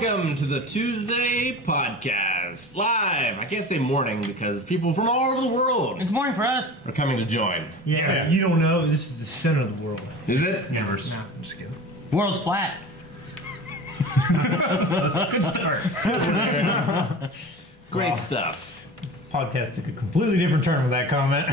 Welcome to the Tuesday podcast. Live. I can't say morning because people from all over the world It's morning for us. are coming to join. Yeah, you don't know. This is the center of the world. Is it? Universe. No, I'm just kidding. World's flat. Good start. Great stuff. Podcast took a completely different turn with that comment.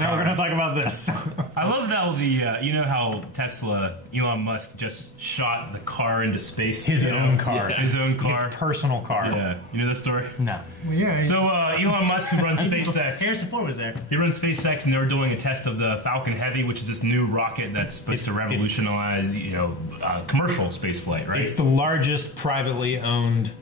Now we're going to talk about this. I love how you know how Tesla, Elon Musk just shot the car into space. His own car. Yeah. His own car. His personal car. Yeah. You know that story? No. Well, yeah. So Elon Musk, who runs SpaceX. Harrison Ford was there. He runs SpaceX, and they were doing a test of the Falcon Heavy, which is this new rocket that's supposed to revolutionize, commercial spaceflight, right? It's the largest privately owned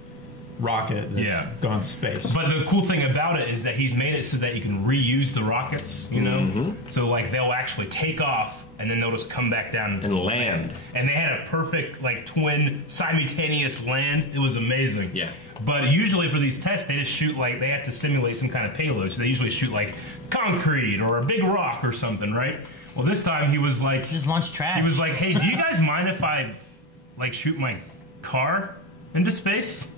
rocket that's gone to space. But the cool thing about it is that he's made it so that you can reuse the rockets, you know? Mm-hmm. So, like, they'll actually take off, and then they'll just come back down And land. And they had a perfect, like, twin simultaneous land. It was amazing. Yeah. But usually for these tests, they just shoot, like, they have to simulate some kind of payload. So they usually shoot, like, concrete or a big rock or something, right? Well, this time he was like... Just launch trash. He was like, hey, do you guys mind if I, like, shoot my car into space?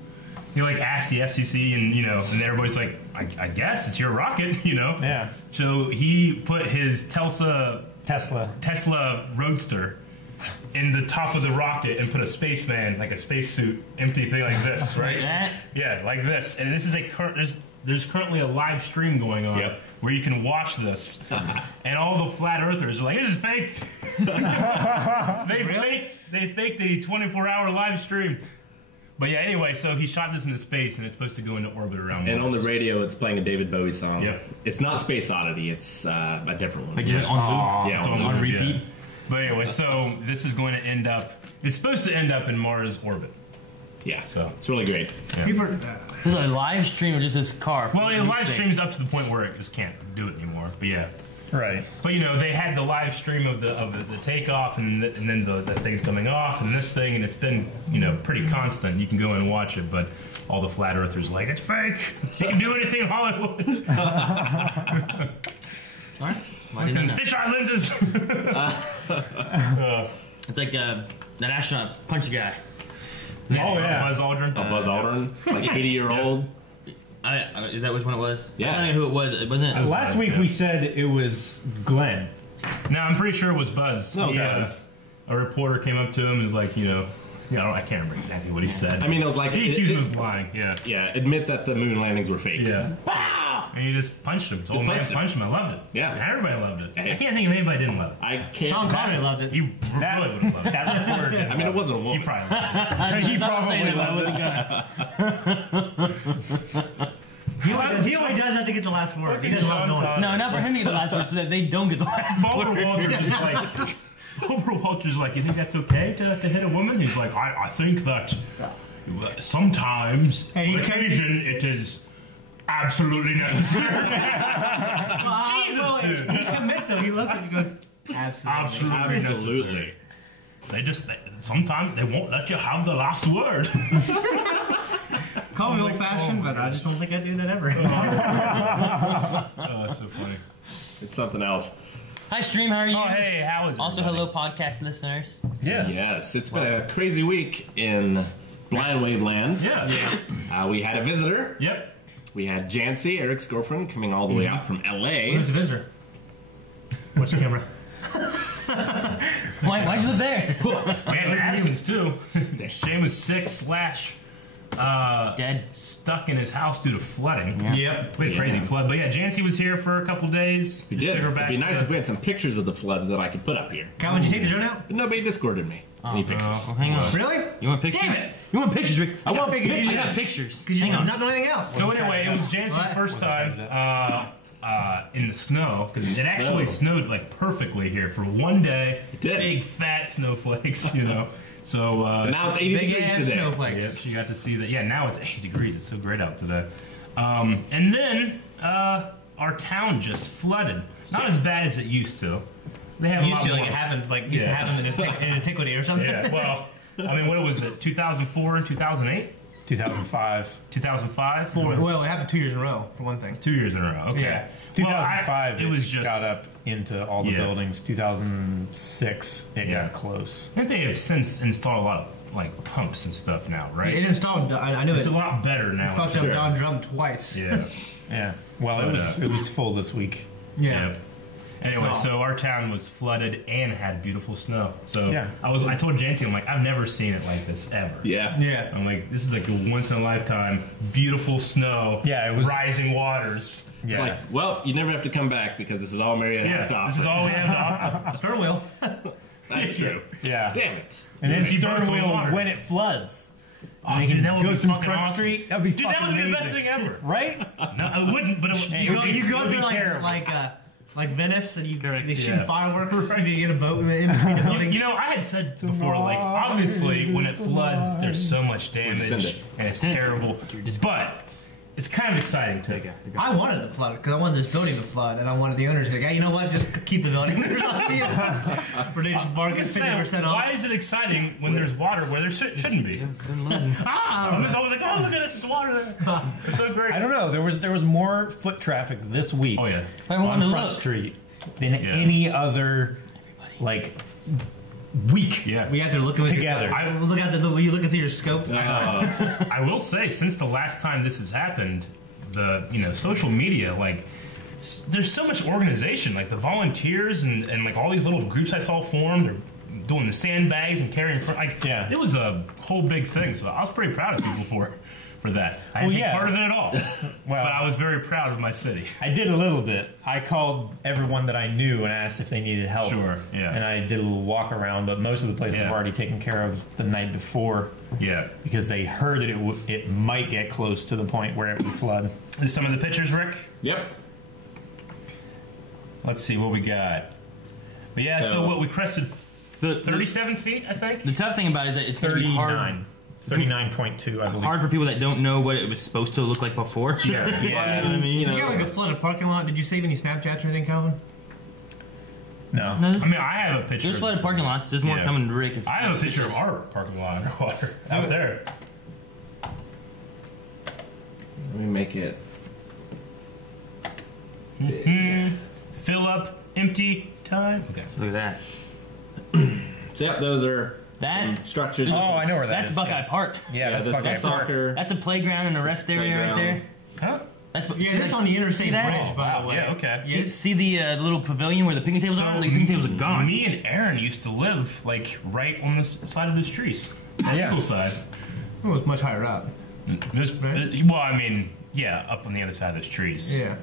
He, like, asked the FCC, and, and everybody's like, I guess it's your rocket, Yeah. So he put his Tesla Roadster in the top of the rocket and put a spaceman, like a spacesuit, empty thing like this, right? Like that? Yeah, like this. And this is there's currently a live stream going on where you can watch this. And all the flat earthers are like, this is fake. They faked a 24-hour live stream. But yeah, anyway, so he shot this into space, and it's supposed to go into orbit around And Mars. on the radio, it's playing a David Bowie song. Yep. It's not Space Oddity. It's a different one. Like just on loop. Yeah, It's on on repeat. yeah. But anyway, so this is going to end up... It's supposed to end up in Mars orbit. Yeah, So it's really great. Yeah. People are, There's a live stream of just this car. Well, it live streams up to the point where it just can't do it anymore. But yeah. Right. But they had the live stream of the takeoff and then the things coming off and this thing, and it's been pretty constant. You can go and watch it, but all the flat earthers are like, it's fake. You can do anything in Hollywood. All right. Why didn't I know? Fisheye lenses. It's like that astronaut punch guy. yeah. Buzz Aldrin. Buzz Aldrin, like 80-year-old. Is that which one it was? Yeah. I don't know who it was. It wasn't. Last week we said it was Glenn. No, I'm pretty sure it was Buzz. No, it was Yeah. Buzz. A reporter came up to him and was like, I can't remember exactly what he said. I mean, it was like... He accused him of lying. Yeah. Yeah, admit that the moon landings were fake. Yeah. Pow! And he just punched him. Told him punched to him. punch him. I loved it. Yeah. And everybody loved it. Hey. I can't think of anybody who didn't love it. I can't... Sean Connery loved it. He really would have loved it. That reporter did. I mean, it wasn't a He woman. probably loved it. He probably I wasn't gonna. he only does that to get the last word. He doesn't love knowing it. No, not for him to get the last word, so that they don't get the last Barbara word. Walters like, you think that's okay to hit a woman? He's like, I think that sometimes, And he on occasion, it is absolutely necessary. Jesus, dude. He commits it. He looks at it and goes, absolutely. Absolutely necessary. Sometimes they won't let you have the last word. Call me old-fashioned, but I just don't think I do that ever. Oh, that's so funny. It's something else. Hi, stream. How are you? Oh, hey, how is it? Also, hello, podcast listeners. Yeah. Yes, it's been a crazy week in Blind Wave Land. Yeah. We had a visitor. Yep. We had Jancy, Eric's girlfriend, coming all the way out from L.A. Who's the visitor? Watch the camera. Why'd you live there? We had absence, too. Shane was sick / Dead. stuck in his house due to flooding. Yeah. Yep. We had a crazy flood. But yeah, Jancy was here for a couple days. We Just did. took her It'd back be nice to- if we had some pictures of the floods that I could put up here. Kyle, would you take the drone out? But nobody Discorded me. Any pictures. Well, hang on. Really? You want pictures? Damn it! You want pictures, Rick? I want pictures. I got pictures. Because you Hang on. not know anything else. So anyway, it was Jancy's What? first time in the snow, because it actually snowed like perfectly here for one day. It did. Big fat snowflakes, So But now it's 80 Big degrees ass today. snowflakes. yep, she got to see that. Yeah, now it's 80 degrees. It's so great out today. And then our town just flooded. Not as bad as it used to. They have a Used lot to, like, more- it happens, like, used to Yeah. happen in antiquity or something. Yeah, well, I mean, what was it? 2004 and 2008? 2005. 2005? Well, it happened 2 years in a row, for one thing. 2 years in a row. Okay. Yeah. Well, 2005. it was just got up into all the buildings. 2006, it got close. I think they have since installed a lot of like pumps and stuff now, right? It installed. I knew It's it. a lot better now. Fucked up Don Drum twice. Yeah. Yeah. Well, it was full this week. Yeah. Anyway, so our town was flooded and had beautiful snow. So Yeah. I told Jancy, I'm like, I've never seen it like this ever. Yeah. Yeah. I'm like, this is like a once in a lifetime, beautiful snow. Yeah, it was rising waters. It's like, well, you never have to come back because this is all Marietta has to offer. This is all we have to offer. Stern wheel. That's true. Yeah. Damn it. And then See birds stern in wheel water. when it floods. Oh, dude, that would Go be through fucking Front awesome. Street. That'd be Dude, that fucking would be the best amazing. thing ever. Right? No, I wouldn't, but it, You go would be through terrible. like Venice and they shoot Yeah. fireworks. You get a boat in between the buildings. You know, I had said before, like, obviously, when it floods, there's so much send damage, it? and it's terrible. But it's kind of exciting too. I wanted the flood because I wanted this building to flood, and I wanted the owners to go, hey, you know what? Just keep the building. Predation market 50% off. Why is it exciting when there's water where there shouldn't be? I'm just always like, oh, look at it, there's water there. It's so great. I don't know. There was more foot traffic this week Oh, yeah. on to Front look. Street than any other like week. Yeah. We had to look at Together. Look at the. Will you look at your scope? I will say, since the last time this has happened, the social media, like, there's so much organization, like the volunteers and like all these little groups I saw formed. They're doing the sandbags and carrying. It was a whole big thing. So I was pretty proud of people for that. I didn't take part of it at all. But I was very proud of my city. I did a little bit. I called everyone that I knew and asked if they needed help. Sure, yeah. And I did a little walk around, but most of the places were already taken care of the night before. Yeah. Because they heard that it might get close to the point where it would flood. Is some of the pictures, Rick? Yep. Let's see what we got. But yeah, so what we crested 37 feet, I think. The tough thing about it is that it's going to be hard. 39.2, I believe. Hard for people that don't know what it was supposed to look like before. Yeah. Yeah. I mean, You got like a flooded parking lot. Did you save any Snapchats or anything, Calvin? No. no, I mean, I have a picture. there's flooded parking lots. There's more coming to Rick. I have a picture of our parking lot underwater out there. Let me make it. Fill up, empty, time. Okay. Look at that. So, yep, those are That structures. Oh, I know where that that's is. Buckeye Park. Yeah, that's that's Buckeye Park. soccer. That's a playground and a rest area right there. Huh? That's Yeah, that's on the interstate See that? bridge, by the way. Yeah, okay. See the little pavilion where the picnic tables are? The picnic tables are gone. Me and Aaron used to live like right on the side of those trees. Yeah. Eagle side. It was much higher up. Well, I mean, yeah, up on the other side of those trees. Yeah.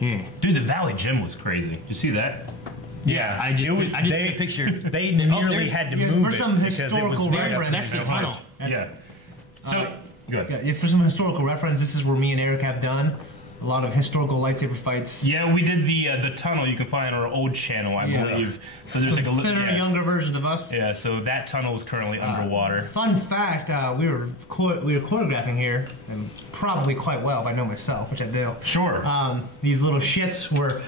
Yeah. Dude, the Valley Gym was crazy. Did you see that? Yeah, I just seen a picture. They nearly had to move for it some because it was historical right up reference. That's the tunnel. Yeah. So, good. Yeah, for some historical reference, this is where me and Eric have done a lot of historical lightsaber fights. Yeah, we did the tunnel you can find on our old channel, I believe. So there's like a little thinner, younger version of us. Yeah, so that tunnel is currently underwater. Fun fact: we were choreographing here, and probably quite well if I know myself, which I do. Sure. These little shits were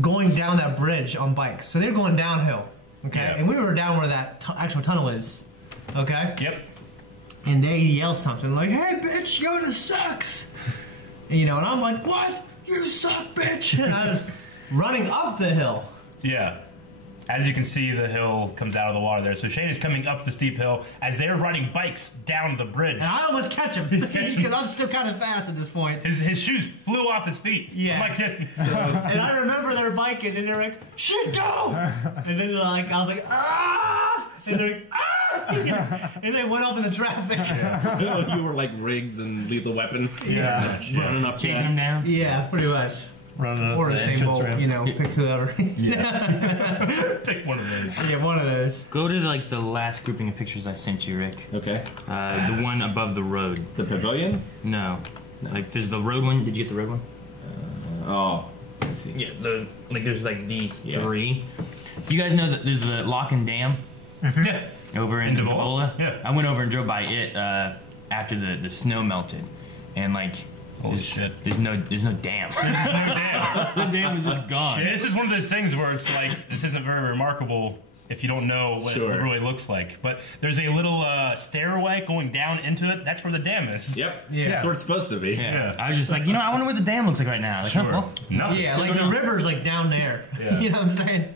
going down that bridge on bikes, so they're going downhill. Okay, Yeah. and we were down where that actual tunnel is. Okay. Yep. And they yell something like, "Hey, bitch, Yoda sucks." And I'm like, "What? You suck, bitch!" And I was running up the hill. Yeah. As you can see, the hill comes out of the water there. So Shane is coming up the steep hill as they're riding bikes down the bridge. And I almost catch him because I'm still kind of fast at this point. His shoes flew off his feet. Yeah. I'm not kidding. And I remember they're biking, and they're like, "Shit, go!" And then I was like, "Ah!" And they're like, "Ah!" And they went up in the traffic. Still, you were like Riggs and Lethal Weapon. Yeah. Running up Chasing that. them down. Yeah, pretty much. running up Or the the same entrance bolt, ramp. pick whoever. Pick one of those. Yeah, one of those. Go to like the last grouping of pictures I sent you, Rick. Okay. The one above the road. The pavilion? No. Like there's the road one. Did you get the road one? Oh. Let's see. Yeah. There's like these three. You guys know that there's the Lock and Dam Yeah. over in Davola? Davola? Yeah. I went over and drove by it after the snow melted, and like Holy shit. there's no dam. There's no dam. The dam is just gone. See, this is one of those things where it's like, this isn't very remarkable if you don't know what Sure. it really looks like. But there's a little stairway going down into it. That's where the dam is. Yep. Yeah. That's where it's supposed to be. Yeah. I was just like, I wonder what the dam looks like right now. Like, Sure. well, Nothing. Yeah, Still like the don't know. river's like down there. Yeah. You know what I'm saying?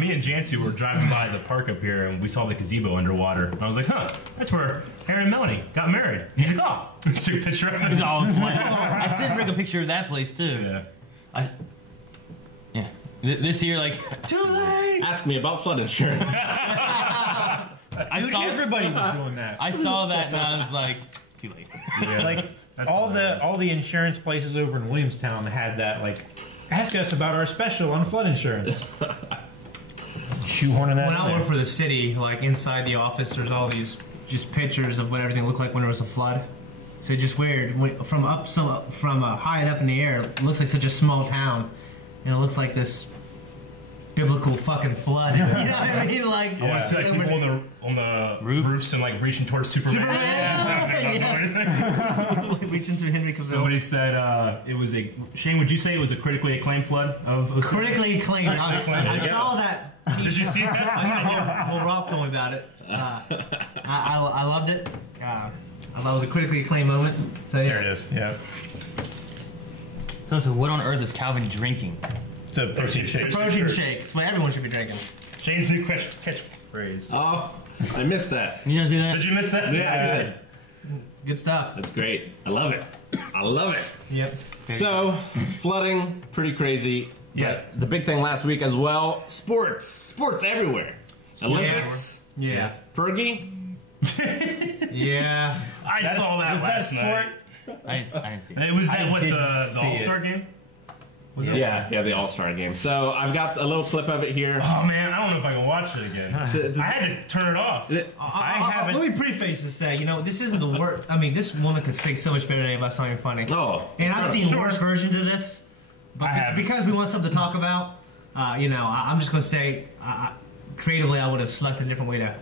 Me and Jancy were driving by the park up here, and we saw the gazebo underwater. And I was like, huh, that's where Harry and Melanie got married. He's like, oh. Took a picture of it. it's all flooded. I still bring a picture of that place too. Yeah. This year, like, Too late. Ask me about flood insurance. I saw Everybody was doing that. I saw that and I was like, too late. Yeah. Like That's all hilarious. the insurance places over in Williamstown had that, like, ask us about our special on flood insurance. Shoehorning that When in I there. worked for the city, like inside the office, there's all these just pictures of what everything looked like when there was a flood. So it's just weird. From high up in the air, it looks like such a small town, and it looks like this biblical fucking flood. You know what I mean? Like, I want to see like people on the roofs and like reaching towards Superman. Like reaching through Henry Cavill. Somebody said it was a Shane. Would you say it was a critically acclaimed flood of 07? Critically acclaimed. I There you saw that. Did you see I that? saw whole Rob told me about it. I loved it. I thought it was a critically acclaimed moment. So yeah. There it is. Yeah. So what on earth is Calvin drinking? It's a protein shake. Protein shake. It's what everyone should be drinking. Shane's new catchphrase. Oh, I missed that. You know do that? Did you miss that? Yeah, I did. Good stuff. That's great. I love it. I love it. Yep. So, flooding, pretty crazy. Yeah. But the big thing last week as well, sports. Sports everywhere. Olympics. Yeah. Fergie. Yeah. I saw that Was last that night. I didn't see it. It was that I with didn't the see All-Star game? Was it? Yeah, the All-Star game. So, I've got a little clip of it here. Oh man, I don't know if I can watch it again. I had to turn it off. Let me preface to say, this isn't the worst. I mean, this woman could sing so much better than anybody. It's not even funny. Oh. And I've seen sure. worse versions of this. But I have. because we want something to talk about, I'm just going to say, creatively, I would have selected a different way to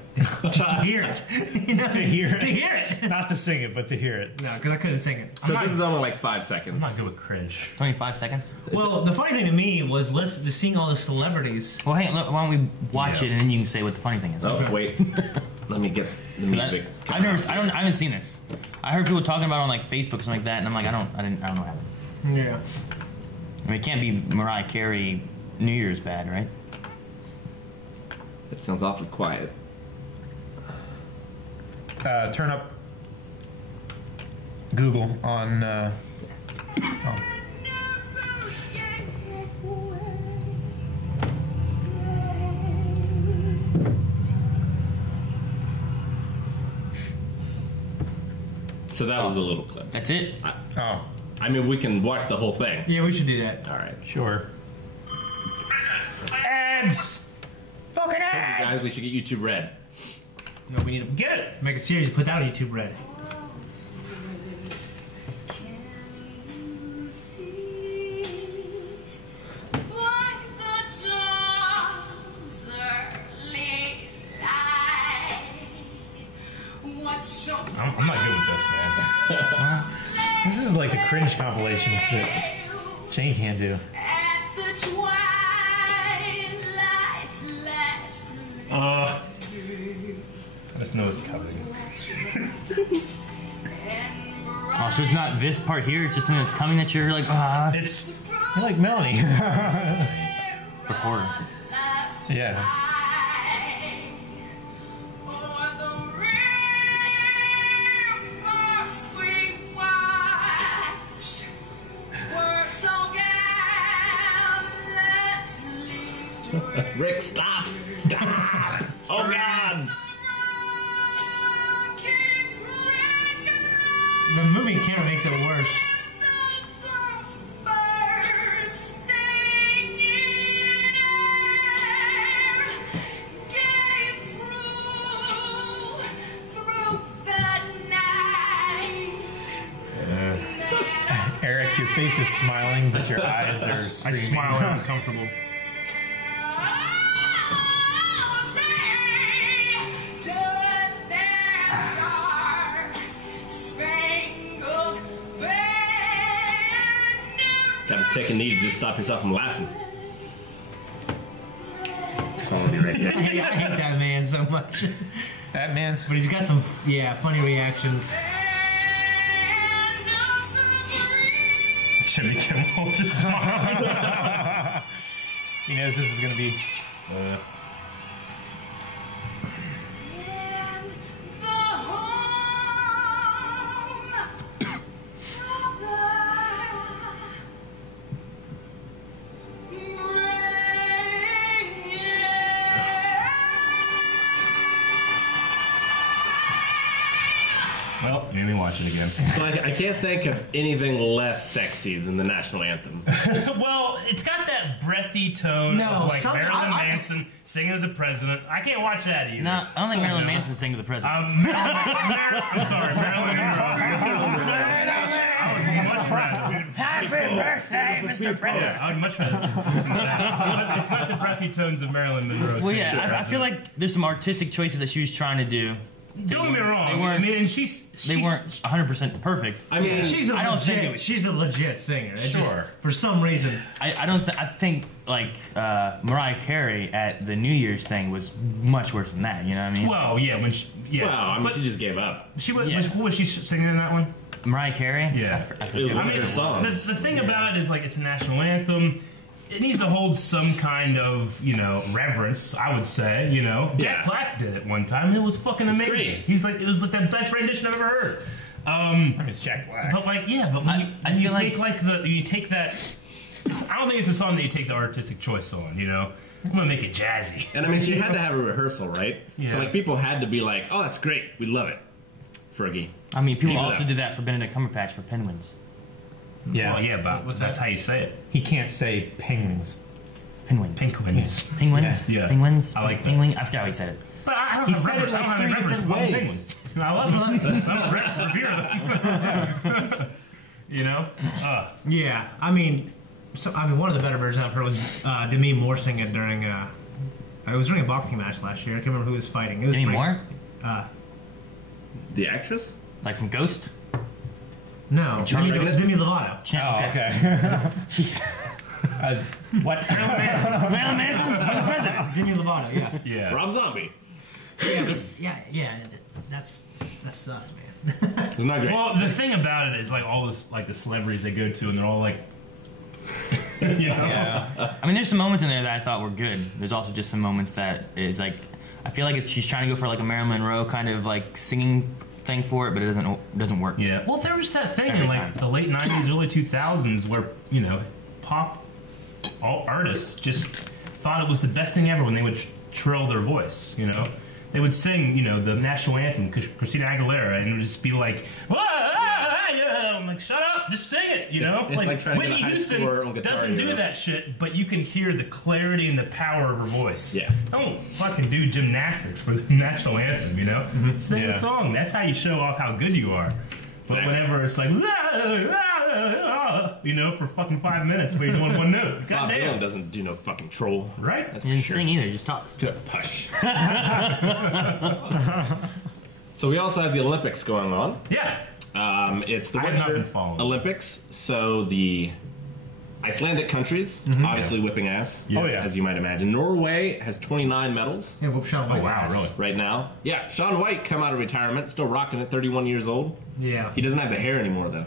hear it. To hear it. To hear it. Not to sing it, but to hear it. No, because I couldn't sing it. So, this is only like 5 I'm seconds. not good with cringe. 25 seconds? Well, the funny thing to me was to seeing all the celebrities. Well, hey, look, why don't we watch it and then you can say what the funny thing is? Oh, wait. Let me get the music. I haven't seen this. I heard people talking about it on like Facebook or something like that, and I'm like, I don't know what happened. Yeah. I mean, it can't be Mariah Carey New Year's bad, right? It sounds awfully quiet. Turn up Google on. So that was a little clip. That's it. Oh, I mean, we can watch the whole thing. Yeah, we should do that. All right. sure. Ads! Fucking ads! Guys, we should get YouTube Red. No, we need to Get it! make a series and put that on YouTube Red. I'm not good with this, man. This is like the cringe compilations that Shane can't do. I just know it's coming. Oh, so it's not this part here. It's just something that's coming that you're like, ah, It's You're like Melanie. for horror. Yeah. Rick, stop! Stop! Oh, God! The moving camera makes it worse. Eric, your face is smiling, but your eyes are I screaming. smile and I'm uncomfortable. Gotta take a knee to just stop yourself from laughing. It's quality right there. hate that man so much. That man. But he's got some, funny reactions. Jimmy Kimmel just He knows this is going to be. Well, you made me watch it again. So I can't think of anything less sexy than the national anthem. Well, it's got that breathy tone of like Marilyn Manson singing to the president. I can't watch that either. No, I don't think Marilyn Manson sang to the president. I'm sorry, Marilyn Monroe. I would much rather. Happy birthday, Mr. President. I would much rather. It's got the breathy tones of Marilyn Monroe. Well, yeah, I feel like there's some artistic choices that she was trying to do. Don't get me wrong. They weren't. I mean, They weren't 100% perfect. I mean, She's a I don't think it was- she's a legit singer. It's just, Sure. for some reason. I think like Mariah Carey at the New Year's thing was much worse than that. You know what I mean? Well, yeah, when she, well, I mean, she just gave up. she was, Yeah. what was she singing in that one? Mariah Carey. Yeah. I It was forget. one I of mean, her songs. the thing about it is like it's a national anthem. It needs to hold some kind of, reverence, I would say, Jack Black did it one time. It was fucking amazing. great. He's like, it was like the best rendition I've ever heard. I mean, it's Jack Black. But like, yeah, but when I you feel take like- you take that, I don't think it's a song that you take the artistic choice on, I'm gonna make it jazzy. And I mean, she had to have a rehearsal, right? Yeah. So like, people had to be like, "Oh, that's great, we love it, Fergie." I mean, people Keep it also up. did that for Benedict Cumberbatch for Penguins. Yeah. Well, yeah, but that's how you say it. He can't say penguins. Penguins. Penguins. Penguins. Yeah. Penguins. I like that. Penguin. I forgot how he said it. But I don't He have said it reverence. like I don't have three reverence different for ways. penguins. I love them. I don't revere them. Yeah, I mean, one of the better versions I've heard was Demi Moore sing it during. It was during a boxing match last year. I can't remember who was fighting. It was Demi pretty- Moore? The actress? Like from Ghost? No, Charlie Demi Lovato. Oh, okay. Jeez. What? Marilyn Manson, the president. Demi Lovato, yeah. Yeah. Rob Zombie. Yeah. That sucks, man. It's not great. Well, the thing about it is like all this, like the celebrities they go to, and they're all like, Yeah. I mean, there's some moments in there that I thought were good. There's also just some moments that is like, I feel like she's trying to go for like a Marilyn Monroe kind of like singing thing for it, but it doesn't work. Yeah. Well, there was that thing Every in like time. the late '90s, early 2000s, where pop artists just thought it was the best thing ever when they would trill their voice. They would sing, the national anthem, Christina Aguilera, and it would just be like, I'm like, shut up, just sing it, It's like trying to get a Whitney high Houston score on guitar, doesn't do that shit, but you can hear the clarity and the power of her voice. Yeah. Don't fucking do gymnastics for the national anthem, Sing Yeah. a song. That's how you show off how good you are. But Exactly. whenever it's like, for fucking 5 minutes where you're doing one note. Bob Dylan Goddamn. doesn't do no fucking troll. Right? That's He for didn't sure. sing either, he just talks. Push. So we also have the Olympics going on. Yeah. It's the I have not Winter been following. Olympics, so the Icelandic countries obviously whipping ass. Yeah. Oh, yeah. As you might imagine. Norway has 29 medals Yeah, whoop Shaun Oh, White's wow, ass. really? right now. Yeah, Shaun White come out of retirement, still rocking it, 31 years old. Yeah. He doesn't have the hair anymore though.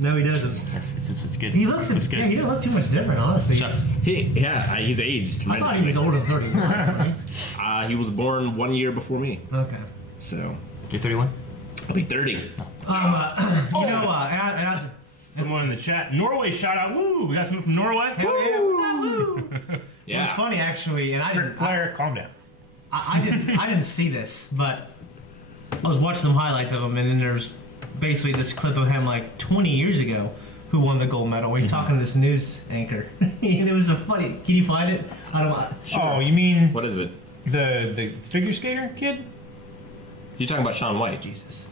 No, he doesn't. It's good. He looks. It's good. Yeah, he didn't look too much different, honestly. He's aged I thought he tremendously. was older than 31. Right? He was born 1 year before me, Okay. so You're 31? I'll be 30. And I Someone in the chat. Norway shout out. Woo! We got someone from Norway. hell yeah, what's up, woo? It Yeah. was funny actually, and I didn't. Flyer, calm down. I didn't see this, but I was watching some highlights of him, and then there's basically this clip of him like 20 years ago who won the gold medal. He's talking to this news anchor. And it was a funny. Can you find it? I don't. Oh, you mean What is it? the figure skater kid? You're talking about Shaun White. Jesus.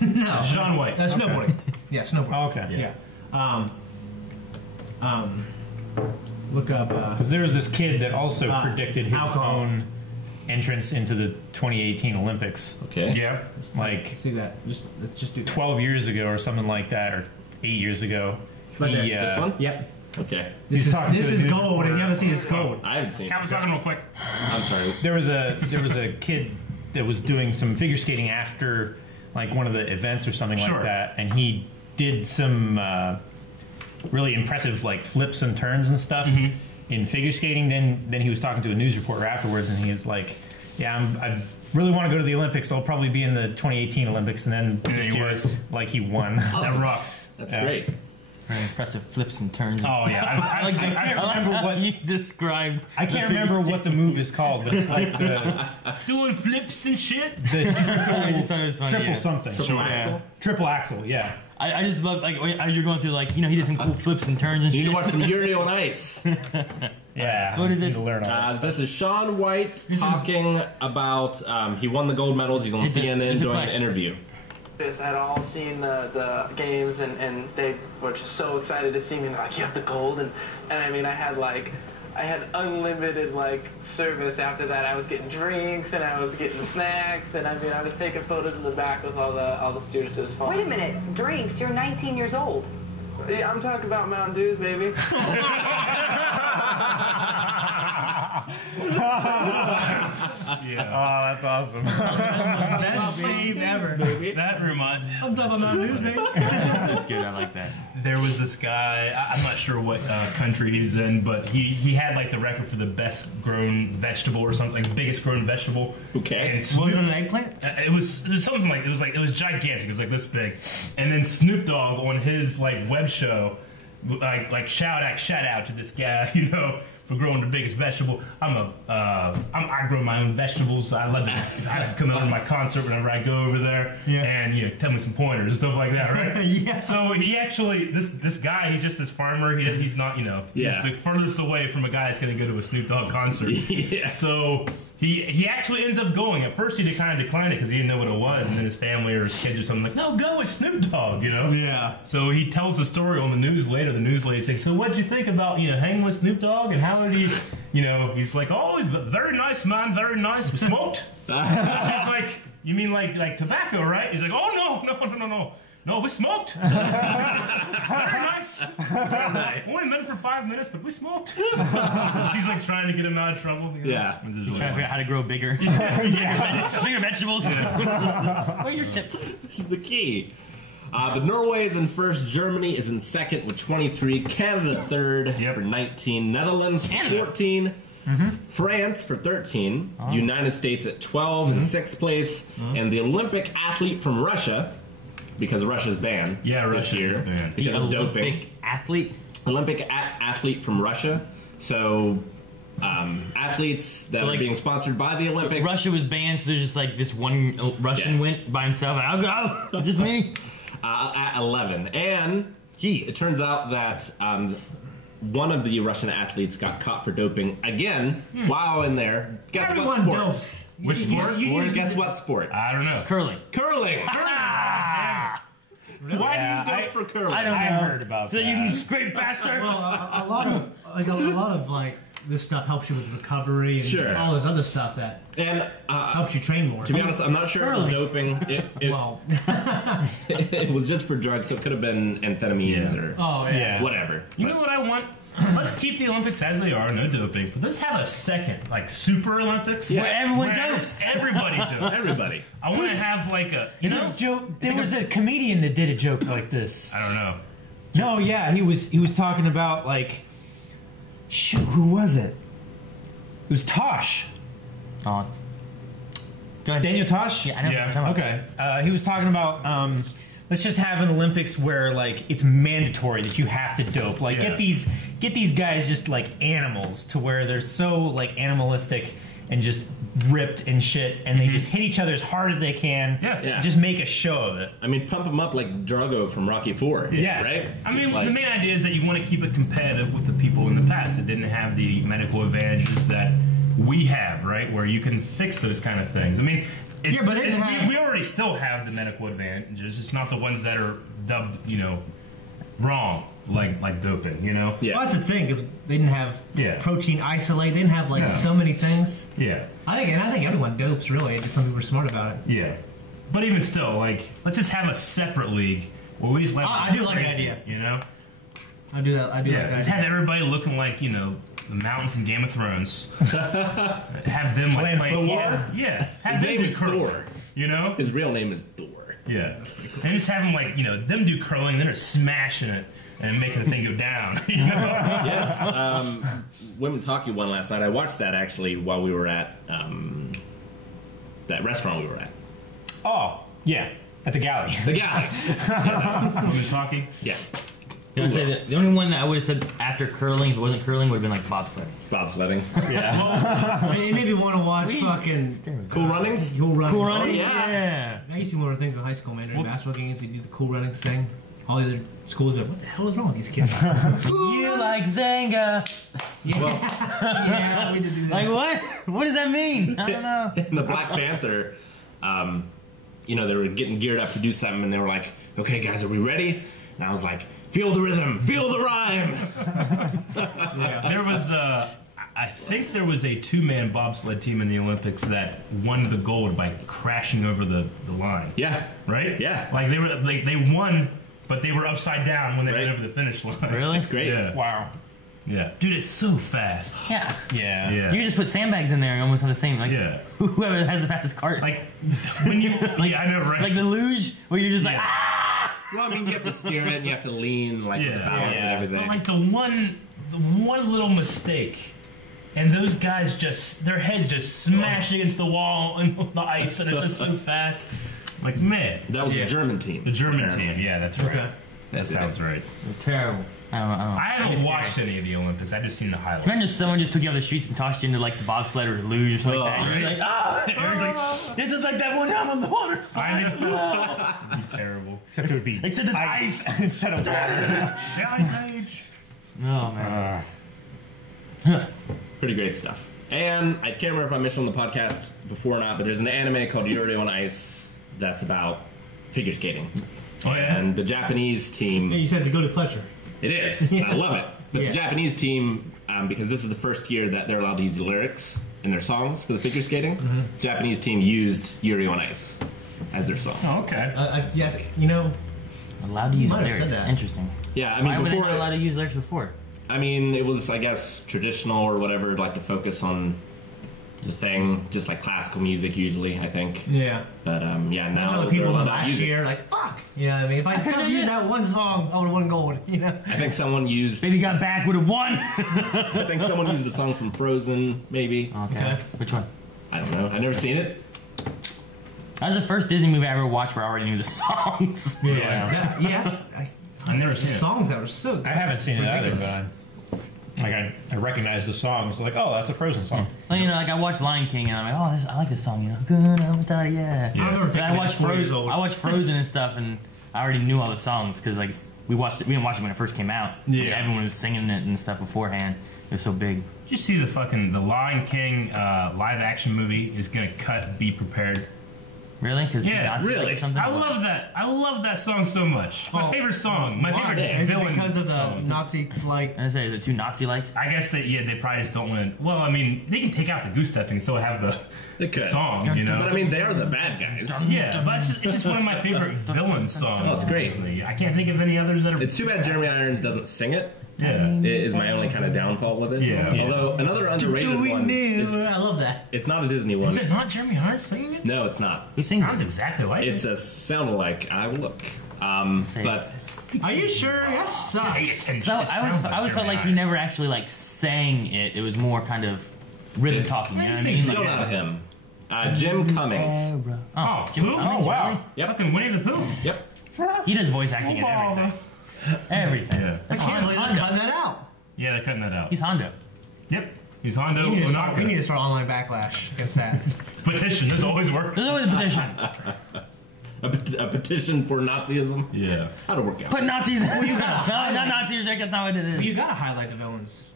No. Sean White. Snowboarding. Yeah, snowboarding. Oh, okay. Yeah. Look up. Because there was this kid that also predicted his alcohol. own entrance into the 2018 Olympics, Okay. Yeah. Let's see that. Let's just do that. 12 years ago or something like that, or 8 years ago. Right there. This one? Yep. Okay. This He's talking to is a news gold, and you haven't seen this Oh, gold. I haven't seen it. I was talking real quick. I'm sorry. There was a kid that was doing some figure skating after like one of the events or something Sure. like that, and he did some really impressive like flips and turns and stuff in figure skating. Then he was talking to a news reporter afterwards, and he was like, "Yeah, I really want to go to the Olympics. I'll probably be in the 2018 Olympics." And then And this he year, was. like he won. That rocks. That's Yeah. great. Very impressive flips and turns. Oh yeah, I've seen. I can't remember how what you described. I can't remember what the move is called, but it's like the doing flips and shit. I just thought it was funny. triple yeah. something. Triple Yeah. axel? Triple axle. Yeah. I just love like as you're going through like he did some cool flips and turns and You need shit. to watch some Yuri on Ice. Yeah. So what is I need this? to learn all that. This is Sean White talking about he won the gold medals. He's on CNN is it doing black? an interview. Had all seen the games and they were just so excited to see me. They're like, you have the gold, and I mean I had unlimited like service after that. I was getting drinks and I was getting snacks, and I mean I was taking photos in the back with all the stewardesses. Wait a minute, drinks? You're 19 years old. Yeah, I'm talking about Mountain Dew, baby. Yeah, Oh, that's awesome. Best save ever. that reminds. I'm talking about Mountain Dew, baby. That's good. I like that. There was this guy. I'm not sure what country he's in, but he had like the record for the best grown vegetable or something, like biggest grown vegetable. Okay. And Snoop, Was it an eggplant? it was something like it was gigantic. It was like this big. And then Snoop Dogg on his like web show, like shout out to this guy, you know, for growing the biggest vegetable. I grow my own vegetables. I love to have come over to my concert whenever I go over there, Yeah. and you know, tell me some pointers and stuff like that, right? Yeah. So he actually, this guy, he's just this farmer. He's not, you know, Yeah. he's the furthest away from a guy that's going to go to a Snoop Dogg concert. Yeah. So he actually ends up going. At first, he kind of declined it because he didn't know what it was, and then his family or his kids or something like, no, go, it's Snoop Dogg, you know? Yeah. So he tells the story on the news later. The news lady says, so what'd you think about, you know, hanging with Snoop Dogg, and how did he, you know, he's like, oh, he's very nice, man, very nice. We smoked. She's like, you mean like tobacco, right? He's like, oh, no. No, we smoked. Very nice. Only met for 5 minutes, but we smoked. She's like trying to get him out of trouble. You know? Yeah. This is He's really trying to figure out how to grow bigger. Bigger vegetables. What are your tips? This is the key. But Norway is in first. Germany is in second with 23. Canada third for 19. Netherlands for 14. France for 13. United States at 12 in sixth place. And the Olympic athlete from Russia, because Russia's banned Yeah, this Russia year is banned. because of doping. Olympic athlete. Olympic athlete from Russia. So athletes that So, are like, being sponsored by the Olympics. Russia was banned, so there's just like this one Russian Yeah. went by himself. Like, I'll go. Just me. At 11. And Jeez. it turns out that one of the Russian athletes got caught for doping again while in there. Guess Everyone what sport? dopes. Which sport? Guess what sport? I don't know. Curling. Curling. Why Yeah, do you dope for curling? I don't I know. heard about so that. you can scrape faster. Well, a lot of this stuff helps you with recovery and Sure. all this other stuff that And helps you train more. to be honest, I'm not sure if it was doping. well, It was just for drugs, so it could have been amphetamines Yeah. or oh yeah. Yeah. whatever. You know what I want? Let's keep the Olympics as they are, no doping. But let's have a second, like Super Olympics, Yeah. Where everyone where dopes. Everybody dopes. Everybody. I want to have like a, you know, There was a comedian that did a joke like this. I don't know. No, yeah, he was talking about like, shoot, who was it? It was Tosh. Oh. Go ahead. Daniel Tosh? Yeah, I know. Yeah. What you're talking about. Okay. He was talking about let's just have an Olympics where like it's mandatory that you have to dope. Like Yeah. get these guys just like animals to where they're so like animalistic and just ripped and shit, and they just hit each other as hard as they can. Yeah. Yeah. Just make a show of it. I mean, pump them up like Drago from Rocky IV. Yeah. Right? I Just mean, like- the main idea is that you want to keep it competitive with the people in the past that didn't have the medical advantages that we have, right? Where you can fix those kind of things. I mean, it's, Yeah, but they didn't have- we already still have the medical advantages. It's not the ones that are dubbed, you know, wrong, like doping, you know? Yeah. Well, that's the thing because they didn't have Yeah. protein isolate. They didn't have like No. so many things. Yeah. I think everyone dopes really. Just some people are smart about it. Yeah. But even still, like, let's just have a separate league where we just let I do like the crazy, idea. you know? I do that. I do Yeah, that. just have everybody looking like, you know, the mountain from Game of Thrones. Have them like playing. Yeah. Have His them name do is curling, Thor. You know? His real name is Thor. Yeah. And just have them like, you know, them do curling, then they're smashing it and making the thing go down. You know? Yes. Women's hockey won last night. I watched that actually while we were at that restaurant we were at. Oh, yeah. At the galley. The galley. Women's hockey? Yeah. I would say that the only one that I would have said after curling, if it wasn't curling, would have been like bobsledding. Bobsledding. Yeah. It made me want to watch fucking Cool Runnings? Cool Runnings. Cool running? Oh, yeah. I used to do one of the things in high school, man. During basketball games, we do the Cool Runnings thing. All the other schools are like, what the hell is wrong with these kids? You like Zanga. Yeah, we did do that. Like what? What does that mean? I don't know. In the Black Panther, you know, they were getting geared up to do something, and they were like, okay, guys, are we ready? And I was like, feel the rhythm, feel the rhyme. There was, I think there was a 2-man bobsled team in the Olympics that won the gold by crashing over the line. Yeah. Right? Yeah. Like they won, but they were upside down when they went over the finish line. Really? It's great. Yeah. Wow. Yeah. Dude, it's so fast. Yeah. Yeah. Yeah. You just put sandbags in there and almost on the same. Like Yeah. whoever has the fastest cart. Like, when you, I know, right? Like the luge where you're just like, Yeah. ah! Well, I mean, you have to steer it, and you have to lean, like, with the balance and everything. But like the one little mistake, and those guys just, their heads just smash against the wall and the ice, and it's just so fast. Like, man. That was the German team. The German team, yeah, that's right. Okay. That sounds right. Terrible. I don't know. I haven't watched any of the Olympics. I've just seen the highlights. Imagine if someone just took you off the streets and tossed you into like the bobsled or the luge or something like that. Oh, You're like, ah! Everyone's like, This is like that one time on the water. I know. It'd be terrible. Except it would be Except it's ice. instead of water. The Ice Age. Oh man. Pretty great stuff. And I can't remember if I mentioned on the podcast before or not, but there's an anime called Yuri on Ice that's about figure skating. Oh, yeah? And the Japanese team... Yeah, you said it's a good pleasure. It is. I love it. But Yeah. the Japanese team, because this is the first year that they're allowed to use lyrics in their songs for the figure skating, Japanese team used Yuri on Ice as their song. Oh, okay. Yeah, you know, Allowed to use Might have said lyrics. that. Interesting. Yeah, I mean, Why were they before... not allowed to use lyrics before? I mean, it was, I guess, traditional or whatever, like to focus on the thing, just like classical music usually, I think. yeah. But yeah, There's now other people they're allowed from to last use it. year, like, fuck. Yeah, I mean, if I could have used that one song, I would have won gold, you know? I think someone used... Baby Got Back would have won. I think someone used the song from Frozen, maybe. Okay. Which one? I don't know. I've never seen it. That was the first Disney movie I ever watched where I already knew the songs. Yeah. Yes. I've never seen it. Songs that were so good. I haven't seen it either, Ridiculous. but I recognize the songs. Like, oh, that's a Frozen song. Well, you know, like I watched Lion King and I'm like, oh, I like this song, you know. Good, I was thought, yeah. I remember But thinking I watched 4 years Frozen. old. I watched Frozen and stuff, and I already knew all the songs because like we didn't watch it when it first came out. Like, Yeah. everyone was singing it and stuff beforehand. It was so big. Did you see the Lion King live action movie is gonna cut Be Prepared? Really? Because Yeah, really? or something. I love that. I love that song so much. My favorite song. My Why? favorite Is it villain because of the song. Nazi, like... I say, is it too Nazi-like? I guess that they probably just don't want to. Well, I mean, they can take out the goose stepping and still have They the could. song, you know. But I mean, they are the bad guys. Yeah, but it's just one of my favorite villain songs. Oh, it's great. I can't think of any others that are. It's too bad Jeremy Irons doesn't sing it. Yeah. It is my only kind of downfall with it. Yeah. Although another underrated one is, I love that. it's not a Disney one. Is it not Jeremy Irons singing it? No, it's not. Who sings Sounds it? exactly like It's it. a sound alike. I will look. But Are you sure? That sucks. So I always felt like he never actually like sang it. It was more kind of rhythm talking. You know what I mean? it's Like, still not him. Jim Cummings. Oh, Jim who? Cummings, Oh, wow. really? Yep. Fucking Winnie the Pooh. Yep. He does voice acting in everything. Everything. Yeah. I That's can't believe they're Hondo. cutting that out. Yeah, they're cutting that out. He's Hondo. Yep. He's Hondo We need to Onaka. start online backlash against that. Petition. There's always work. There's always a petition. A petition for Nazism. Yeah. How'd it work out? Put Nazis. No, not Nazis. That's not what it is. You gotta highlight the villains.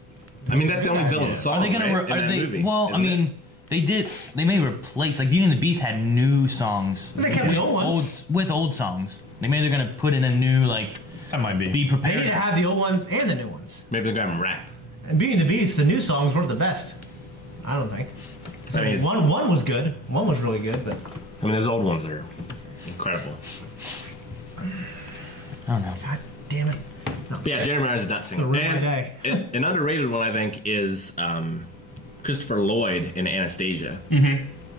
I mean, that's the only villain song. Are they gonna? right, in Are that they? movie, Well, I isn't it? mean, they did. They may replace. Like Beauty and the Beast had new songs. They kept the old ones. with old songs. They maybe they're gonna put in a new like. That might be. Be They need prepared. to have the old ones and the new ones. Maybe they're gonna rap. And Beauty and the Beast, the new songs weren't the best. I don't think. I mean, it's- One was good. One was really good, but I mean, those old ones are incredible. I don't know. God damn it. But yeah, Jeremy Renner's a nut singer. The real day. An underrated one, I think, is Christopher Lloyd in Anastasia.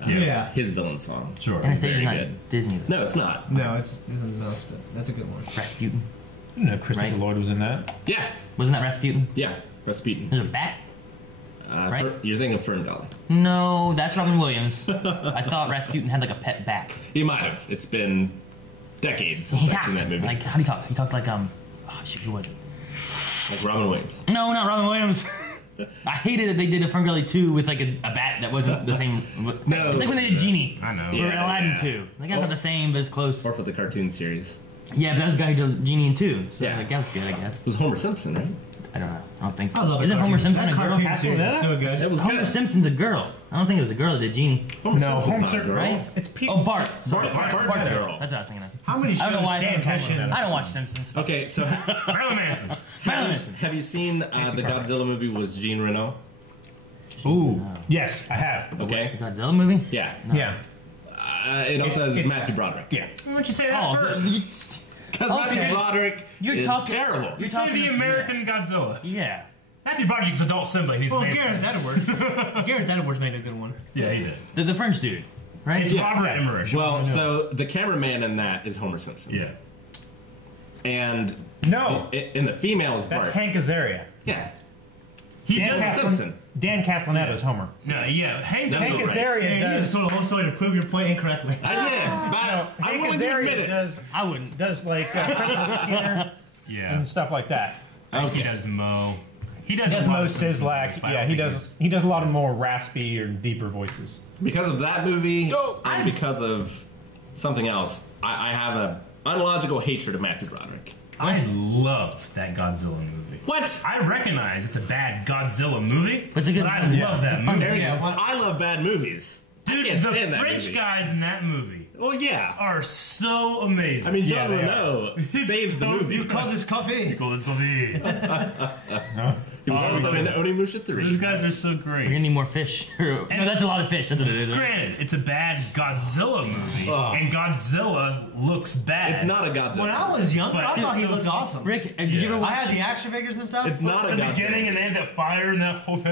Yeah. His villain song. Sure. Anastasia's very not good. Disney. No, it's not. No, that's a good one. Rasputin. No, Christopher Right. Lloyd was in that. Yeah. Wasn't that Rasputin? Yeah. Rasputin. There's a bat? Right? You're thinking of Ferngully. No, that's Robin Williams. I thought Rasputin had like a pet bat. He might have. It's been decades since He I've talks seen that movie. like, how do you talk? He talked like oh shoot, who was it? Like Robin Williams. No, not Robin Williams. I hated that they did a Ferngully 2 with like a bat that wasn't the same. No. It's like when they did Genie. I know. For Yeah, Aladdin yeah. 2. Like that's not the same, but it's close. Or for the cartoon series. Yeah, but that was the guy who did Genie in 2. So Yeah. like, that was good, I guess. It was Homer Simpson, right? I don't know. I don't think so. I love Isn't Homer Simpson a girl? Cartoon series is so good. It was Homer good. Simpson's a girl. I don't think it was a girl that did Genie. Homer No, Simpson's Homer not a Simpson, girl. Right? It's Pete. Oh, Bart. Bart's a girl. That's what I was thinking of. How many shows I don't know why I Dan thought Session? I don't watch Simpsons. Okay, so Marilyn Manson. have you seen the Godzilla movie with Jean Reno? Ooh. Yes, I have. Okay. Godzilla movie? Yeah. Yeah. It also has it's- Matthew Broderick. Yeah. Why don't you say that Oh, first? Because Okay. Matthew Broderick You're is talking- terrible. You say the American Godzilla. Yeah. Matthew Broderick's adult Simba. He needs Well, a name. Gareth Edwards. Gareth Edwards made a good one. Yeah, he did. The French dude, right? It's Robert Emmerich. Well, so the cameraman in that is Homer Simpson. yeah. And No. in the female is That's Bart. Hank Azaria. Yeah. He Dan does. Simpson. Dan Castellaneta's Homer. No, yeah. Hank does. Hank Hank right. Azaria Yeah, you does. just told the whole story to prove your point incorrectly. I did, but I'm Hank willing to admit Azaria it. does. I wouldn't. Does like President Skinner Yeah. and stuff like that. I think he Okay. does Mo. He does, He does a lot Mo of Simpsons Sizlak. voice, but I Yeah, don't he think does. He does a lot of more raspy or deeper voices. Because of that movie, and because of something else, I have a unlogical hatred of Matthew Broderick. I love that Godzilla movie. What? I recognize it's a bad Godzilla movie, But it's a good I movie. love that movie. Eric, Yeah, what- I love bad movies. I Dude, can't the stand that French movie. guys in that movie Well, yeah. are so amazing. I mean, Yeah, John they Reno He's saves the so movie. good. Call this coffee. Cool, this movie. He was also in Onimusha 3. Those guys are so We're great. gonna need more fish. No, that's a lot of fish. That's what it is. Right? Granted, it's a bad Godzilla movie, and Godzilla looks bad. It's not a Godzilla. When I was younger, But I thought he it's so- looked awesome. Rick, did you ever I watch? had the action figures and stuff. It's not a At the Godzilla. beginning, and they had that fire and that whole.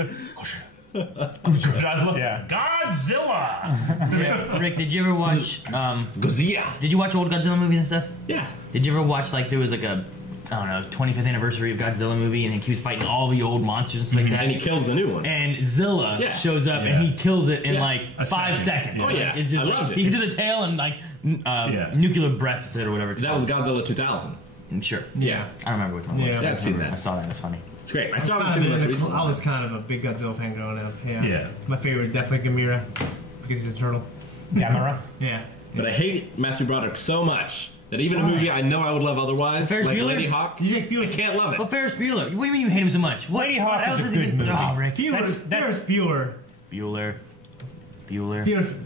I love Yeah. Godzilla. Rick, did you ever watch? Godzilla. Did you watch old Godzilla movies and stuff? Yeah. Did you ever watch like there was like a, I don't know, 25th anniversary of Godzilla movie, and he was fighting all the old monsters and stuff like that. And he kills the new one. And Zilla Yeah. shows up Yeah. and he kills it in Yeah. like A 5 second. seconds. Oh, Like, yeah. it's just I like, loved it. he hits the tail and like Yeah. nuclear breaths it or whatever. It's That was called. Godzilla 2000. Sure. Yeah. I don't remember which one it was. Yeah. Yeah, I've seen I that. saw that. It's funny. It's great. I I still haven't seen the most recent one. was kind of a big Godzilla fan growing up. Yeah. Yeah. My favorite, definitely Gamera, because he's a turtle. Gamera. Yeah. But I hate Matthew Broderick so much that even a movie I know I would love otherwise, Ferris like Bueller? Lady Hawk, You think I can't love it. Well, Ferris Bueller. What do you mean you hate him so much? What? Lady Hawk what else is a has good he been? movie. Oh, Rick. Ferris Bueller. Bueller.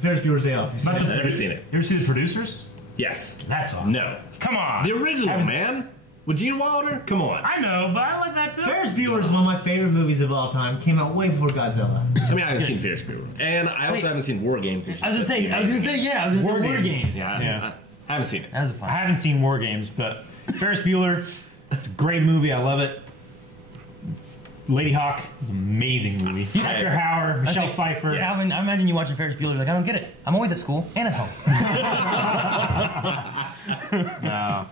Ferris Bueller's Day Off. You see Not that? the- I've never seen it. You ever see the producers? Yes. That's awesome. No. Come on. The original, man. With Gene Wilder? Come on. I know, but I like that too. Ferris Bueller is one of my favorite movies of all time. Came out way before Godzilla. I mean, I haven't seen Ferris Bueller. And I also Wait. haven't seen War Games. Which I was is gonna say, yeah, I was gonna say War Games. Yeah, Yeah. I haven't seen it. That was I fun. haven't seen War Games, but Ferris Bueller, it's a great movie. I love it. Lady Hawk is an amazing movie. Rutger Hauer, Michelle like- Pfeiffer. Calvin, I imagine you watching Ferris Bueller. You're like, I don't get it. I'm always at school and at home. No,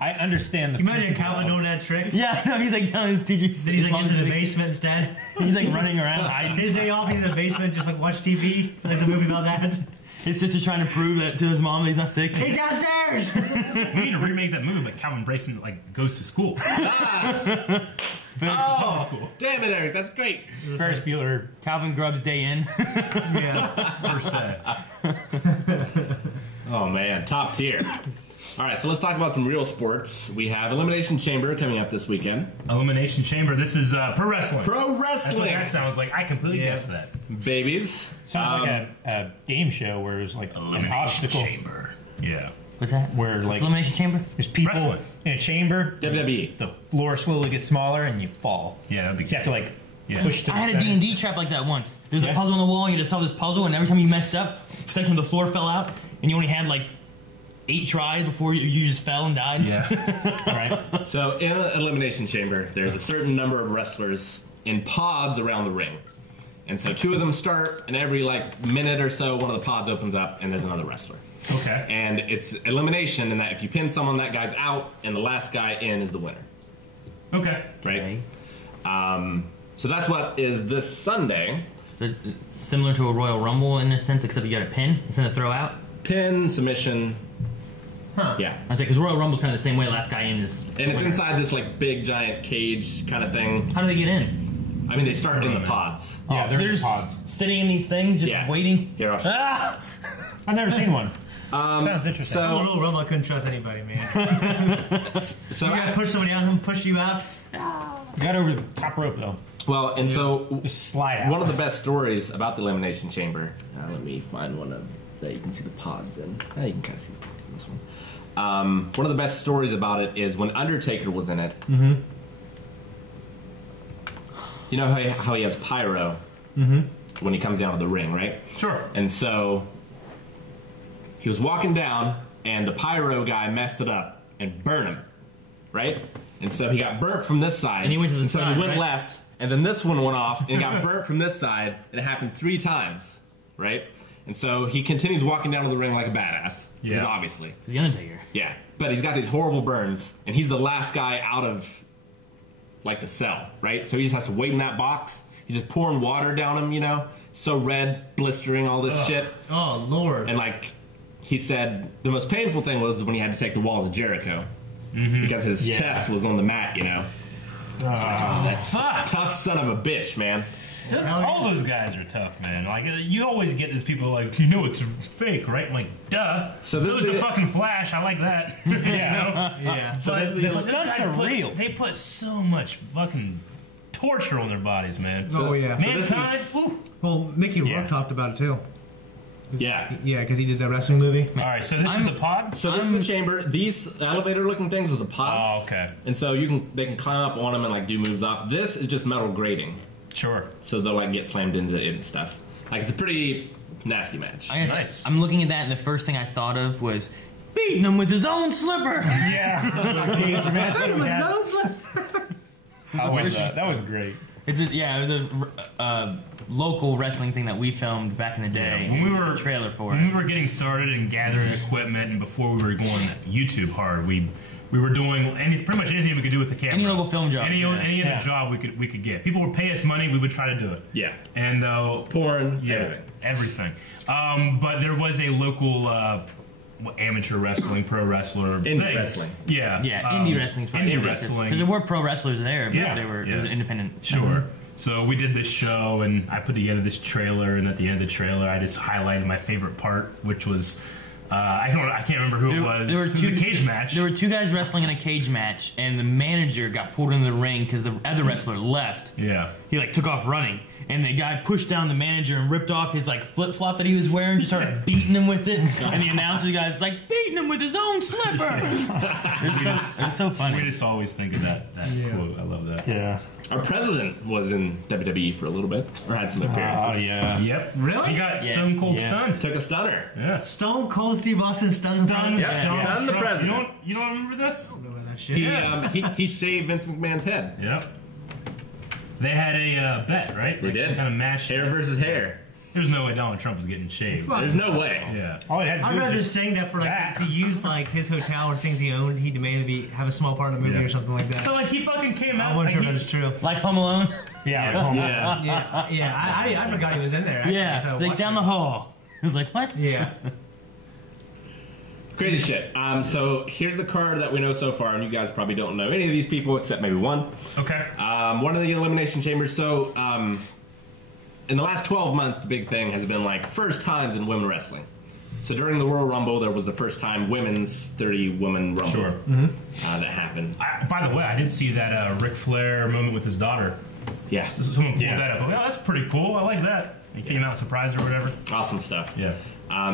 I understand the. Can you imagine principle Calvin of- doing that trick? Yeah, no, he's like telling his teacher. Then he's like just in the basement instead. He's like running around hiding. His day off, he's in the basement, just like watch TV. There's a movie about that. His sister's trying to prove that to his mom that he's not sick. He's downstairs. We need to remake that movie, but Calvin Brayson like goes to school. Oh, damn it, Eric. That's great. Ferris Bueller. Calvin Grubb's day in. Yeah. First day. Oh, man. Top tier. All right, so let's talk about some real sports. We have Elimination Chamber coming up this weekend. Elimination Chamber. This is pro wrestling. Pro That's what wrestling. that sounds like. I completely Yeah. guessed that. Babies. Sounds like a game show where there's like an obstacle Chamber. Yeah. What's that? where like Elimination Chamber? there's people Wrestling. in a chamber. WWE. The floor slowly gets smaller and you fall. Yeah, that'd be So you have to like Yeah. push to the I had a center. D&D trap like that once. There was a Yeah. puzzle on the wall, and you just saw this puzzle, and every time you messed up, a section of the floor fell out, and you only had like 8 tries before you just fell and died. Yeah. Right. So in an elimination chamber, there's a certain number of wrestlers in pods around the ring. And so 2 of them start, and every like minute or so, one of the pods opens up, and there's another wrestler. Okay. And it's elimination, in that if you pin someone, that guy's out, and the last guy in is the winner. Okay. Right? So that's what is this Sunday. So, similar to a Royal Rumble in a sense, except you got a pin instead of throw out. Pin, submission. Huh. Yeah. I say because Royal Rumble's kind of the same way. Last guy in is. And it's winner. inside this like big giant cage kind of thing. How do they get in? I mean, they start in the pods. Yeah, so they're they're in just pods. sitting in these things, just Yeah. waiting. Here, I'll show you. Ah! I've never seen one. Sounds interesting. That was a So, real rumble. I couldn't trust anybody, man. so You gotta push somebody out and push you out. You got over the top rope though. well, and so Just slide out. one of the best stories about the elimination chamber. Let me find one of that you can see the pods in. You can kind of see the pods in this one. One of the best stories about it is when Undertaker was in it. Mm-hmm. You know how he has pyro when he comes down to the ring, right? Sure. And so he was walking down, and the pyro guy messed it up and burned him, right? And so he got burnt from this side. And he went to the so side, he went right? left, and then this one went off, and he got burnt from this side, and it happened 3 times, right? And so he continues walking down to the ring like a badass. Yeah. Because obviously. The Undertaker. Yeah. But he's got these horrible burns, and he's the last guy out of, like, the cell, right? So he just has to wait in that box. He's just pouring water down him, you know? So red, blistering, all this shit. Oh, Lord. And, like, he said the most painful thing was when he had to take the walls of Jericho. Because his chest was on the mat, you know? That's fuck. tough son of a bitch, man. All those guys are tough, man. Like, you always get these people like, you know, it's fake, right? I'm like, duh. So So this is is the the- fucking Flash. I like that. You know? Yeah. So But this is those the- guys stunts are put- real. They put so much fucking torture on their bodies, man. Oh, yeah. So this Mankind, is- woo. Well, Mickey Rourke Yeah. talked about it, too. Yeah. Yeah, because he did that wrestling movie. All right, so this is the pod? So this is the chamber. These elevator-looking things are the pods. Oh, okay. And so they can climb up on them and like do moves off. This is just metal grating, Sure. so they'll like get slammed into it and stuff. Like it's a pretty nasty match. I guess Nice. I'm looking at that, and the first thing I thought of was beating him with his own slippers. Yeah. Cage match that we had. I With that. That was great. It was a local wrestling thing that we filmed back in the day. When we did were a trailer for when it. we were getting started and gathering equipment, and before we were going YouTube hard, we were doing pretty much anything we could do with the camera. Any local film jobs, any yeah. other Yeah. job we could get. People would pay us money, we would try to do it. Yeah. And Porn, yeah, everything. But there was a local amateur wrestling, pro wrestler, Indie thing. wrestling. Yeah, Indie wrestling's probably indie wrestling. because there were pro wrestlers there, but Yeah, they were it yeah. was an independent. Sure. So we did this show, and I put together this trailer, and at the end of the trailer, I just highlighted my favorite part, which was I can't remember who it was. There were It was a cage match. There were 2 guys wrestling in a cage match, and the manager got pulled into the ring because the other wrestler left. Yeah. He like took off running, and the guy pushed down the manager and ripped off his like flip flop that he was wearing, just started beating him with it. And the announcer guy's like beating him with his own slipper. It's so We funny. just always think of that quote. I love that. Yeah. Our president was in WWE for a little bit, or had some appearances. Oh, yeah. Yep. Really? He got Stone Cold Yeah. stunned. Took a stunner. Yeah. Stone Cold Steve Austin stunned. Stunned. Yeah, Donald stunned the Trump. president. You don't remember this? That shit. He shaved Vince McMahon's head. Yep. They had a bet, right? They Like did. some kind of match. Hair versus hair. There's no way Donald Trump was getting shaved. Fuck. There's no way. Yeah. All it had to I'd do was rather just saying that for like that. to use like his hotel or things he owned, he demanded to have a small part in the movie Yeah. or something like that. But like he fucking came out. I wasn't like, sure if he- that's true. Like Home Alone. Yeah. Yeah. I forgot he was in there. Actually, Yeah, until I it's like watched down it. the hall. It was like what? Yeah. Crazy shit. So here's the card that we know so far, and you guys probably don't know any of these people except maybe one. Okay. One of the elimination chambers. So in the last 12 months, the big thing has been like first times in women wrestling. So during the Royal Rumble, there was the first time women's 30 women Rumble Sure. that happened. By the way, I did see that Ric Flair moment with his daughter. Yeah, Someone pulled Yeah. that up. Oh, that's pretty cool. I like that. He came out surprised or whatever. awesome stuff. Yeah.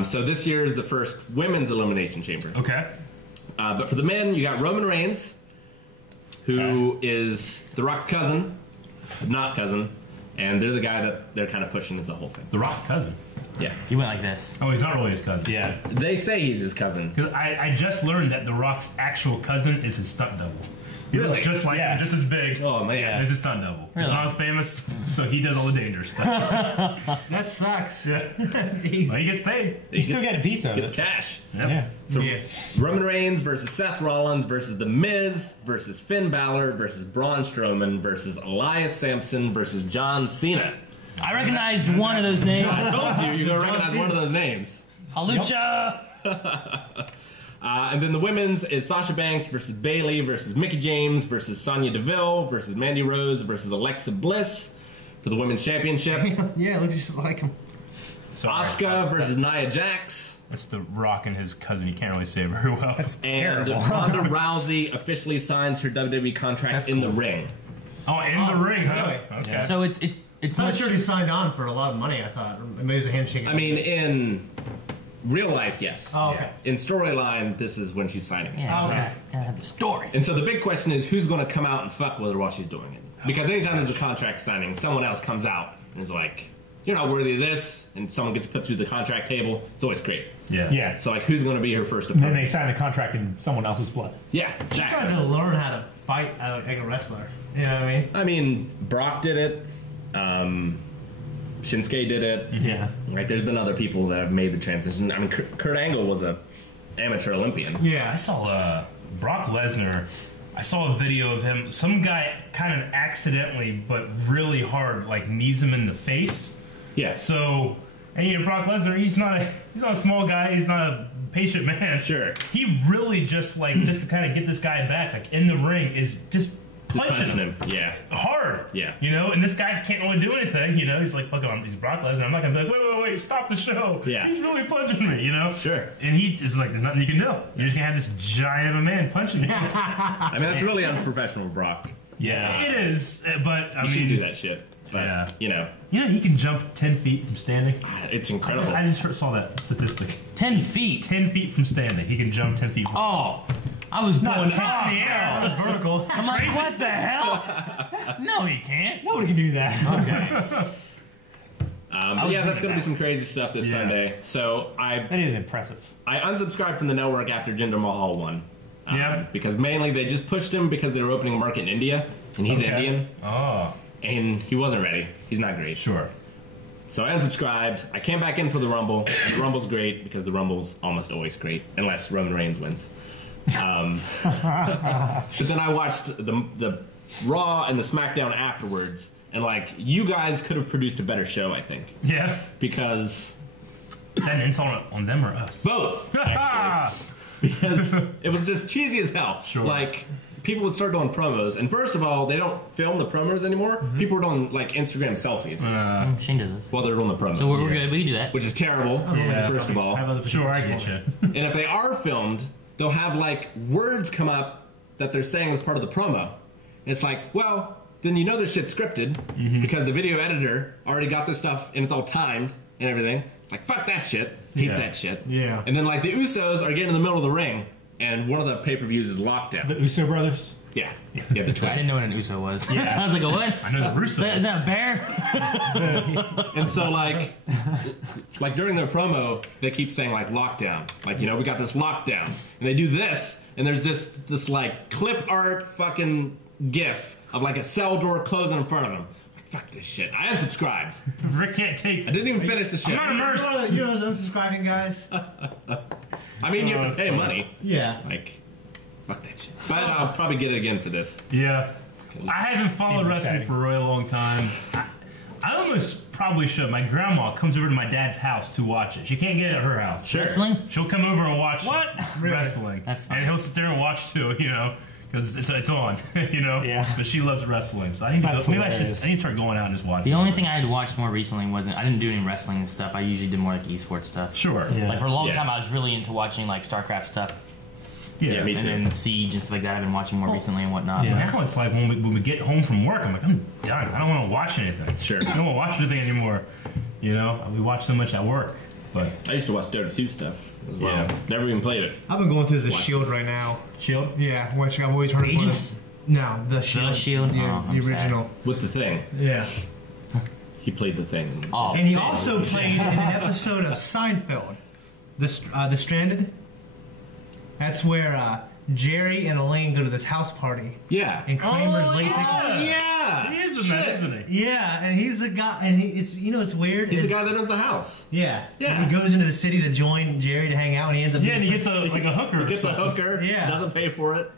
So this year is the first women's elimination chamber. Okay. But for the men, you got Roman Reigns, who is The Rock's cousin, not cousin, And they're the guy that they're kind of pushing into the whole thing. The Rock's cousin. Yeah. He went like this. Oh, he's not really his cousin. Yeah. They say he's his cousin. Because I just learned that The Rock's actual cousin is his stunt double. He looks just like him, just as big. Oh, man. Yeah, it's a stunt double. Really? He's not as famous, so he does all the dangerous stuff. That sucks. Yeah. Jeez. Well, he gets paid. You still get a piece of Gets it. cash. Yep. Yeah. So Yeah. Roman Reigns versus Seth Rollins versus The Miz versus Finn Balor versus Braun Strowman versus Elias Sampson versus John Cena. I recognized one of those names. I told you, you're going to recognize one of those names. Halucha. And then the women's is Sasha Banks versus Bayley versus Mickie James versus Sonya Deville versus Mandy Rose versus Alexa Bliss for the women's championship. Yeah, it looks just like him. Sorry. Asuka versus Nia Jax. That's The Rock and his cousin. You can't really say it very well. And Terrible. Ronda Rousey officially signs her WWE contract in the ring. Oh, in the ring, huh? really? Okay. So it's I'm not much. sure he signed on for a lot of money, I thought. Maybe it was a handshake. I mean, in real life, yes. Oh, okay. In storyline, this is when she's signing it. Yeah, Oh, okay. gotta have the story. And so the big question is, who's going to come out and fuck with her while she's doing it? Because anytime there's a contract signing, someone else comes out and is like, you're not worthy of this, and someone gets put through the contract table. It's always great. Yeah. Yeah. So, like, who's going to be her first And then opponent? they sign the contract in someone else's blood. Yeah, He's Jack. got to learn how to fight like a wrestler. You know what I mean? I mean, Brock did it. Shinsuke did it. Yeah. Like, there's been other people that have made the transition. I mean, Kurt Angle was a amateur Olympian. I Yeah. saw Brock Lesnar. I saw a video of him. Some guy kind of accidentally, but really hard, like knees him in the face. Yeah. So, and you know, Brock Lesnar, he's not a small guy. He's not a patient man. Sure. He really just to kind of get this guy back, like in the ring, is just punching him Yeah. hard. Yeah. You know, and this guy can't really do anything. You know, he's like, fuck him, he's Brock Lesnar. I'm not gonna be like, wait, stop the show. Yeah. He's really punching me. You know. Sure. And he is like, there's nothing you can do. You're just gonna have this giant of a man punching you. I mean, that's really unprofessional of Brock. Yeah, it is. But I You mean, shouldn't do that shit. But, Yeah. you know, he can jump 10 feet from standing. it's incredible. I just saw that statistic. 10 feet. 10 feet from standing, he can jump 10 feet. From Oh, I was going in the up. air. Vertical. I'm like, what the hell? No, he can't. Nobody can do that. Okay. But yeah, that's going to be some crazy stuff this Yeah. Sunday. So That is impressive. I unsubscribed from the network after Jinder Mahal won. Yeah. Because mainly they just pushed him because they were opening a market in India, and he's Okay. Indian, Oh, and he wasn't ready. He's not great. sure. So I unsubscribed. I came back in for the Rumble. And the Rumble's great because the Rumble's almost always great, unless Roman Reigns wins. But then I watched the Raw and the SmackDown afterwards, and like, you guys could have produced a better show, I think, Yeah. because Is that an insult on them or us? both actually, because it was just cheesy as hell. Sure. Like, people would start doing promos, and first of all, they don't film the promos anymore. People were doing like Instagram selfies Shane does this. while they're doing the promos. So we're good. We can do that. Which is terrible, Yeah. first of all. Have other Sure, I people. get you. And if they are filmed, they'll have like words come up that they're saying as part of the promo. And it's like, well, then you know this shit's scripted because the video editor already got this stuff and it's all timed and everything. It's like, fuck that shit. Hate Yeah. that shit. Yeah. And then like the Usos are getting in the middle of the ring and one of the pay-per-views is Lockdown. The Uso brothers. Yeah. Yeah, the I didn't twins. know what an Uso was. Yeah. I was like, what? I know the Russo. Is that a bear? And so like during their promo, they keep saying like lockdown. Like, you know, we got this lockdown. And they do this, and there's this like clip art fucking gif of like a cell door closing in front of them. Like, fuck this shit. I unsubscribed. Rick can't take. I didn't even finish the shit. I'm not immersed. You know those unsubscribing guys? I mean, you have to that's pay funny. money. Yeah. Like, fuck that shit. But I'll probably get it again for this. Yeah. I haven't followed Seems wrestling exciting. for a really long time. I almost probably should. My grandma comes over to my dad's house to watch it. She can't get it at her house. Sure. Wrestling? She'll come over and watch What? wrestling. That's fine. And he'll sit there and watch too, you know, because it's on, you know. Yeah. But she loves wrestling, so I need to That's go, maybe I hilarious. need to start going out and just watching. The only thing I had watched more recently wasn't. I didn't do any wrestling and stuff. I usually did more like esports stuff. Sure. Yeah. Like for a long Yeah. time, I was really into watching like StarCraft stuff. Yeah, me And too. then Siege and stuff like that. I've been watching more recently and whatnot. Yeah. Now it's like when we get home from work, I'm like, I'm done. I don't want to watch anything. Sure. I don't want to watch anything anymore. You know, we watch so much at work. But I used to watch Dota 2 stuff as well. Yeah. Never even played it. I've been going through the What? Shield right now. Shield. Yeah, which I've always heard of. Agents? No, the Shield. Shield? The, Oh, the I'm sad. original. With the thing. Yeah. He played the thing. Oh, And he also played in an episode of Seinfeld, The Stranded. That's where Jerry and Elaine go to this house party. Yeah. And Kramer's late. Oh, yeah. He is in that, isn't he? Yeah, and he's the guy, and it's it's weird. He's the guy that owns the house. Yeah, Yeah. And he goes into the city to join Jerry to hang out, and he ends up. Yeah, and he gets a hooker. He gets a or something. hooker. Yeah. Doesn't pay for it.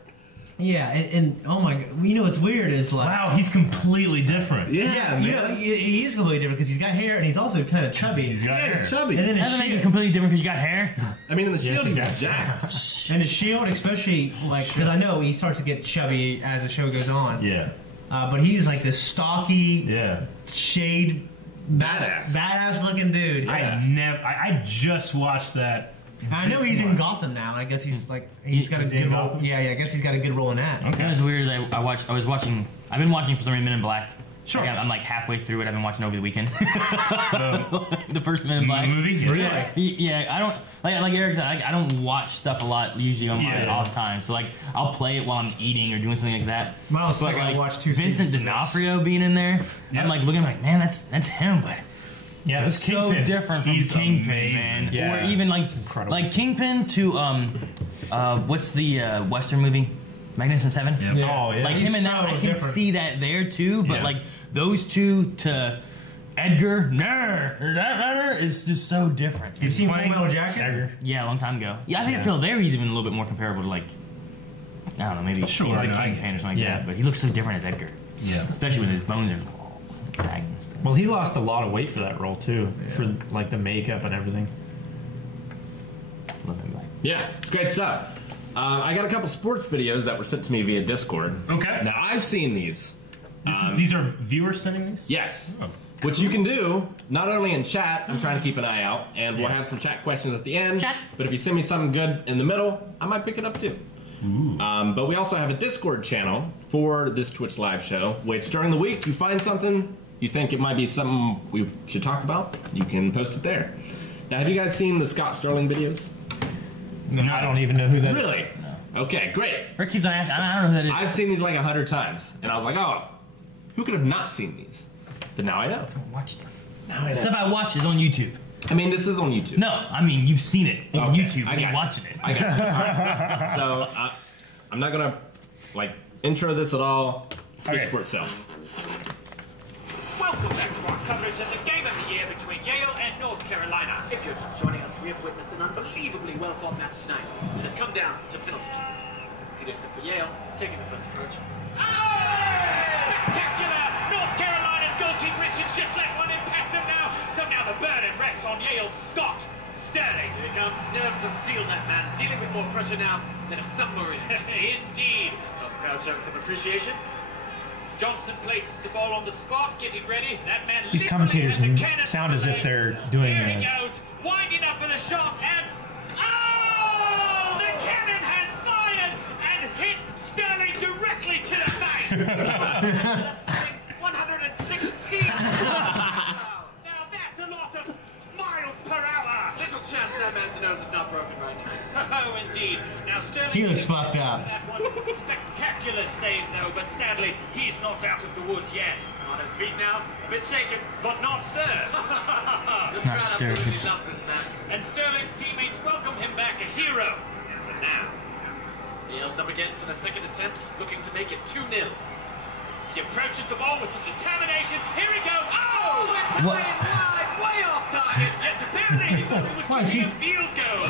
Yeah, and oh my god, what's weird is like. Wow, he's completely different. Yeah, he is completely different because he's got hair and he's also kind of chubby. He's got hair. He's chubby. And then his Doesn't make you shield, completely different because you got hair. I mean, in the Shield, he he does. was jacked. and his shield, especially like because I know he starts to get chubby as the show goes on. Yeah. But he's like this stocky, Yeah. shade, badass looking dude. I just watched that. I know he's in Gotham now. I guess he's like he's got a He's good in role. Gotham? Yeah, I guess he's got a good role in that. You know what's weird is I've been watching for some reason Men in Black. Sure. Like, I'm like halfway through it. I've been watching over the weekend. The The first Men in Black. movie? Yeah. Yeah, I don't like Eric said. I don't watch stuff a lot usually on my Yeah. all the time. So like I'll play it while I'm eating or doing something like that. When I was sick, But I like watched 2 Vincent seasons of this. D'Onofrio being in there, Yeah. I'm like looking like, man, that's him, but Yeah, it's that's so Kingpin. different from He's Kingpin, amazing. man. Yeah. Or even incredible. like Kingpin to what's the Western movie? Magnificent Seven. Yep. Yeah. Oh, yeah. Like He's him and that, so I can different. see that there too. But Yeah. like those two to Edgar, is just so different. You've seen Full playing Metal Jacket? Edgar. Yeah, a long time ago. Yeah, I think I feel there he's even a little bit more comparable to like I don't know, maybe Sure, like no, I Kingpin get or it. something like Yeah. that. But he looks so different as Edgar, Yeah. especially when his bones are sagging and stuff. Well, he lost a lot of weight for that role too, for like the makeup and everything. Love him, like. Yeah, it's great stuff. I got a couple sports videos that were sent to me via Discord. Okay. Now, I've seen these. These are viewers sending these? Yes. Oh. Which you can do, not only in chat, I'm trying to keep an eye out, and we'll Yeah. have some chat questions at the end. Chat. But if you send me something good in the middle, I might pick it up too. But we also have a Discord channel for this Twitch live show, which during the week you find something you think it might be something we should talk about, you can post it there. Now, have you guys seen the Scott Sterling videos? No, I don't even know who that is. Really? Okay, great. Rick keeps on asking. I don't know who that is. I've seen these like 100 times, and I was like, oh, who could have not seen these? But now I know. Watch stuff. Now I know. Stuff I watch is on YouTube. I mean, this is on YouTube. No, I mean you've seen it on Okay, YouTube. I And got you're you. watching it. I got you. All right. So I'm not gonna like intro this at all. It speaks Okay. for itself. Welcome back to our coverage of the game of the year between Yale and North Carolina. If you're just joining us, we have witnessed an unbelievably well-fought match tonight. It has come down to penalty kicks. Peterson for Yale, taking the first approach. Spectacular! North Carolina's goalkeeper Richards just let one in past him now. So now the burden rests on Yale's Scott Sterling. Here he comes. Nerves of steel, that man. Dealing with more pressure now than a submarine. Indeed. The crowd showing some appreciation. Johnson places the ball on the spot, getting ready. That man These literally commentators has the cannon sound as if away. they're doing There he a- goes, winding up for the shot, and oh! The cannon has fired and hit Sterling directly to the face. 116. Now that's a lot of miles per hour. Little chance that man's nose is not broken right now. Oh, indeed. Now Sterling. He looks fucked up. That one spectacular save, though, but sadly he's not out of the woods yet. On his feet now, a bit shaken, but not stirred. This crowd stirred. absolutely loves this man. And Sterling's teammates welcome him back a hero. But now, Yale's up again for the second attempt, looking to make it 2-0. He approaches the ball with some determination. Here he goes. Oh, it's high and wide, way off target. Yes, apparently he thought it was Why is kicking a he- field goal.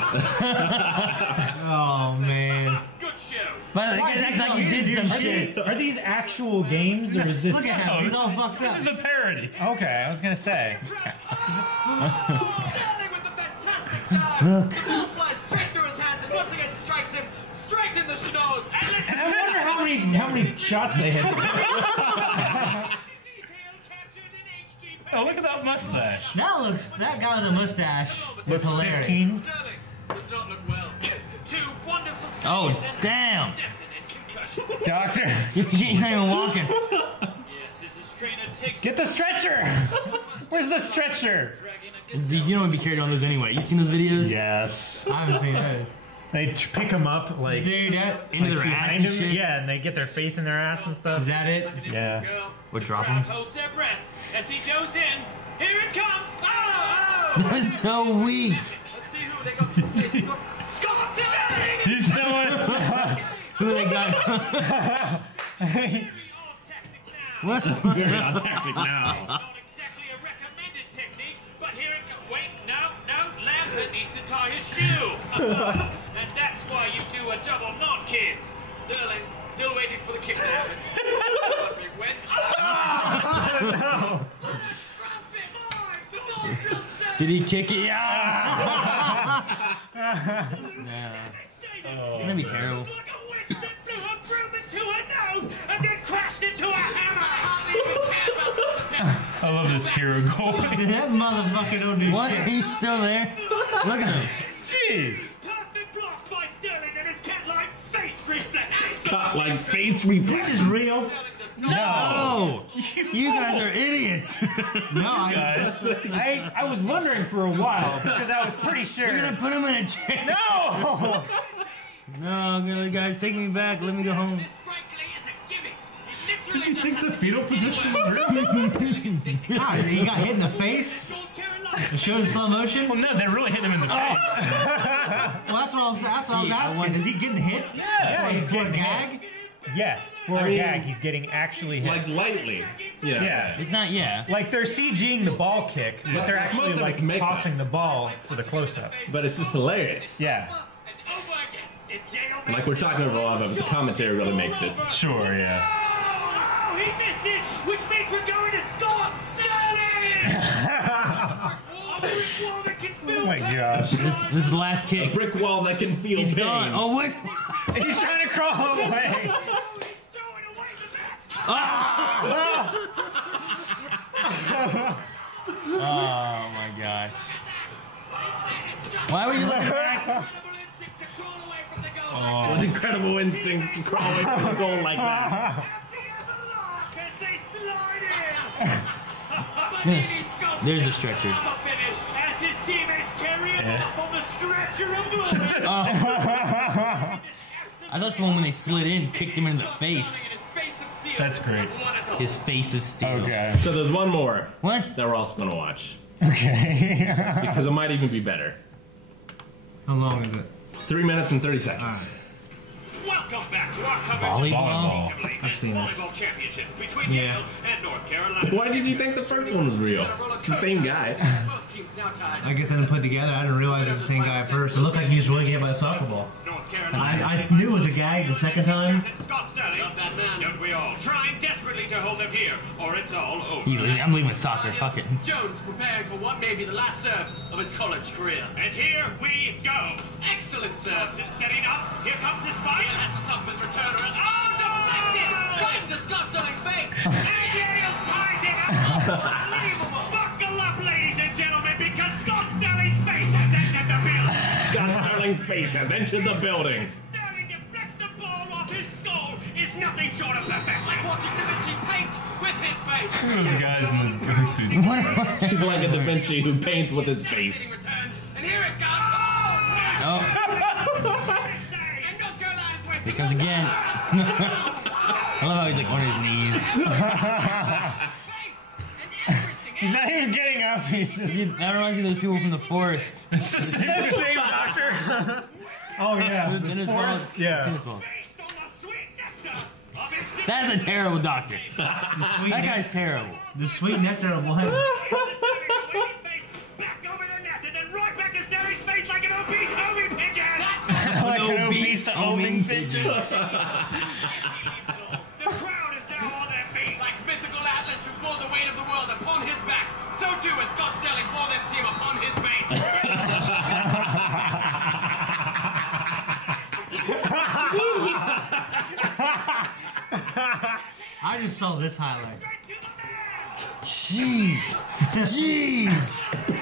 Oh man. Good show. But the Why guys is act he like so you did some Are shit. these, are these actual games or is this? Look at him. He's all fucked up. This is a parody. Okay, I was gonna say. Sterling with the fantastic dive. The ball flies straight through his hands and once again strikes him straight in the schnoz. And listen, And I wonder how many shots they hit. Oh, look at that mustache. That guy with the mustache was hilarious. 15. Sterling does not look well. Two wonderful saves Oh, and damn. definite concussion. Doctor, He's not even walking. Yes, as his trainer takes get the stretcher. Where's the stretcher? dragging a good You don't want to be carried on those anyway. You seen those videos? Yes. I haven't seen those. They pick him up like Dude, into their ass behind and him. shit. Yeah, and they get their face in their ass and stuff. Is that it? Yeah. Or drop Crowd him? holds their breath as he goes in. Here it comes. Oh! That's so weak. Let's see who they got to replace. Scott Sledding! He's still Who they got? What? Very on tactic now. Not exactly a recommended technique, but here it goes. Wait, no, Lambert needs to tie his shoe. And that's why you do a double knot, kids. Sterling, still waiting for the kick to happen. Big win. Did he kick it? Yeah. That'd be terrible. Like a witch that blew her broom into her nose and then crashed into a hammer. I love this hero goal. That motherfucker don't do What? shit. He's still there? Look at him. Jeez. Perfect blocks by Sterling and his cat-like face reflex. Got like face reflex. This is real. No. You guys are idiots. No, I was wondering for a while because I was pretty sure. You're gonna put him in a chair. No. No, guys, take me back. Let me go home. This, frankly, is a gimmick. He Did you literally think the fetal position was real? he got hit in the face. It showed in slow motion. Well, no, they're really hitting him in the face. Well, that's what I was asking. Is he getting hit? Yeah, he's For a getting gag? Yes, for a gag, he's getting actually hit. Like lightly. You know. Yeah. It's not, yeah. Like they're CGing the ball kick, but they're Most actually of like it's makeup. tossing the ball for the close-up. But it's just hilarious. Yeah. and over again. If Yale Like we're talking over a lot of it, but the commentary really makes it. Sure, yeah. Oh, he misses, which means we're going to Scott Sterling! Oh my gosh. This is the last kick. Brick wall that can feel He's pain. gone. Oh, what? He's trying to crawl away. Oh, my gosh. Why were you looking back? What incredible instincts to crawl away from the goal like that. Yes. There's the stretcher. As his teammates carry him off on the stretcher of movement. I thought someone, when they slid in, kicked him in the face. That's great. His face of steel. Okay. So there's one more What? that we're also going to watch. Okay. Because it might even be better. How long is it? 3 minutes and 30 seconds. Welcome back to our coverage Volleyball? of the I've seen this. volleyball championships between Yeah. Yale and North Carolina. Why did you think the first one was real? It's the same guy. Both teams now tied. I guess I didn't put it together. I didn't realize it was the same guy at first. It looked like he was really hit by a soccer ball. North And Carolina. I knew it was a gag the second time. Scott Sterling, that man, don't we all? Trying desperately to hold them here, or it's all over. I'm leaving soccer. Fuck it. Jones preparing for what may be the last serve of his college career. And here we go. Excellent serves. It's setting up. Here comes the spike. Yale has to stop his returner. And deflected! Right to Scott Sterling's face. And Yale ties it up. Unbelievable. Buckle up, ladies and gentlemen, because Scott Sterling's face has entered the building. Scott Sterling's face has entered the building. Sterling deflects the ball off his skull. Is nothing short of perfect. Like watching Da Vinci paint with his face. Those guys in those ghost suits. He's like a Da Vinci who paints with his face. Returns, and here it comes. Oh, Oh, and North Carolina's wasting here comes again. I love how he's like on his knees. He's not even getting up. He's just. That reminds me of those people from the forest. It's the same doctor. Oh yeah. The tennis balls. Yeah. Tennis ball. based on the sweet nectar of its That's a terrible doctor. That guy's terrible. The sweet nectar of one. back over the net and then right back to Sterling's face like an obese homing pigeon. Like an obese homing pigeon. The crowd is now on their feet like physical atlas who bore the weight of the world upon his back. So too as Scott Sterling bore this team upon his face. I just saw this highlight. Jeez. Jeez. The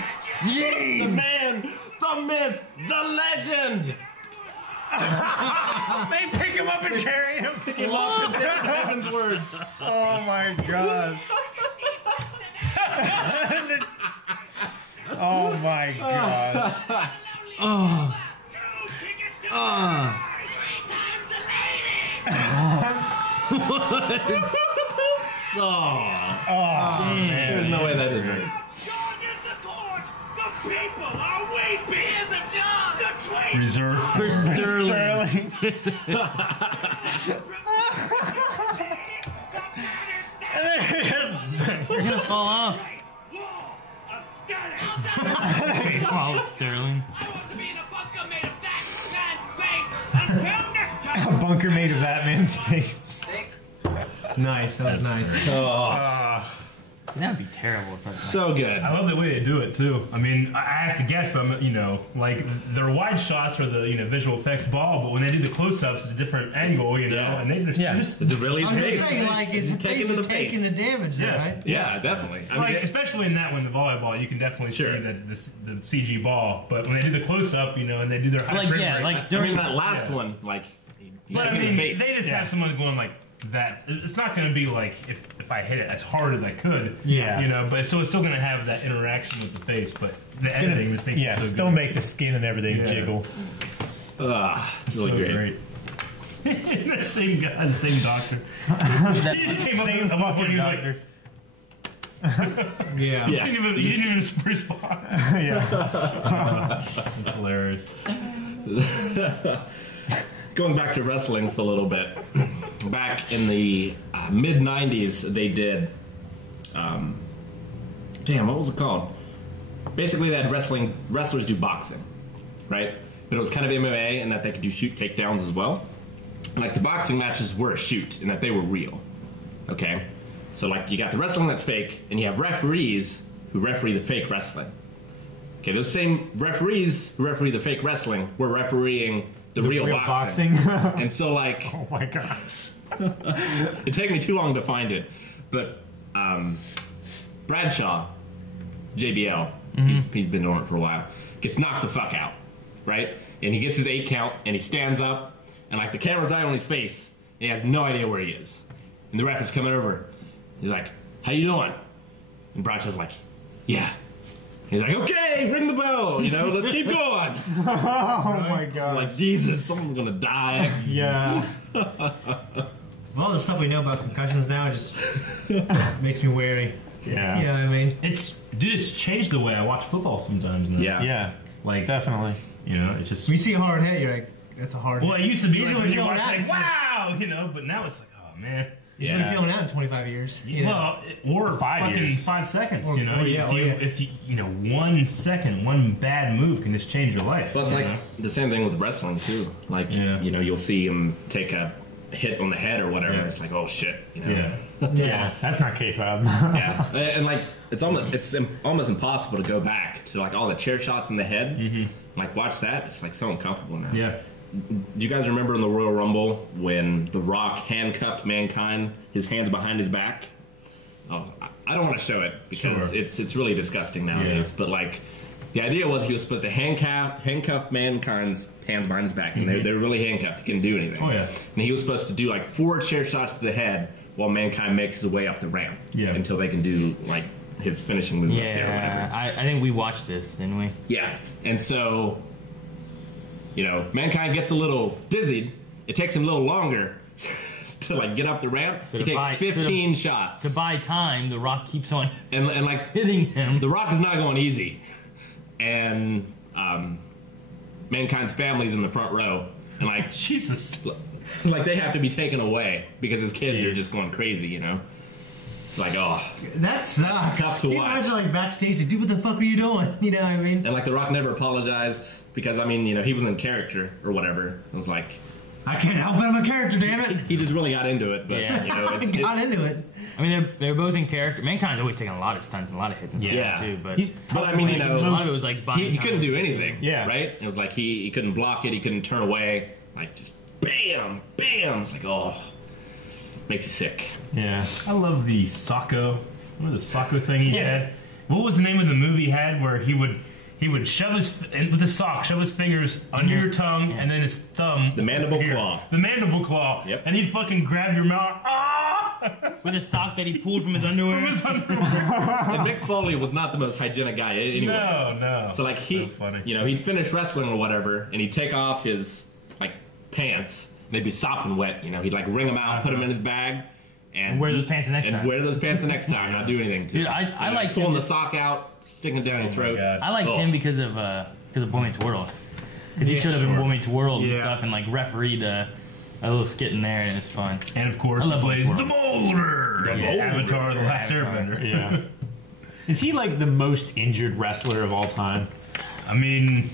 Jeez. man, the myth, the legend. They pick him up and carry him. Pick him up in heaven's word. Oh my gosh. Oh my gosh. Oh. Damn. There's no way that didn't hurt. Reserve For Sterling. You're gonna fall off. Oh, Sterling. A bunker made of that man's face. Nice, that was nice. That would be terrible. If So good. I love the way they do it too. I mean, I have to guess, but like their wide shots are the visual effects ball, but when they do the close-ups, it's a different angle, and they just It's really I'm face. just saying, like, his face is taking the damage, Yeah. right? Yeah, definitely. I mean, especially in that one, the volleyball, you can definitely see the CG ball, but when they do the close-up, and they do their high frame rate, I mean, that last one, like, but I mean, they just have someone going like that. It's not going to be like if I hit it as hard as I could, but so it's still going to have that interaction with the face, but the editing just makes it so good. Still make the skin and everything jiggle. It's really great. The same guy, the same doctor. He just came up and he was like, Yeah. he didn't even respond. That's hilarious. Going back to wrestling for a little bit. Back in the mid-90s, they did... what was it called? Basically, they had wrestlers do boxing, right? But it was kind of MMA in that they could do shoot takedowns as well. And, like, the boxing matches were a shoot in that they were real, okay? So, like, you got the wrestling that's fake, and you have referees who referee the fake wrestling. Okay, those same referees who referee the fake wrestling were refereeing the real boxing. And so, like... Oh, my gosh. It took me too long to find it. But Bradshaw, JBL, he's been doing it for a while, gets knocked the fuck out, right? And he gets his 8 count, and he stands up, and, like, the camera's eye on his face, and he has no idea where he is. And the ref is coming over. He's like, "How you doing?" And Bradshaw's like, "Yeah." He's like, "Okay, ring the bell, let's keep going." Oh my god. Like, Jesus, someone's gonna die. Yeah. With all the stuff we know about concussions now, it just makes me wary. Yeah. You know what I mean? It's changed the way I watch football sometimes now. Yeah. Like, Definitely. it's just... When you see a hard hit, you're like, that's a hard hit. Well, it used to be Easy like, when when you feeling watch, that like, in wow, but now it's like, oh, man. He's been feeling out in 25 years. Well, or 5 fucking years. 5 seconds, Or- if you 1 second, one bad move can just change your life. Well, it's like the same thing with wrestling too. Like, you'll see him take a hit on the head or whatever. It's like, oh shit. Yeah. That's not K-Fob. Yeah. And like, it's almost impossible to go back to like all the chair shots in the head. Like, watch that. It's like so uncomfortable now. Yeah. Do you guys remember in the Royal Rumble when The Rock handcuffed Mankind, his hands behind his back? Oh, I don't want to show it because it's really disgusting nowadays. But like, the idea was he was supposed to handcuff Mankind's hands behind his back, and they're really handcuffed. He couldn't do anything. Oh yeah. And he was supposed to do like 4 chair shots to the head while Mankind makes his way up the ramp. Yeah. Until they can do like his finishing move. Yeah, I think we watched this, didn't we? Yeah. And so, Mankind gets a little dizzied. It takes him a little longer to like get up the ramp. So he takes 15 shots. To buy time, The Rock keeps on and like hitting him. The Rock is not going easy. And Mankind's family's in the front row. And like, Jesus. Like, they have to be taken away because his kids are just going crazy, It's like, oh. That sucks. Tough to Can you watch. imagine, like, backstage, like, dude, what the fuck were you doing? You know what I mean? And like, The Rock never apologized because, I mean, he was in character or whatever. It was like, I can't help it, I'm a character, damn it. he just really got into it. But, I got into it. I mean, they're both in character. Mankind's always taking a lot of stunts and a lot of hits and stuff Yeah. too. But But I mean, a lot of it was like buying he time. couldn't do anything. Yeah. Right? It was like he couldn't block it. He couldn't turn away. Like, just bam, bam. It's like, oh, makes you sick. Yeah. I love the Socko. Remember the Socko thing he had? What was the name of the movie he had where he would shove his with his sock, shove his fingers under your tongue and then his thumb. The mandible claw. The mandible claw. Yep. And he'd fucking grab your mouth. With a sock that he pulled from his underwear. And Mick Foley was not the most hygienic guy anyway. No. So like so funny. he'd finish wrestling or whatever, and he'd take off his pants. They'd be sopping wet. You know, he'd like wring them out, put them in his bag, and wear those pants the next time. And wear those pants the next time. Not do anything to Dude, it. I like pulling the just, sock out, sticking it down your throat. I liked him because of Boy Meets World. Because he showed up in Boy Meets World and stuff, and like refereed a little skit in there, and it's fun. And of course, he plays the Boulder, Avatar: The Last Airbender. Yeah. Is he like the most injured wrestler of all time? I mean,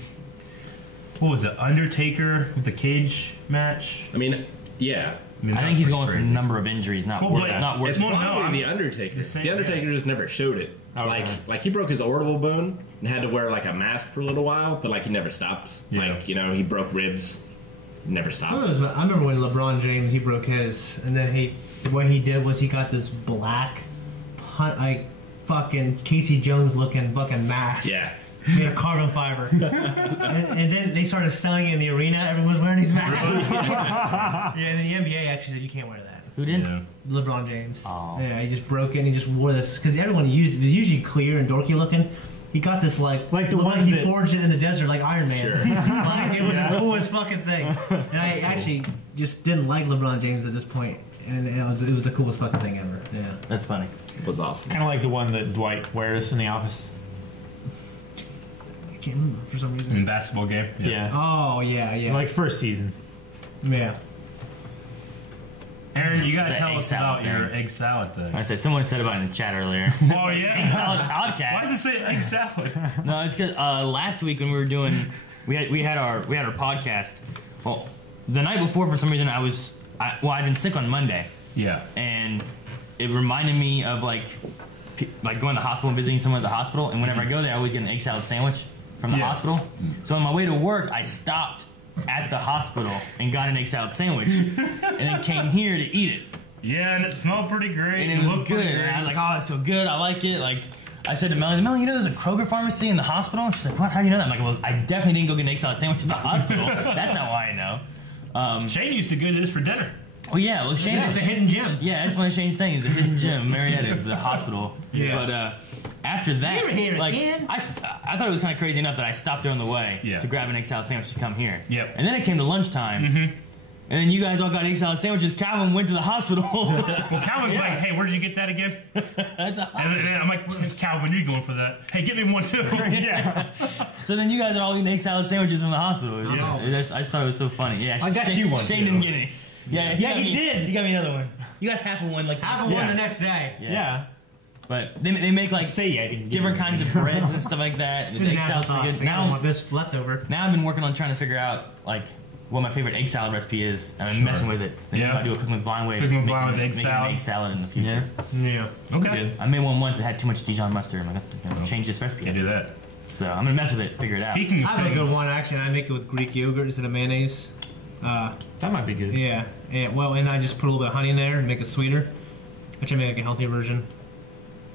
what was it? Undertaker with the cage match? I mean, yeah. I think he's going for a number of injuries, not worse. Not worse. It's probably the Undertaker. The Undertaker just never showed it. Like he broke his orbital bone and had to wear like a mask for a little while, but like he never stopped. Like, you know, he broke ribs, never stopped. I remember when LeBron James, he broke his, and then what he did was he got this black, like fucking Casey Jones looking fucking mask. Yeah. Made of carbon fiber. and then they started selling it in the arena. Everyone's wearing these masks. Yeah, and the NBA actually said you can't wear that. Who did? Yeah. LeBron James. Oh. Yeah, he just broke it and he just wore this because everyone used it was usually clear and dorky looking. He got this like the one he forged it in the desert like Iron Man. Sure. Like it was the coolest fucking thing. And I actually just didn't like LeBron James at this point, and it was the coolest fucking thing ever. Yeah, that's funny. It was awesome. Kind of like the one that Dwight wears in The Office. I can't remember for some reason. In basketball game. Yeah. Oh yeah. Like first season. Yeah. Aaron, you gotta That tell egg us salad about thing. your egg salad thing. I said someone said about it in the chat earlier. Oh yeah, Egg salad podcast. Why does it say egg salad? No, it's because last week when we were doing, we had our podcast. Well, the night before, for some reason, I'd been sick on Monday. Yeah. And it reminded me of like going to the hospital and visiting someone at the hospital. And whenever I go there, I always get an egg salad sandwich from the hospital. So on my way to work, I stopped at the hospital and got an egg salad sandwich, and then came here to eat it. Yeah, and it smelled pretty great. And it was good. And I was like, oh, it's so good. I like it. Like, I said to Melanie, you know there's a Kroger pharmacy in the hospital? And she's like, what? How do you know that? I'm like, well, I definitely didn't go get an egg salad sandwich at the hospital. That's not why I know. Shane used to go to this for dinner. Oh, yeah. Well, Shane... It's a hidden gem. Yeah, that's one of Shane's things. The hidden gem. Marietta is the hospital. Yeah. But after that... You're here like, again. I thought it was kind of crazy enough that I stopped there on the way to grab an egg salad sandwich to come here. Yep. And then it came to lunchtime. And then you guys all got egg salad sandwiches. Calvin went to the hospital. Well, Calvin's like, hey, where'd you get that again? And then I'm like, Calvin, you're going for that. Hey, get me one too. Yeah. So then you guys are all eating egg salad sandwiches from the hospital. I just thought it was so funny. Yeah, I got you one. Shane didn't get any. Yeah, he did. You got me another one. You got half of one, like Half of one the next day. Yeah. But they make like different kinds of breads and stuff like that. And the egg salad's pretty good. Now this leftover. Now I've been working on trying to figure out like what my favorite egg salad recipe is. And I'm messing with it. And if I do a cooking with blind way, making an egg salad in the future. Yeah. Okay. I made one once that had too much Dijon mustard. I'm like, change this recipe. Can't do that. So I'm gonna mess with it, figure it out. Speaking of I have a good one actually. I make it with Greek yogurt instead of mayonnaise. That might be good. Yeah, and I just put a little bit of honey in there and make it sweeter. Actually, I make like a healthier version.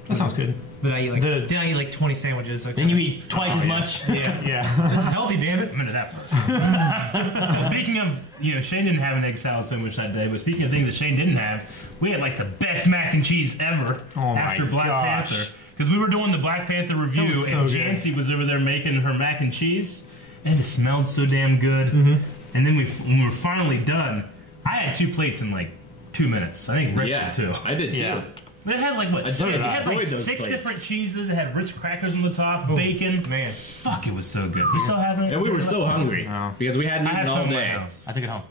That sounds good. But I eat like then I eat like 20 sandwiches. Then you eat twice as much. Yeah. It's healthy, damn it. I'm into that part. Well, speaking of, Shane didn't have an egg salad sandwich that day, but speaking of things that Shane didn't have, we had like the best mac and cheese ever after Black Panther. Because we were doing the Black Panther review, and Jancy was over there making her mac and cheese, and it smelled so damn good. And then when we were finally done, I had 2 plates in like 2 minutes. I think Rick did too. I did too. But it had like what? It had like 6 different cheeses. It had Ritz crackers on the top, bacon. Man, fuck, it was so good. We still have it. And we were so hungry because we hadn't eaten all day. I took it home.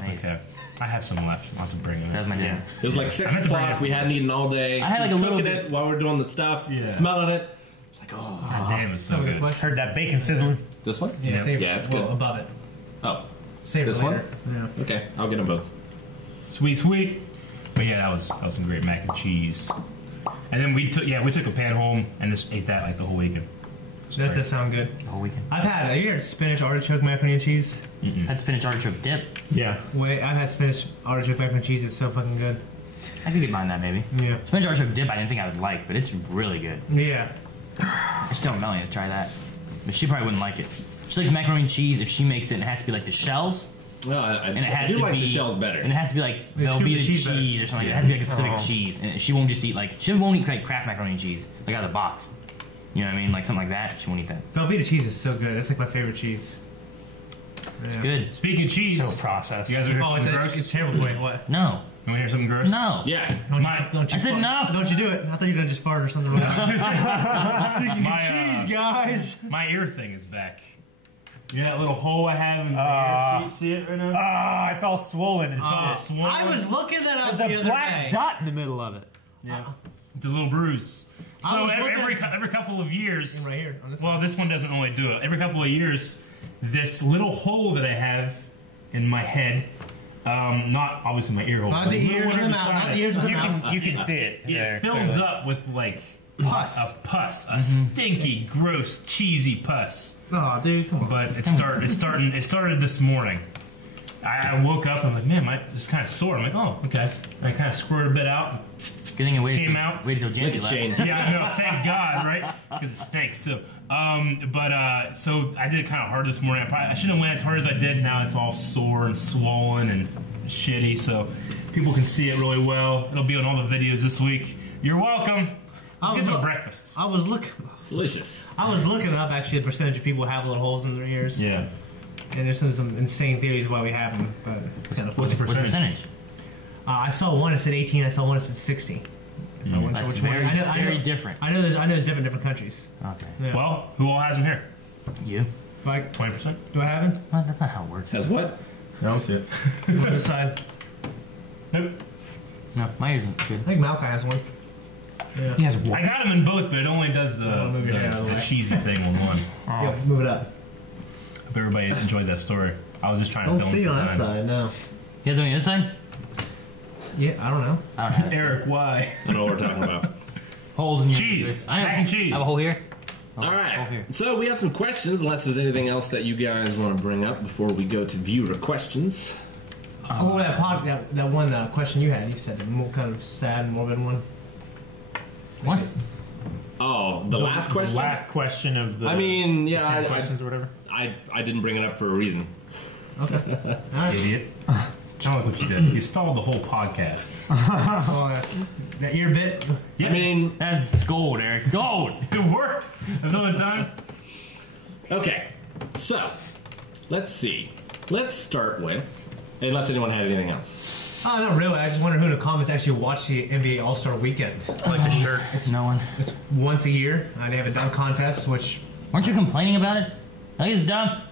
Okay, I have some left. I'll have to bring it. That was my dinner. It was like 6 o'clock. We hadn't eaten all day. I had like a little bit it while we were doing the stuff, smelling it. It's like, oh, God damn, it's so good. Heard that bacon sizzling. This one? Yeah, it's good. Above it. Oh, save this it later. one? Yeah. Okay, I'll get them both. Sweet. But yeah, that was some great mac and cheese. And then we took a pan home and just ate that like the whole weekend. That does sound good. The whole weekend. I've had you had spinach artichoke macaroni and cheese. Had spinach artichoke dip. Yeah. Wait, I've had spinach artichoke macaroni and cheese. It's so fucking good. I think you'd mind that maybe. Yeah. Spinach artichoke dip I didn't think I would like, but it's really good. Yeah. I still want Melanie to try that. But she probably wouldn't like it. She likes macaroni and cheese if she makes it and it has to be like the shells. No, I do like the shells better. And it has to be like Velveeta cheese or something. It has to be like a specific cheese. And she won't just eat she won't eat like Kraft macaroni and cheese, like out of the box. You know what I mean? Like something like that. She won't eat that. Velveeta cheese is so good. That's like my favorite cheese. It's good. Speaking of cheese, So processed. you guys ever hear something it's gross? terrible. Wait, what? No. You want to hear something gross? No. Yeah. Don't you I said fart. no. Don't you do it. I thought you were going to just fart or something. Speaking of cheese, guys. My ear thing is back. You know that little hole I have in my ear? See it right now? Ah, it's all swollen and Oh, shit. swollen. I was looking that up There's the a other black day. dot in the middle of it. Yeah. It's a little bruise. I So was every looking- couple of years, Right here. On this well, side. this one doesn't really do it. Every couple of years, this little hole that I have in my head, not obviously my ear hole. Not but the little ears one of the mouth. beside Not it, the ears of the mouth. You can see it. It there, fills clearly. up with like Pus. a stinky, gross, cheesy pus. Oh, dude, come on. But it started this morning. I woke up and I'm like, man, it's kind of sore. I'm like, oh, okay. I kind of squirted a bit out. Good thing you waited Came out. till Jancy left. Shane. Yeah, no, thank God, right? Because it stinks too. So I did it kind of hard this morning. I shouldn't have went as hard as I did. Now it's all sore and swollen and shitty, so people can see it really well. It'll be on all the videos this week. You're welcome. Let's get some breakfast. I was looking up actually the percentage of people who have little holes in their ears. Yeah. And there's some insane theories why we have them, but it's kind of funny. What's the What's the percentage? I saw one that said 18. I saw one that said 60. So I wasn't sure That's which one. very, I know, very different. I know there's different countries. Okay. Yeah. Well, who all has them here? You? Like, 20%? do I have him? Well, that's not how it works. That's what? No, I see it. On this side. Nope. No, my ears are good. I think Malachi has one. Yeah. He has I got them in both, but it only does move your hair out of the the way. cheesy thing on one. Yeah, move it up. Hope everybody enjoyed that story. I was just trying Don't to fill see in it some on that time. side, no. You guys on the other side? Yeah, I don't know. I don't have it. Eric, why? I don't know what we're talking about. Holes in your Cheese. ears. I have, Mac and cheese. I have a hole here. All Hole right. here. So we have some questions, unless there's anything else that you guys want to bring up before we go to viewer questions. Oh, that one question you had, you said a more kind of sad, morbid one. What? Oh, the last question? Last question of the. I mean, yeah, 10 questions or whatever. I didn't bring it up for a reason. Okay. All right. Idiot. I don't like what you did. You stalled the whole podcast. Oh, that ear bit. I mean, It's gold, Eric. Gold! It worked another time. okay. So, let's see. Let's start with, unless anyone had anything else. Oh, not really. I just wonder who in the comments actually watched the NBA All-Star Weekend. Like the shirt. It's no one. It's once a year. They have a dunk contest, which... Weren't you complaining about it? I think it's dumb.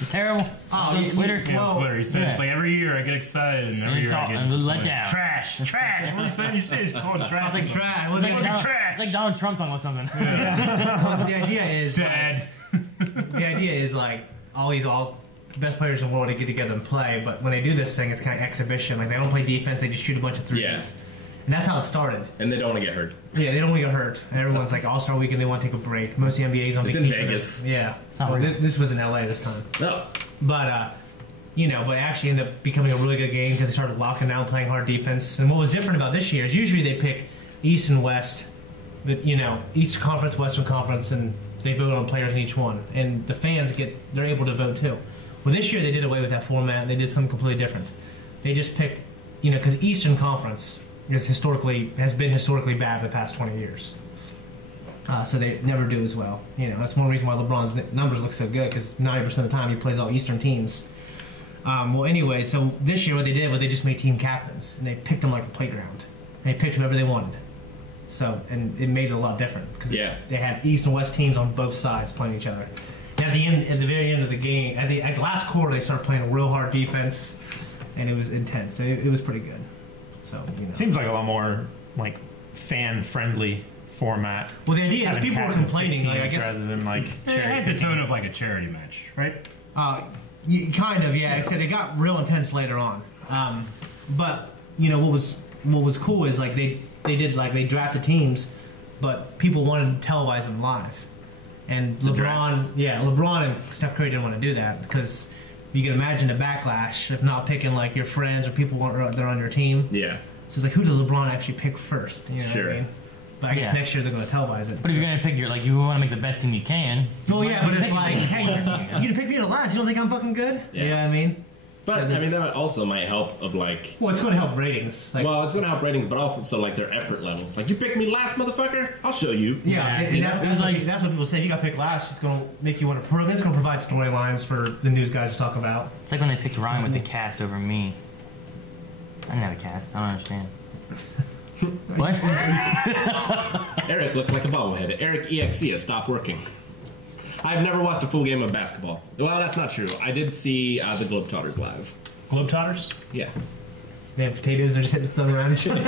It's terrible. Oh, It's on yeah, Twitter. Yeah, on Twitter. He said yeah. it's like every year I get excited and every And year I get let disappointed. down. Trash. What are you saying? You say it's called trash. It's like trash. It's like, Fucking Donald, trash. it's like Donald Trump talking about something. The idea is... Sad. The idea is like all these best players in the world to get together and play, but when they do this thing, it's kind of exhibition. Like they don't play defense; they just shoot a bunch of threes. Yeah. And that's how it started. And they don't want to get hurt. Yeah, they don't want to get hurt. And everyone's like All-Star Weekend, they want to take a break. Most of the NBA's on It's in vacation. Vegas. Yeah. not Well, real. this was in LA this time. No. But, but actually ended up becoming a really good game because they started locking down, playing hard defense. And what was different about this year is usually they pick East and West, Eastern Conference, Western Conference, and they vote on players in each one. And the fans they're able to vote too. Well, this year they did away with that format. They did something completely different. They just picked, because Eastern Conference has been historically bad for the past 20 years. So they never do as well. That's one reason why LeBron's numbers look so good, because 90% of the time he plays all Eastern teams. Well, anyway, so this year what they did was they just made team captains, and they picked them like a playground. And they picked whoever they wanted. So, and it made it a lot different, because they had East and West teams on both sides playing each other. And at the very end of the game, at the last quarter, they started playing a real hard defense, and it was intense. It was pretty good. So, Seems like a lot more like fan-friendly format. Well, the idea is Having people are captains complaining. pick Like, I teams guess rather than like It cherry has the picking. tone of like a charity match, right? Kind of, yeah. Except it got real intense later on. But what was cool is like they drafted teams, but people wanted to televise them live. And LeBron and Steph Curry didn't want to do that because you can imagine the backlash of not picking like your friends or people that are on your team. Yeah. So it's like, who did LeBron actually pick first? You know Sure. what I mean? But I guess next year they're going to televise it. But if you're going to pick you want to make the best team you can. Well, yeah, but it's like, hey, you didn't pick me to last. You don't think I'm fucking good? Yeah. You know what I mean? But I mean, that also might help of like. Well, it's going to help ratings. Like, well, it's going to help ratings, but also like their effort levels. Like, you picked me last, motherfucker. I'll show you. Yeah, that's what people say. You got picked last. It's going to make you want to. It's going to provide storylines for the news guys to talk about. It's like when they picked Ryan with the cast over me. I didn't have a cast. I don't understand. What? Eric looks like a bobblehead. Eric EXE has stopped working. I've never watched a full game of basketball. Well, that's not true. I did see the Globetrotters live. Globetrotters? Yeah. They have potatoes. They're just hitting stuff around each other.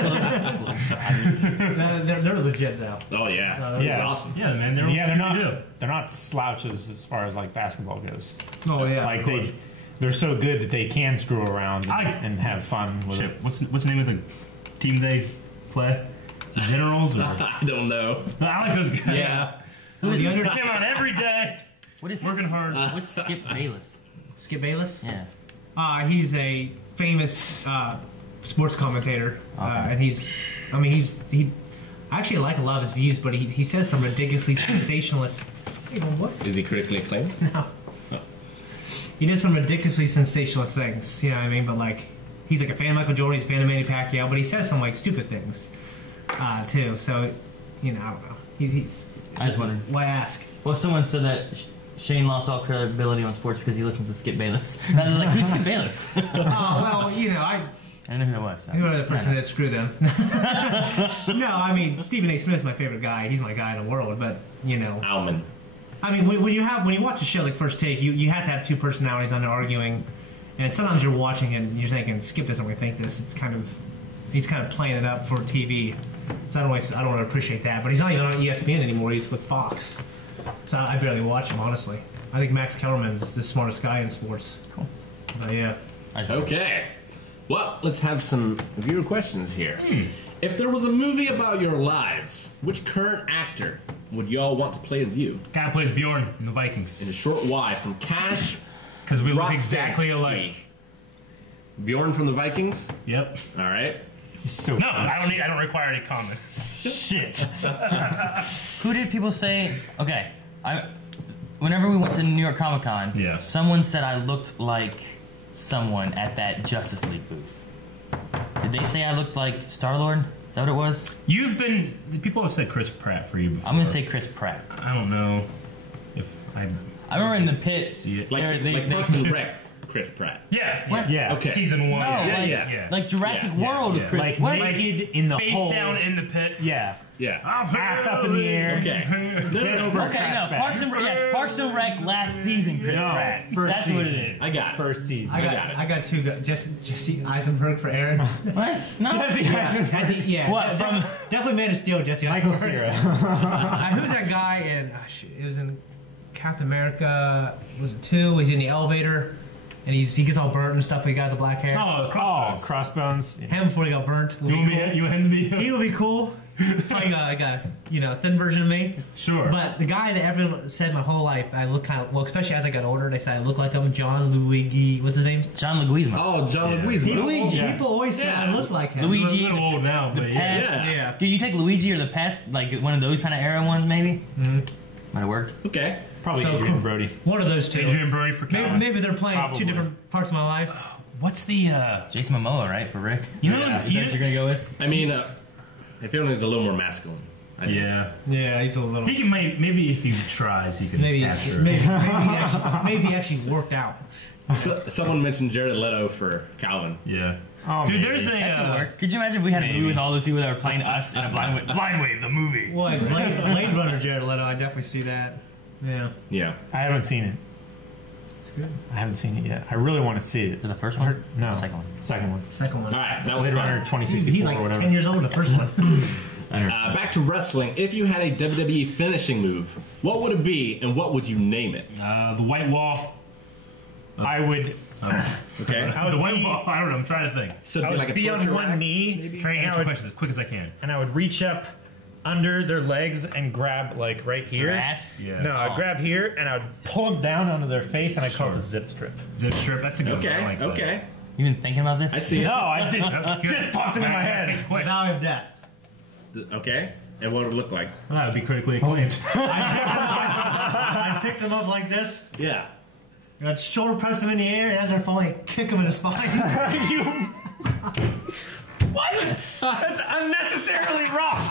They're legit though. Oh yeah. Yeah. Awesome. Yeah, man. They're not slouches as far as like basketball goes. Oh yeah. Like they're so good that they can screw around and have fun with it. What's the name of the team they play? The Generals? Or? I don't know. No, I like those guys. Yeah. The under Came out every day. What is working hard? What's Skip Bayless? Skip Bayless? Yeah. He's a famous sports commentator, and he I actually like a lot of his views, but he says some ridiculously sensationalist. You know what? Is he critically acclaimed? No. Oh. He does some ridiculously sensationalist things. You know what I mean? But like, he's like a fan of Michael Jordan, he's a fan of Manny Pacquiao, but he says some like stupid things too. So, you know, I don't know. He's. I just wondered. Why ask? Well, someone said that Shane lost all credibility on sports because he listened to Skip Bayless. And I was like, who's Skip Bayless? Oh, well, you know, I don't know who that was. So. Whoever the person is, screw them. No, I mean, Stephen A. Smith's my favorite guy. He's my guy in the world, but, you know. Alman. I mean, when you watch a show like First Take, you have to have two personalities on there arguing, and sometimes you're watching it and you're thinking, Skip doesn't really think this. He's kind of playing it up for TV. So I don't want to appreciate that. But he's not even on ESPN anymore. He's with Fox. So I barely watch him, honestly. I think Max Kellerman's the smartest guy in sports. Cool. But yeah. Okay. Well, let's have some viewer questions here. If there was a movie about your lives, which current actor would y'all want to play as you? Guy plays Bjorn in the Vikings. In a short Y from Cash. Because we look Roxanne exactly Ski. alike. Bjorn from the Vikings? Yep. All right. So no, I don't require any comment. Shit. Who did people say? Okay, whenever we went to New York Comic Con, someone said I looked like someone at that Justice League booth. Did they say I looked like Star-Lord? Is that what it was? People have said Chris Pratt for you before. I'm gonna say Chris Pratt. I don't know if I remember in the pit. See it. Like Parks and Rec. Chris Pratt. Yeah. What? Yeah. Okay. Season 1. No, like Jurassic World. Yeah. Chris. Like what? naked in the face hole. down in the pit. Yeah. Yeah. Ass up in the air. Okay. Parks and Rec last season, Chris Pratt. That's what it is. I got it. First season. I got two. Jesse Eisenberg for Aaron. What? No. Jesse Eisenberg. Yeah. What? Definitely Man of Steel. Jesse Michael Eisenberg. Cera. Who's that guy in? It was in Captain America. Was it 2? He's in the elevator. And he gets all burnt and stuff. He got the black hair. Oh, Crossbones. Crossbones. Him before he got burnt. You want him to be? He would be cool. Playing like a thin version of me. Sure. But the guy that everyone said my whole life I look kind of especially as I got older, they said I look like him. John Luigi. What's his name? John Leguizamo. Oh, John Leguizamo. Luigi. People always said I look like him. Luigi. He's a little old now, but Yeah. Dude, you take Luigi or the past, like one of those kind of era ones, maybe. Might have worked. Okay. Probably So, Adrian Brody. One of those two. Adrian Brody for Calvin. Maybe they're playing Probably. two different parts of my life. What's the Jason Momoa, right, for Rick? You know, Is that what you're gonna go with? I mean, I feel like he's a little more masculine. I think. Yeah, he's a little. He can maybe if he tries, he can Maybe he actually worked out. Someone mentioned Jared Leto for Calvin. Yeah. Oh, Dude, maybe. there's a. Could you imagine if we had a movie with all those people that were playing us in a Blind Wave, the movie? Well, like Blade Runner, Jared Leto, I definitely see that. Yeah. Yeah. I haven't seen it. It's good. I haven't seen it yet. I really want to see it. Is it the first one? No. Second one. Second one. Second one. All right. That was Blade fun. Runner 2064 He's like or whatever. 10 years old, the first one. Back to wrestling. If you had a WWE finishing move, what would it be and what would you name it? The White Wall. I would. Okay. The White Wall. I don't know. I'm trying to think. So I it'd would be be like a on torture one rack, knee, maybe? Try and and I answer would, questions as quick as I can. and I would reach up under their legs and grab like right here. Your ass? Yeah. No, I'd grab here and I would pull them down onto their face and I'd call it the zip strip. Zip strip. That's a good one. I Okay. like that. Okay. You been thinking about this? I see it. No, I didn't. That's good. Just popped it in my head. Valley of Death. Okay. And what would it look like? Well, that would be critically acclaimed. I picked them up like this. Yeah. And I'd shoulder press them in the air, and as they're falling, I'd kick them in the spine. What? That's unnecessarily rough.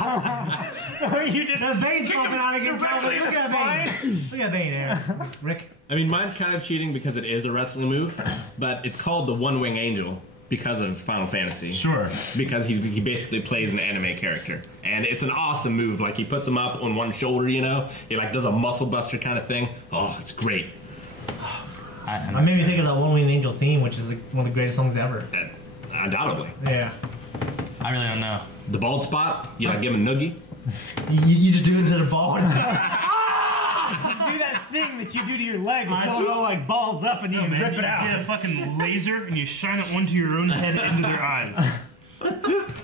You just the veins popping out again. directly in the spine. Look at Bane there, Rick. I mean, mine's kind of cheating because it is a wrestling move, but it's called the One Wing Angel because of Final Fantasy. Sure. Because he basically plays an anime character, and it's an awesome move. Like he puts him up on one shoulder, you know, he like does a muscle buster kind of thing. Oh, it's great. I made me think of the One Winged Angel theme, which is like one of the greatest songs ever. Undoubtedly. Yeah. I really don't know. The bald spot, you like give him a noogie. You just do it to the ball. Do that thing that you do to your leg until it all like balls up and you rip it out. You get a fucking laser and you shine it onto your own head into their eyes.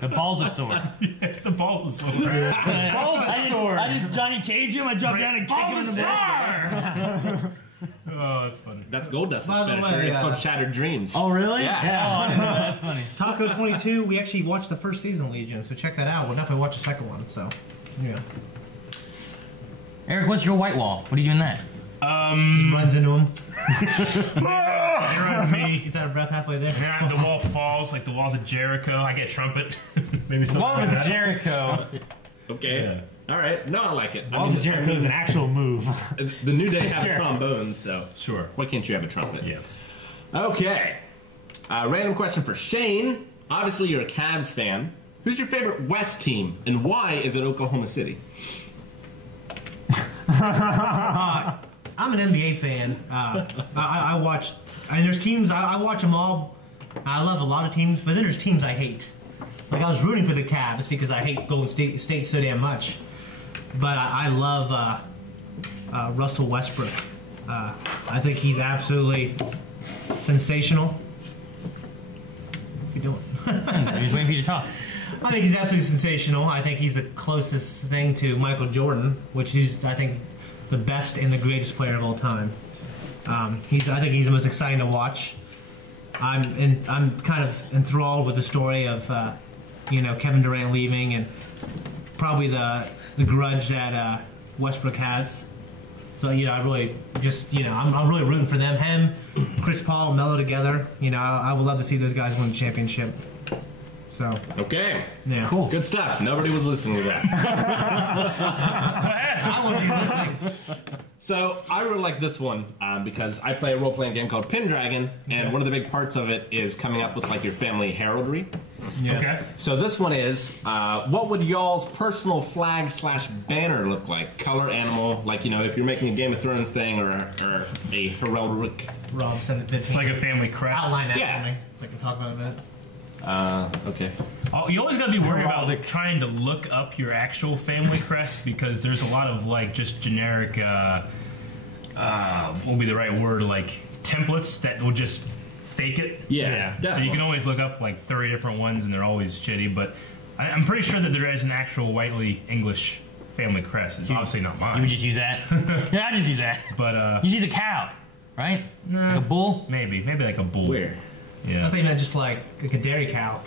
The ball's a sword. Yeah, the ball's a sword. I just Johnny Cage him. I jump down and kick him in the back. Oh, that's funny. That's Goldust's By the finisher. way, It's called Shattered Dreams. Oh, really? Yeah. Oh, that's funny. Taco 22, we actually watched the first season of Legion, so check that out. We'll definitely watch the second one, so, yeah. Eric, what's your white wall? What are you doing that? Just runs into him. They're on me. He's out of breath halfway there. And the wall falls like the walls of Jericho. I get trumpet. Maybe something Walls like of that. Jericho. Okay. Yeah. All right. No, I like it. Walls of Jericho is an actual move. The New Day have Jericho. trombones, so Sure. why can't you have a trumpet? Yeah. Okay. Random question for Shane. Obviously, you're a Cavs fan. Who's your favorite West team, and why is it Oklahoma City? I'm an NBA fan. I watch, and there's teams, I watch them all. I love a lot of teams, but then there's teams I hate. Like, I was rooting for the Cavs because I hate Golden State so damn much. But I love Russell Westbrook. I think he's absolutely sensational. What are you doing? I'm just waiting for you to talk. I think he's absolutely sensational. I think he's the closest thing to Michael Jordan, which is, I think, the best and the greatest player of all time. I think he's the most exciting to watch. I'm kind of enthralled with the story of Kevin Durant leaving and probably the grudge that Westbrook has. So I really just I'm really rooting for them. Him, Chris Paul, Melo together. I would love to see those guys win the championship. So Okay. yeah, Cool. Good stuff. Nobody was listening to that. I wasn't even listening. So I really like this one because I play a role-playing game called Pendragon, and one of the big parts of it is coming up with like your family heraldry. Yeah. Okay. So this one is, what would y'all's personal flag/banner look like? Color, animal, like if you're making a Game of Thrones thing or a heraldric. Rob sent it 15. It's like a family crest. Outline that Yeah. for me so I can talk about it a bit. Okay. Oh, you always got to be worried about trying to look up your actual family crest because there's a lot of like just generic, what would be the right word, like templates that will just fake it. Yeah, So definitely. you can always look up like 30 different ones and they're always shitty, but I'm pretty sure that there is an actual whitely English family crest. It's obviously not You would mine. just use that? Yeah, I just use that. But, You just use a cow, right? Like a bull? maybe like a bull. Where? Yeah. I think not just like a dairy cow.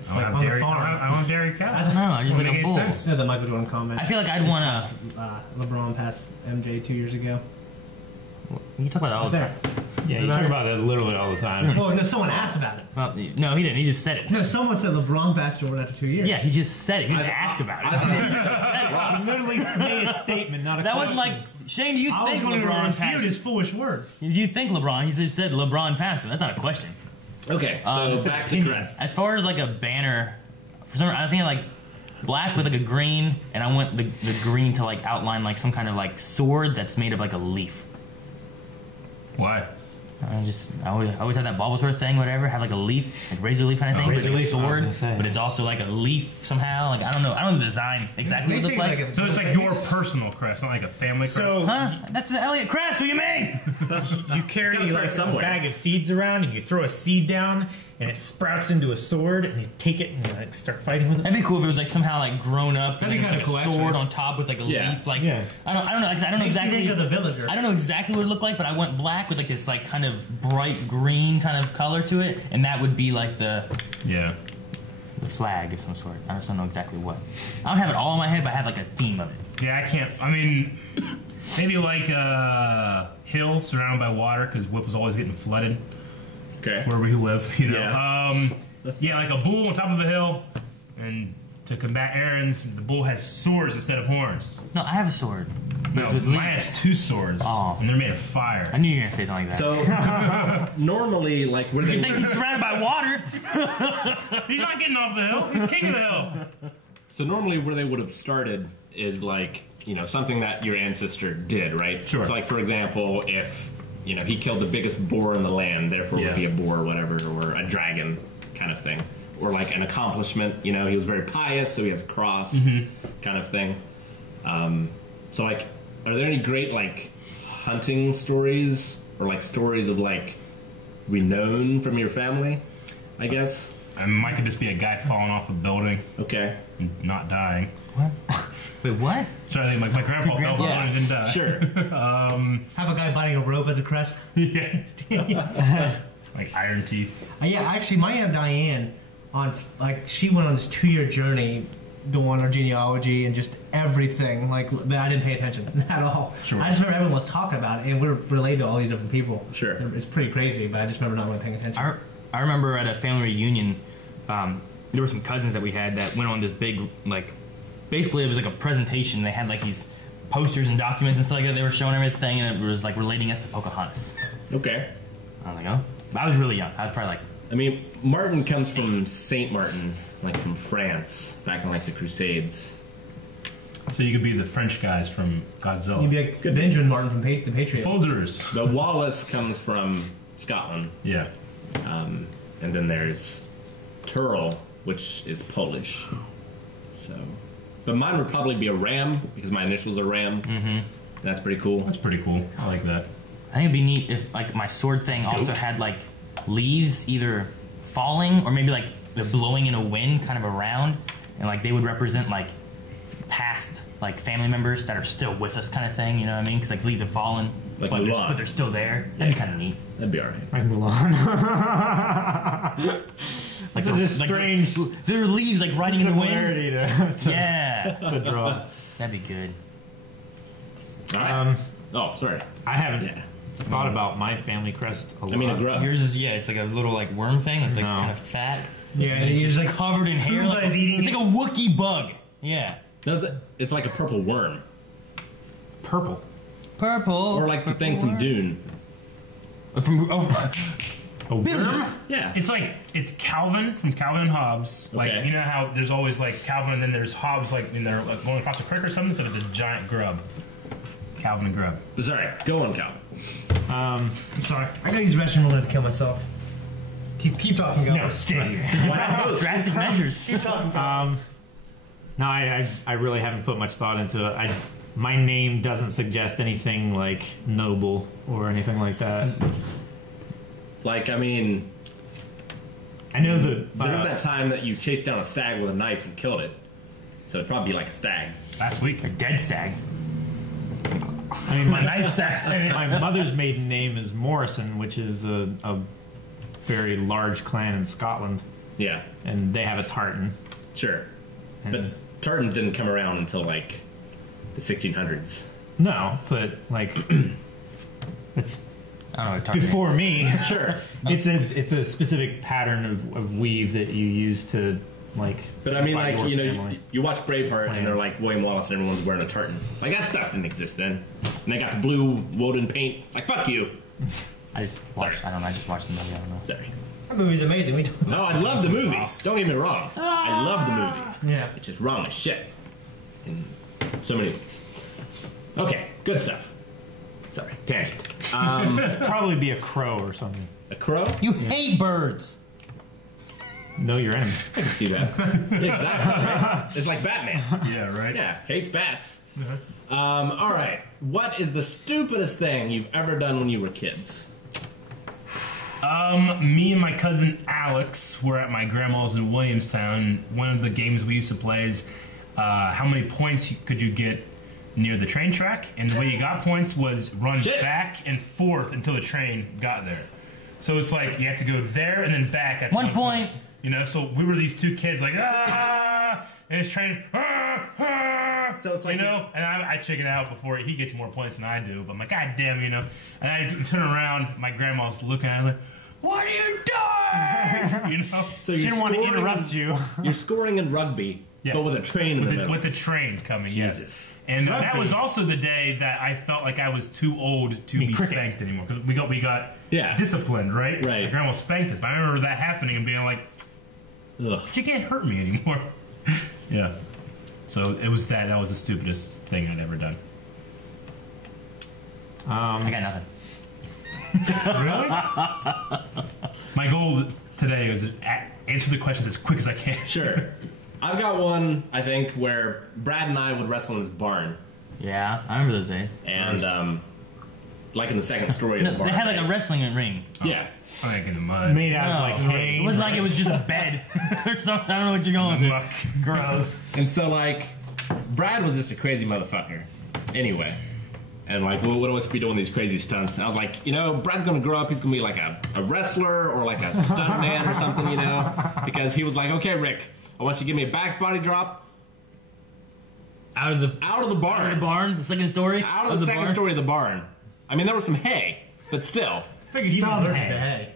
It's I like don't on have the dairy. farm. I don't have dairy cows. I don't know. I just Doesn't like make a any bull. sense. Yeah, the Michael Jordan comment. I feel like I'd want to. LeBron passed MJ 2 years ago. You talk about that all the time. Yeah, you talk about that literally all the time. Well, no, someone asked about it. Well, no, he didn't. He just said it. No, someone said LeBron passed Jordan after 2 years. Yeah, he just said it. He didn't ask about it. He just said it. You literally made a statement, not a That question. wasn't like, Shane, do you I was think going to LeBron refute passed? his foolish words. Do you think LeBron? He just said LeBron passed him. That's not a question. Okay, so back to crest. As far as like a banner, for some reason, I think I like black with like a green, and I want the green to like outline like some kind of like sword that's made of like a leaf. Why? I always have that Bulbasaur thing, whatever. Have like a leaf, like razor leaf kind of thing, but it's like a leaf, I was sword, gonna say. but it's also like a leaf somehow. Like I don't know the design exactly what it looked like. So it's like your personal crest, not like a family crest. So Huh? That's the Elliot Crest. What do you mean? you carry gotta start like somewhere. a bag of seeds around, and you throw a seed down, and it sprouts into a sword, and you take it and you like start fighting with it. That'd be cool if it was like somehow like grown up. That'd be and kinda like a cool, sword actually. on top with like a Yeah. leaf. Like Yeah. I don't know. I don't know Makes me exactly. think of the Villager. I don't know exactly what it looked like, but I went black with like this like kind of bright green kind of color to it, and that would be like the flag of some sort. I just don't know exactly what. I don't have it all in my head, but I have like a theme of it. Yeah, I can't. I mean, maybe like hill surrounded by water because Whip was always getting flooded. Okay. Wherever he lived, you know. Yeah. Yeah, like a bull on top of a hill, and to combat Aaron's, the bull has swords instead of horns. No, I have a sword. No, mine has 2 swords, and they're made of fire. I knew you were gonna say something like that. So normally, like, where they you think he's surrounded by water? He's not getting off the hill. He's king of the hill. So normally, where they would have started is like, you know, something that your ancestor did, right? Sure. So, like, for example, if you know he killed the biggest boar in the land, therefore it would be a boar or whatever, or a dragon kind of thing, or like an accomplishment. You know, he was very pious, so he has a cross kind of thing. So, like, are there any great like hunting stories or like stories of like renown from your family? I guess. Mine could just be a guy falling off a building. Okay. And not dying. What? Wait, what? Trying to think, like my grandpa fell off a building and didn't die. Sure. Have a guy biting a rope as a crest. Yeah. Like iron teeth. Yeah, actually, my Aunt Diane, she went on this 2-year journey doing her genealogy and just everything. Like, but I didn't pay attention at all. Sure. I just remember everyone was talking about it, and we're related to all these different people. Sure. It's pretty crazy, but I just remember not really paying attention. I remember at a family reunion, there were some cousins that we had that went on this big, like, basically it was like a presentation. They had like these posters and documents and stuff like that. They were showing everything, and it was like relating us to Pocahontas. Okay. I was like, oh. I was really young. I was probably like... I mean, Martin comes from Saint Martin, like from France, back in like the Crusades. So you could be the French guys from Godzilla. You'd be like Benjamin Martin from The Patriot. Folders. The Wallace comes from Scotland. Yeah. And then there's Turl, which is Polish. So, but mine would probably be a ram because my initials are Ram. Mm-hmm. That's pretty cool. That's pretty cool. I like that. I think it'd be neat if like my sword thing also had like leaves either falling or maybe like the blowing in a wind kind of around, and like they would represent like past like family members that are still with us kind of thing. You know what I mean? Because like leaves have fallen, Like but they're still there. That'd be kind of neat. That'd be alright. Like Mulan. Like Such a strange there are leaves like riding in the wind. similarity to Yeah, the draw. that'd be good. Alright. Oh, sorry. I haven't Yeah. thought about my family crest a lot. I mean, a grub. Yours is it's like a little like worm thing. It's like No. kind of fat. Yeah, and it's he's just like covered in hair. Pumbaa Like is eating it's like a Wookiee bug. Yeah. No, it's like a purple worm. Purple. Purple. Or like the thing from Dune. From A worm? Yeah. It's Calvin from Calvin and Hobbes. Like, Okay. you know how there's always like Calvin and then there's Hobbes like when they're like going across a creek or something, so it's a giant grub. Calvin and grub. But sorry, go on, Calvin. I'm sorry. I gotta use restroom room to kill myself. Keep talking, No, guys. stay here. drastic measures. Keep talking. No, I really haven't put much thought into it. My name doesn't suggest anything like noble or anything like that. Like, I mean, I know the there's that time that you chased down a stag with a knife and killed it. So it'd probably be like a stag. Last week. A dead stag. I mean, my mother's maiden name is Morrison, which is a very large clan in Scotland, Yeah, and they have a tartan. sure. But And- tartan didn't come around until like the 1600s. No, but like it's I don't know what tartan before is. me. Sure. It's a specific pattern of weave that you use to like. But I mean, signify like, your you know, family. you watch Braveheart and they're like William Wallace and everyone's wearing a tartan. Like, that stuff didn't exist then. And they got the blue Woden paint. Like, fuck you. I just watched. I don't know. I just watched the movie. I don't know. Sorry. That movie's amazing. No, I love the movie. Don't get me wrong. I love the movie. Yeah. It's just wrong as shit. In so many ways. Okay, good stuff. Sorry, tangent. It'd probably be a crow or something. A crow? You hate birds. Know your enemy. I can see that. Yeah, exactly, right? It's like Batman. Yeah, right? Yeah, hates bats. All right. What is the stupidest thing you've ever done when you were kids? Me and my cousin Alex were at my grandma's in Williamstown. One of the games we used to play is how many points could you get near the train track? And the way you got points was run back and forth until the train got there. So it's like you have to go there and then back at 1 point. You know, so we were these two kids like, and this train, So it's like, you know, and I chicken out before he gets more points than I do. But I'm like, God damn, you know. And I turn around, my grandma's looking at me like, what are you doing? You know? So She you're didn't want to scoring interrupt you. You're scoring in rugby, Yeah. but with a train in the middle. With the train coming, Jesus. yes. And that was also the day that I felt like I was too old to be spanked anymore. Because we got disciplined, right? Right. My grandma spanked us. But I remember that happening and being like, Ugh. she can't hurt me anymore. Yeah. So it was that. That was the stupidest thing I'd ever done. I got nothing. Really? My goal today was to answer the questions as quick as I can. Sure. I've got one, I think, where Brad and I would wrestle in his barn. Yeah, I remember those days. And, like in the second story of the barn. They had like a wrestling ring. Yeah. Like in the mud. Made out of like hay. It was like it was just a bed or something. I don't know what you're going Muck. to. Gross. And so, like, Brad was just a crazy motherfucker. Anyway. And, like, what was he doing these crazy stunts? And I was like, you know, Brad's going to grow up. He's going to be like a wrestler or like a stunt man or something, you know? Because he was like, okay, Rick, I want you to give me a back body drop. Out of the barn. Out of the barn. The second story. Out of the second story of the barn. I mean, there was some hay, but still. Figured you were allergic to hay.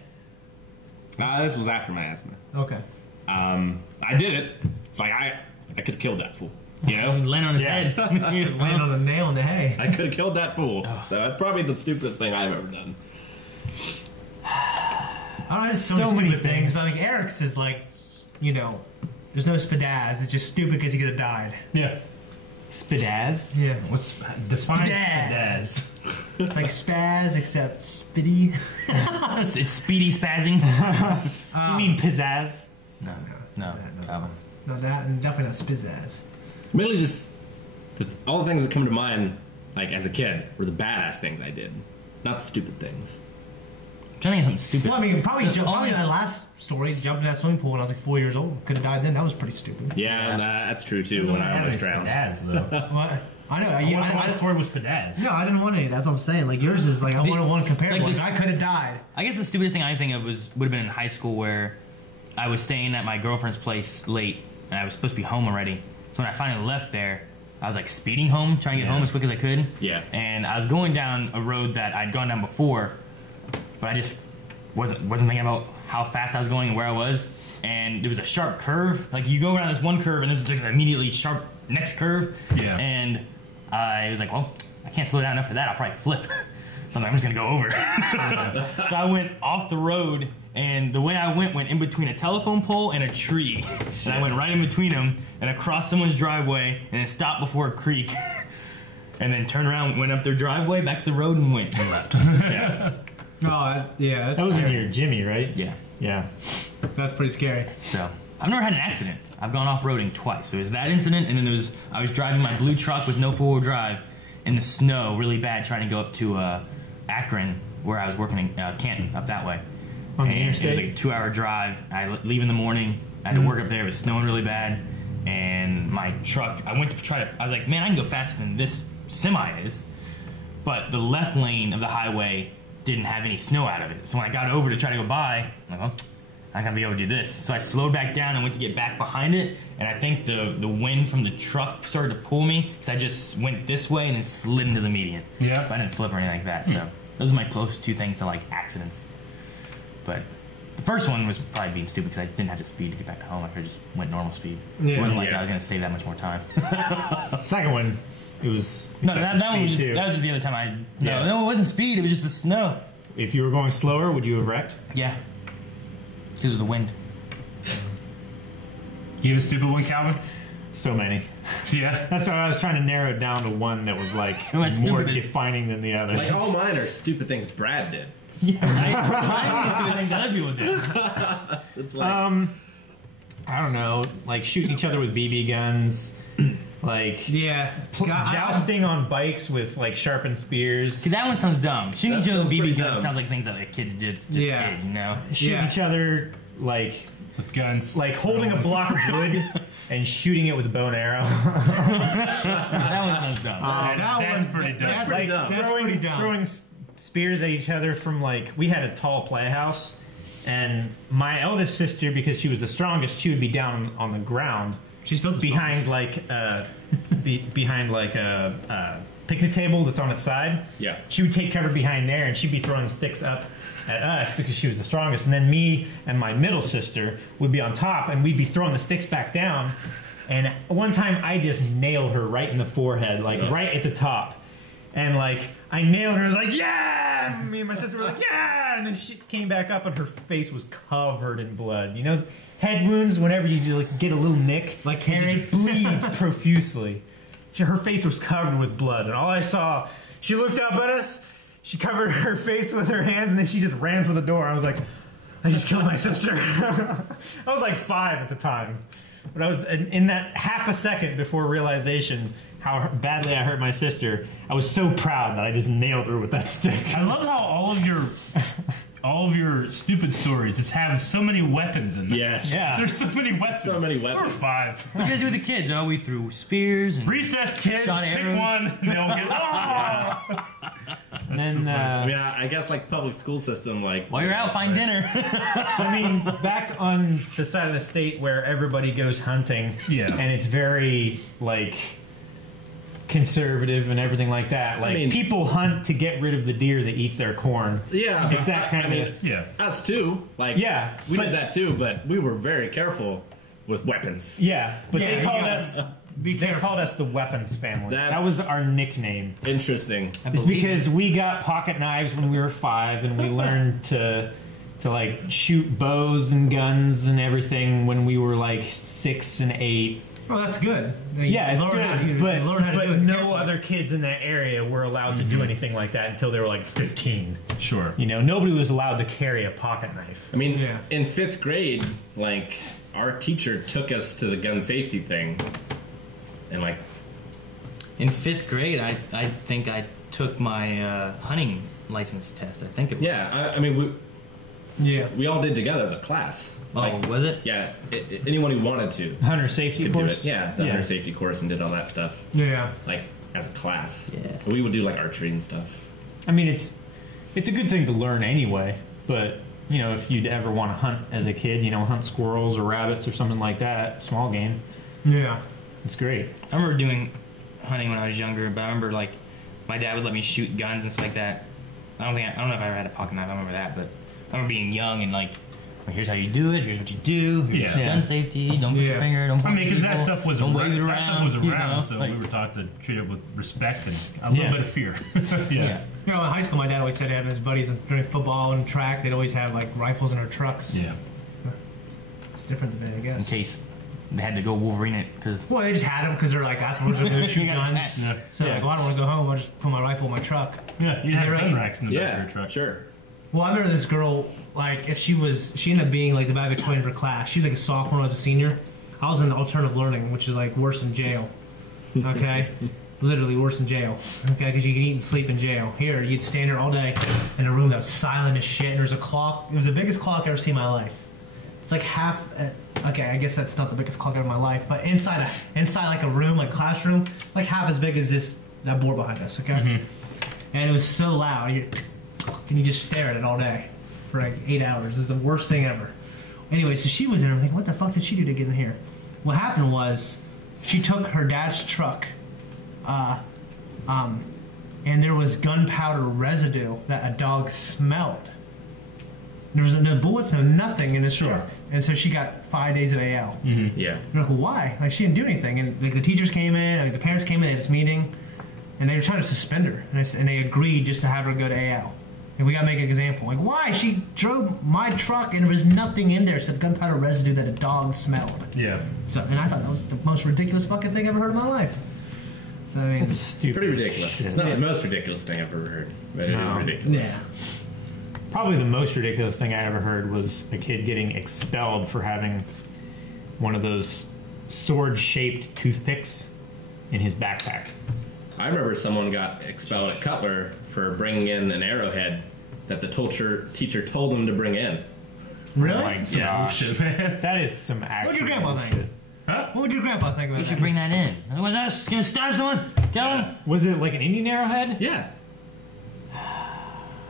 This was after my asthma. Okay. I did it. It's like I could have killed that fool. You know, land on his head. Land on a nail in the hay. I could have killed that fool. So that's probably the stupidest thing I've ever done. I don't know, there's so many stupid things. I think Eric's is like, you know, there's no spazz. It's just stupid because he could have died. Yeah. Spidaz? Yeah. What's define Spaz. It's like spaz except spitty. It's speedy spazzing. You mean pizzazz? No. No, that and definitely not spizzazz. Mainly just all the things that come to mind, like as a kid, were the badass things I did, not the stupid things. I'm trying to think of something stupid. Well, I mean, probably that last story, jumping in that swimming pool when I was like 4 years old. Could have died then. That was pretty stupid. Yeah, that's true too. When I almost drowned. Spaz, though. What? I know. My story was Spaz. No, I didn't want any. That's what I'm saying. Like yours is like I want one comparable. Like this- I could have died. I guess the stupidest thing I think of would have been in high school where I was staying at my girlfriend's place late and I was supposed to be home already. So when I finally left there, I was like speeding home, trying to get home as quick as I could. Yeah. And I was going down a road that I'd gone down before, but I just wasn't thinking about how fast I was going and where I was. And there was a sharp curve. Like you go around this one curve and there's just an immediately sharp next curve. Yeah. And I was like, well, I can't slow down enough for that. I'll probably flip. So I'm like, I'm just gonna go over. So I went off the road, and the way I went in between a telephone pole and a tree. And I went right in between them and across someone's driveway, and then stopped before a creek, and then turned around, went up their driveway, back to the road, and went and left. Yeah. Oh, yeah. That was in your Jimmy, right? Yeah. Yeah. That's pretty scary. So I've never had an accident. I've gone off-roading twice. So there was that incident, and then I was driving my blue truck with no four-wheel drive in the snow really bad, trying to go up to Akron, where I was working in Canton, up that way. On the and interstate? it was like a 2-hour drive. I leave in the morning. I had to work up there. It was snowing really bad. And my truck, I went to try to, I was like, man, I can go faster than this semi is. But the left lane of the highway didn't have any snow out of it. So when I got over to try to go by, I'm like, well, I'm not going to be able to do this. So I slowed back down and went to get back behind it. And I think the wind from the truck started to pull me. So I just went this way and it slid into the median. Yeah. But I didn't flip or anything like that. So those are my closest two things to like accidents. But the first one was probably being stupid because I didn't have the speed to get back home. I could have just went normal speed. Yeah. It wasn't like Yeah. I was going to save that much more time. Second one, it was. No, that one was just, too. that was just the other time Yeah. No, it wasn't speed. It was just the snow. If you were going slower, would you have wrecked? Yeah. Because of the wind. You have a stupid one, Calvin? So many. Yeah. That's why I was trying to narrow it down to one that was like My more stupid is- defining than the others. Like all mine are stupid things Brad did. I things other people did. It's like I don't know, like shooting each other with BB guns, like Yeah. jousting on bikes with like sharpened spears, See, that one sounds dumb. Shooting That each other with sounds pretty BB guns dumb. sounds like things that the kids did, just Yeah. did, you know? shooting Yeah. each other With guns. like holding a block of wood and shooting it with a bow and arrow. That one sounds dumb. That's pretty dumb. That's Like pretty dumb. That's throwing, pretty dumb. throwing spears at each other from like, we had a tall playhouse, and my eldest sister, because she was the strongest, she would be down on the ground She's still behind like behind like a picnic table that's on its side. Yeah. She would take cover behind there, and she'd be throwing sticks up at us because she was the strongest. And then me and my middle sister would be on top, and we'd be throwing the sticks back down. And one time I just nailed her right in the forehead, like right at the top. And like I nailed her, I was like, yeah! And me and my sister were like, yeah! And then she came back up and her face was covered in blood. You know, head wounds, whenever you like get a little nick, like Karen bleeds profusely. Her face was covered with blood, and all I saw, she looked up at us, she covered her face with her hands, and then she just ran for the door. I was like, I just killed my sister. I was like 5 at the time. But I was in that half a second before realization how badly I hurt my sister. I was so proud that I just nailed her with that stick. I love how all of your stupid stories just have so many weapons in them. Yes. Yeah. There's so many weapons. So many weapons. We're 5. What you guys do with the kids? Oh, we threw spears and Recess kids, shot pick arrows. one, and they'll get. And then, I mean, I guess like public school system, like while you're out, find dinner. I mean, back on the side of the state where everybody goes hunting, and it's very like conservative and everything like that. Like, I mean, people hunt to get rid of the deer that eats their corn. Yeah, it's that kind of. Yeah, us too. Like, yeah, we did that too, but we were very careful with weapons. Yeah, but Yeah, they called us. They called us the weapons family. That was our nickname. Interesting. It's because we got pocket knives when we were 5, and we learned to like shoot bows and guns and everything when we were like 6 and 8. Oh, that's good. Yeah, it's good. But no carefully. other kids in that area were allowed to do anything like that until they were like 15. Sure. You know, nobody was allowed to carry a pocket knife. I mean, in 5th grade, like, our teacher took us to the gun safety thing. And like, in 5th grade, I think I took my hunting license test. I think it was. Yeah, I mean, we all did together as a class. Oh, like, was it? Yeah, anyone who wanted to. Hunter safety could course? do it. Yeah, the hunter safety course, and did all that stuff. Yeah. Like, as a class. Yeah. We would do like archery and stuff. I mean, it's a good thing to learn anyway, but you know, if you'd ever want to hunt as a kid, you know, hunt squirrels or rabbits or something like that, small game. Yeah. It's great. I remember doing hunting when I was younger, but I remember like my dad would let me shoot guns and stuff like that. I don't know if I ever had a pocket knife. I remember that, but I remember being young and like, here's how you do it. Here's what you do. Here's gun safety. Don't put your finger. Don't. I mean, because that stuff was don't wave it that stuff was around, around, you know? so like, we were taught to treat it with respect and a little bit of fear. Yeah. You know, in high school, my dad always said he had his buddies during football and track. They'd always have like rifles in their trucks. Yeah. It's different today, I guess. In case they had to go Wolverine it, because Well, they just had them because they're like afterwards they're going to shoot You got guns. attached. Yeah. So like, well, I don't want to go home. I'll just put my rifle in my truck. Yeah, you had You're gun right. racks in the back of your truck. Sure. Well, I remember this girl, like, she ended up being, like, the valedictorian of her class. She's, like, a sophomore, I was a senior. I was in alternative learning, which is, like, worse than jail. Okay? Literally worse than jail. Okay? Because you can eat and sleep in jail. Here, you'd stand there all day in a room that was silent as shit, and there's a clock. It was the biggest clock I've ever seen in my life. It's, like, half... okay, I guess that's not the biggest clock ever in my life, but inside like, a room, like, classroom, it's, like, half as big as that board behind us, okay? Mm-hmm. And it was so loud. And you just stare at it all day for like 8 hours. It's the worst thing ever. Anyway, so she was in there thinking, what the fuck did she do to get in here? What happened was she took her dad's truck and there was gunpowder residue that a dog smelled. There was no bullets, no nothing in his truck. And so she got 5 days of AL. Mm-hmm. Yeah. They're like, well, why? Like, she didn't do anything. And like, the teachers came in, like, the parents came in, they had this meeting, and they were trying to suspend her. And they agreed just to have her go to AL. And we gotta make an example. Like, why? She drove my truck and there was nothing in there except gunpowder residue that a dog smelled. Yeah. So, and I thought that was the most ridiculous fucking thing I've ever heard in my life. So, I mean, It's pretty ridiculous. It's not the most ridiculous thing I've ever heard, but it is ridiculous. yeah. Probably the most ridiculous thing I ever heard was a kid getting expelled for having one of those sword-shaped toothpicks in his backpack. I remember someone got expelled at Cutler for bringing in an arrowhead that the teacher told them to bring in. Really? Oh my gosh. Shit, man. That is some actual What'd your grandpa bullshit. think? Huh? What would your grandpa think about you that? should bring that in. Was that gonna stab someone? Tell him. Was it like an Indian arrowhead? Yeah.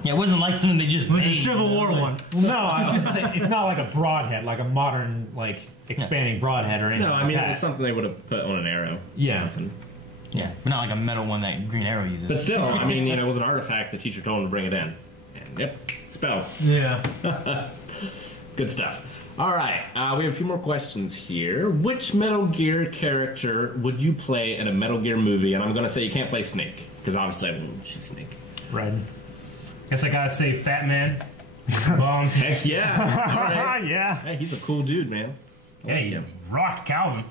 Yeah, it wasn't like something they just It was a made. Civil War one. Well, no, I was saying, it's not like a broadhead, like a modern, like, expanding broadhead or anything. No, I like mean, that. it was something they would have put on an arrow. Or Yeah. something. Yeah, but not like a metal one that Green Arrow uses. But still, I mean, it was an artifact. The teacher told him to bring it in. And yep, spell. Yeah. Good stuff. All right, we have a few more questions here. Which Metal Gear character would you play in a Metal Gear movie? And I'm going to say you can't play Snake, because obviously I wouldn't choose Snake. Red. Guess I gotta say Fat Man. Bombs. Heck yeah. All right. Yeah. Hey, he's a cool dude, man. I Yeah, like he him. rocked Calvin.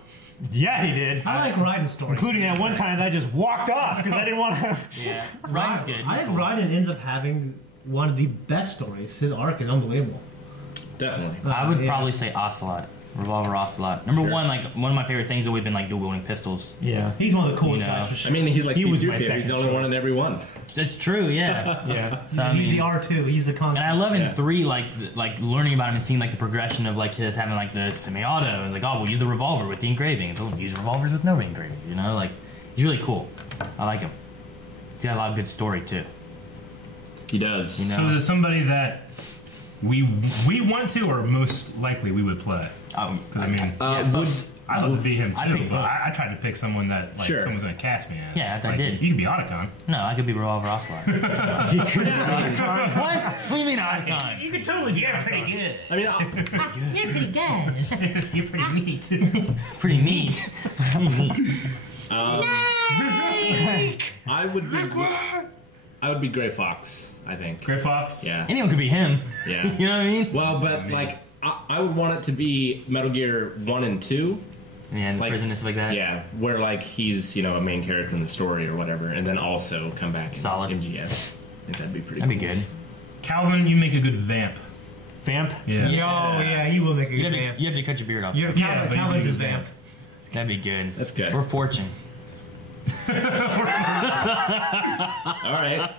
Yeah, he did. I like Raiden stories. Including that one time that I just walked off because I didn't want to. Yeah, Ryan's good. I think Raiden ends up having one of the best stories. His arc is unbelievable. Definitely. I would Yeah. probably say Ocelot. Revolver Ocelot. Number Sure. one, like one of my favorite things has always been like dual wielding pistols. Yeah. He's one of the coolest You know. guys for sure. I mean, he's like He was C3PO. my He's the second only one in choice. every one. That's true, yeah. Yeah. So, I he's mean, the R2. He's the constant. and I love in Yeah. 3, like learning about him and seeing like the progression of like his having like the semi-auto and like, oh, we'll use the revolver with the engravings. We'll use revolvers with no engraving. You know, like he's really cool. I like him. He's got a lot of good story too. He does. You know, So is it somebody that we want to, or most likely we would play? oh, Because I mean, Would I'd love to be him I'd too, pick but both. I tried to pick someone that like Sure. someone's gonna cast me as. Yeah, I Like, did. You could be Otacon. no, I could be Revolver Ocelot. What? What do you mean Otacon? You could totally do that. Pretty good. I mean, You're pretty good. You're pretty neat. Pretty neat. I would be Gray Fox, I think. Gray Fox. Yeah. Anyone could be him. Yeah. You know what I mean? Well, but like, I would want it to be Metal Gear 1 and 2. Yeah, and the Like- prison and stuff like that. Yeah, where like he's, you know, a main character in the story or whatever, and then also come back in Solid. MGS. I think that'd be pretty That'd be cool. good. Calvin, you make a good vamp. Vamp? Yeah. Yo, yeah, he will make a You good have, vamp. to, you have to cut your beard off. You're Yeah, but Calvin's you his can do vamp. That'd be good. That's good. Or Fortune. All right.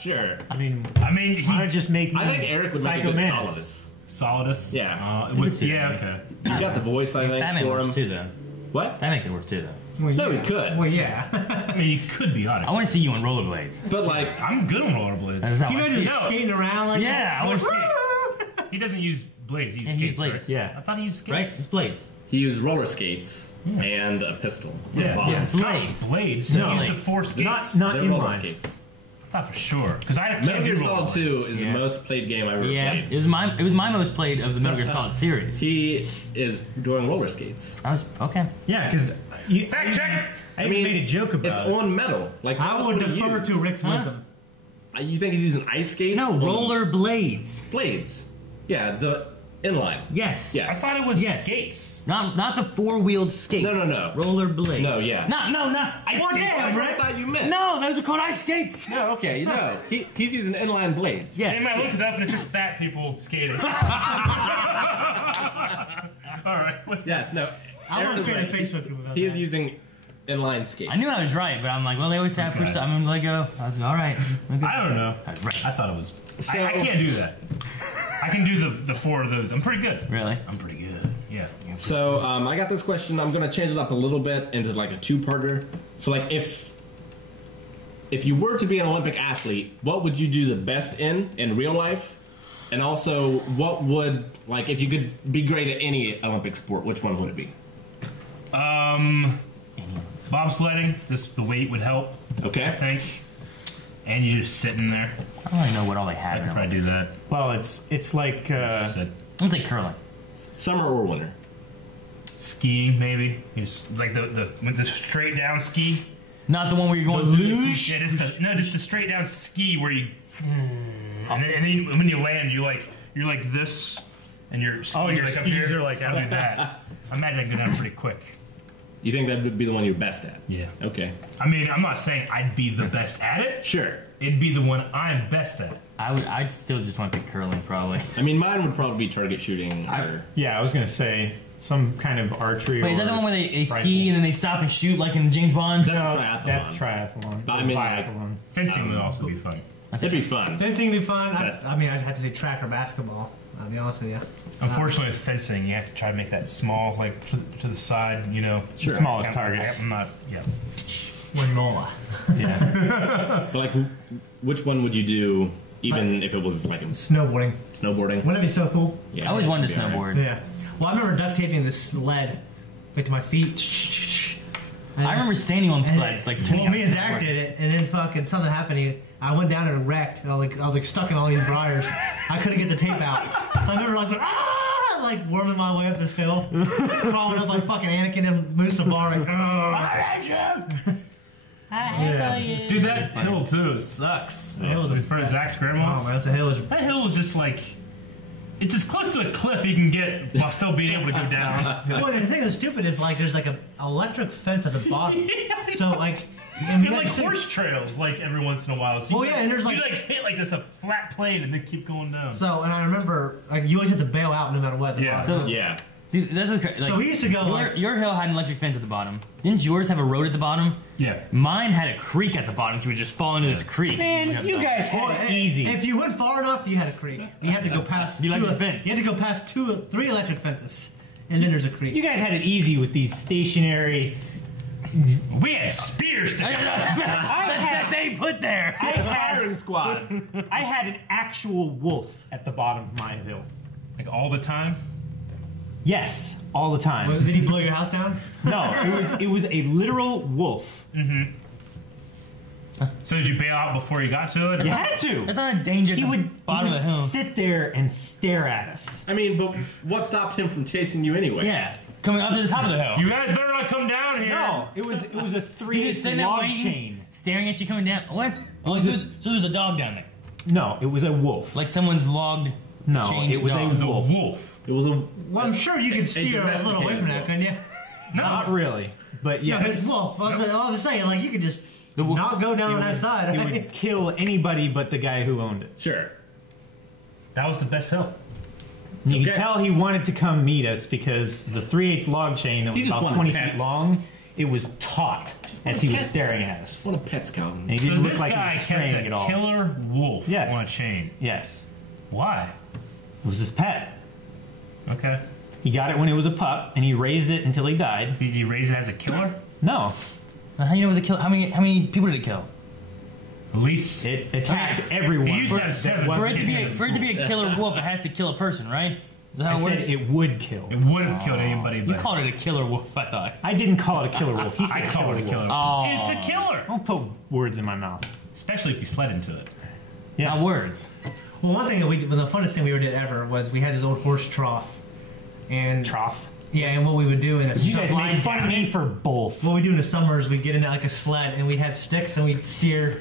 Sure. I mean, I mean, why not he just make me I think Eric would make a Psycho good Menace? Solidus. Solidus. Yeah. With, see yeah. that. Okay. You got the voice, I think, Batman for him. works too, though. What? Batman could work too, though. Well, No, yeah. he could. Well, yeah. I mean, you could be I Otacon. want to see you on rollerblades. But like, I'm good on rollerblades. That's how You know, I just see it. skating around like Yeah, I Or want to skates. He doesn't use blades. He uses And he uses skates. blades. Right? Yeah. I thought he used Right? skates. It's blades. he used roller skates and a pistol. Yeah. Bombs. Blades. Blades. No. He used the 4 skates. Not They're roller inline. skates. I thought for sure because I Metal can't Gear do Solid 2 rollerblades. is Yeah. the most played game I ever Yeah, played. it was my most played of the Metal Gear Solid series. He is doing roller skates. I was okay. Yeah, because Fact check. I even made a joke about It's it. on metal. Like, what I else would he defer use? to Rick's Huh? wisdom. You think he's using ice skates? No, on roller blades. blades. Yeah, the inline. Yes. Yes. I thought it was Yes. skates. Not the 4-wheeled skates. No. Roller blades. No, yeah. No. Ice Well, skates. damn, That's what I Rick. thought you meant. No, those are called ice skates. No, okay, no. He's using inline blades. Yes. And I looked it up and it's just fat people skating. All right. What's Yes, no. I Aaron want to is create a right. Facebook group about He is that. using inline skates. I knew I was right, but I'm like, well, they always say I pushed. Okay. I'm gonna let go. I was, all right. Okay. I don't know. I was right. I thought it was. So- I can't do that. I can do the 4 of those. I'm pretty good. Really? I'm pretty good. Yeah. So I got this question. I'm gonna change it up a little bit into like a two-parter. So like, if you were to be an Olympic athlete, what would you do the best in real life? And also, what would, like, if you could be great at any Olympic sport, which one would it be? Bobsledding. Just the weight would help. I Okay. think. And you're just sitting there. I don't really know what all they I have. could probably do that. Well, it's like Sit. Let's say curling. Summer or winter? Skiing, maybe. You just like with the straight down ski. Not the one where you're going through. Yeah, just the straight down ski where you. And then when you land, you're like this, and your skis your are like up skis here. are like I'll do that. I imagine I can go down pretty quick. You think that would be the one you're best at? Yeah. Okay. I mean, I'm not saying I'd be the best at it. Sure. It'd be the one I'm best at. I'd still just want to pick curling, probably. I mean, mine would probably be target shooting. Or, yeah. I was gonna say some kind of archery. Wait, is that the one where they ski and then they stop and shoot like in James Bond? That's No, triathlon. that's triathlon. But I mean, like- biathlon. Fencing would also be fun. That'd be fun. Fencing would be fun. That's- I mean, I'd have to say track or basketball. I'll be honest with you. Unfortunately, with fencing, you have to try to make that small, like to the side. You know, Sure. Smallest target. I'm not. Yeah. One more. Yeah. But like, which one would you do Even if it was like snowboarding. Snowboarding. Wouldn't that be so cool? Yeah, I always wanted to snowboard. Yeah. Well, I remember duct taping this sled like to my feet. I remember standing on sleds. Like, well, me and Zach did it, and then fucking something happened. I went down and wrecked. And I was like stuck in all these briars. I couldn't get the tape out. So I remember like worming my way up this hill, crawling up like fucking Anakin and Mustafar. Like, Dude, that hill too sucks. That hill was in front of Zach's grandma's. Oh, man, that hill was just like, it's as close to a cliff you can get while still being able to go down. Well, the thing that's stupid is like there's like an electric fence at the bottom. So like, and like horse trails, like every once in a while. So and there's you like hit like just a flat plane and then keep going down. So, and I remember like you always have to bail out no matter what. Dude, that's like, so we used to go. Your hill had an electric fence at the bottom. Didn't yours have a road at the bottom? Yeah. Mine had a creek at the bottom, so you would just fall into this creek. Man, you guys had it easy. If you went far enough, you had a creek. You had to go past the electric fence. You had to go past 3 electric fences, and then there's a creek. You guys had it easy with these stationary. We had spears to that they put there. Firing squad. I had an actual wolf at the bottom of my hill. Like all the time? Yes, all the time. Did he blow your house down? No, it was a literal wolf. Mm-hmm. So did you bail out before you got to it? You had to. That's not a danger. He would bottom of the hill. Sit there and stare at us. I mean, but what stopped him from chasing you anyway? Yeah, coming up to the top of the hill. You guys better not come down here. No, it was a 3 log chain, staring at you coming down. What? Oh, so there's a dog down there. No, it was a wolf. Like someone's logged. No, it was a wolf. It was a. Well, I'm sure you could steer a little away from that, couldn't you? No, not really. But yeah, no, it's wolf. I was saying, like you could just not go down on that side. It would kill anybody but the guy who owned it. Sure. That was the best hill. You could tell he wanted to come meet us because the 3/8 log chain that was about 20 feet long, it was taut as he was staring at us. What a pet scout. And he didn't look like he was straying at all. Killer wolf on a chain. Yes. Why? It was his pet. Okay. He got it when it was a pup, and he raised it until he died. Did you raise it as a killer? No. How do you know it was a killer? How many people did it kill? At least it attacked everyone. It used to have 7. For it to be a killer wolf, it has to kill a person, right? Is that how it works? It would kill. It would have killed anybody. You called it a killer wolf, I thought. I didn't call it a killer wolf. He said I called it a killer wolf. Oh. It's a killer. Don't put words in my mouth. Especially if you sled into it. Yeah. Not words. Well, one thing that the funnest thing we ever did ever was we had this old horse trough. And trough? Yeah, and what we would do in a You guys made fun of me for both. What we do in the summers, we'd get into like a sled and we'd have sticks and we'd steer.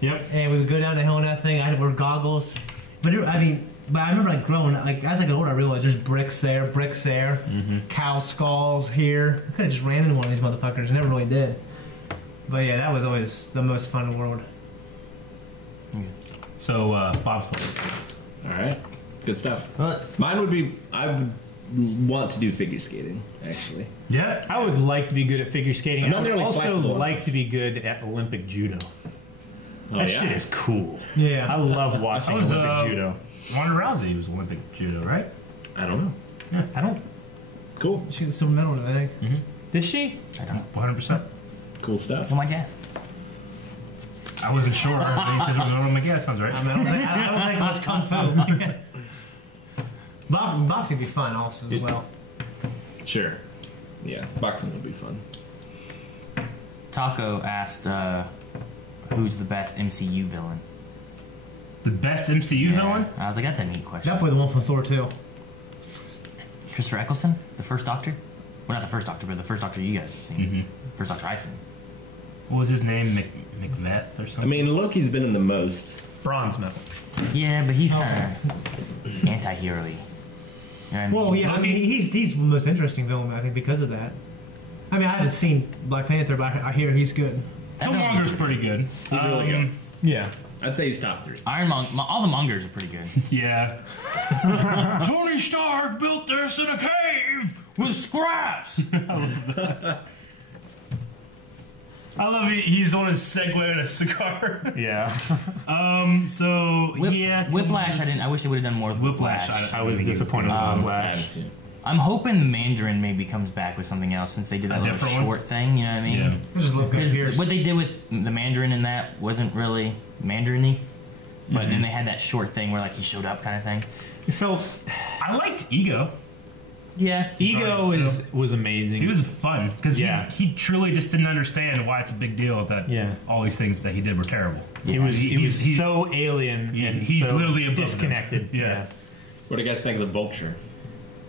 Yep. And we would go down the hill and that thing. I had to wear goggles. But I remember like growing up, like as I got older, I realized there's bricks there, cow skulls here. I could have just ran into one of these motherfuckers. Never really did. But yeah, that was always the most fun in the world. So, bobsled. All right. Good stuff. Mine would be, I would want to do figure skating, actually. Yeah. I would like to be good at figure skating. I'm not I would nearly also flexible like enough. to be good at Olympic judo. Oh, That yeah? shit is cool. Yeah. I love watching Olympic judo. Ronda Rousey was Olympic judo, right? I don't know. Yeah. I don't. Cool. She got the silver medal, I think. Did she? I don't. 100%. Cool stuff. Oh my gas. I wasn't sure. You said, oh my God, sounds right. I don't think it was kung fu. Boxing would be fun also as well. Sure. Yeah, boxing would be fun. Taco asked, who's the best MCU villain? The best MCU villain? I was like, that's a neat question. Definitely the one from Thor 2. Christopher Eccleston, the first Doctor? Well, not the first Doctor, but the first Doctor you guys have seen. Mm-hmm. First Doctor I seen. What was his name? Macbeth or something? I mean, Loki's been in the most. Bronze medal. Yeah, but he's kind of anti-hero-y. You know what I mean? Well, yeah, I mean, he's the most interesting villain, I think, because of that. I mean, I haven't seen Black Panther, but I hear he's good. Killmonger's pretty good. He's really good. Yeah. I'd say he's top 3. All the Mongers are pretty good. Yeah. Tony Stark built this in a cave with scraps. I love it. He's on his Segway and a cigar. Yeah. So yeah. Whiplash. I wish they would have done more with Whiplash. I was disappointed with Whiplash. I'm hoping Mandarin maybe comes back with something else since they did that little short thing. You know what I mean? Yeah. I just love Guy Pearce. What they did with the Mandarin in that wasn't really Mandarin-y. But then they had that short thing where like he showed up kind of thing. It felt. I liked Ego. Yeah. Ego was amazing. He was fun because he truly just didn't understand why it's a big deal that all these things that he did were terrible. He was so alien and he's so literally above disconnected. Yeah. What do you guys think of the Vulture?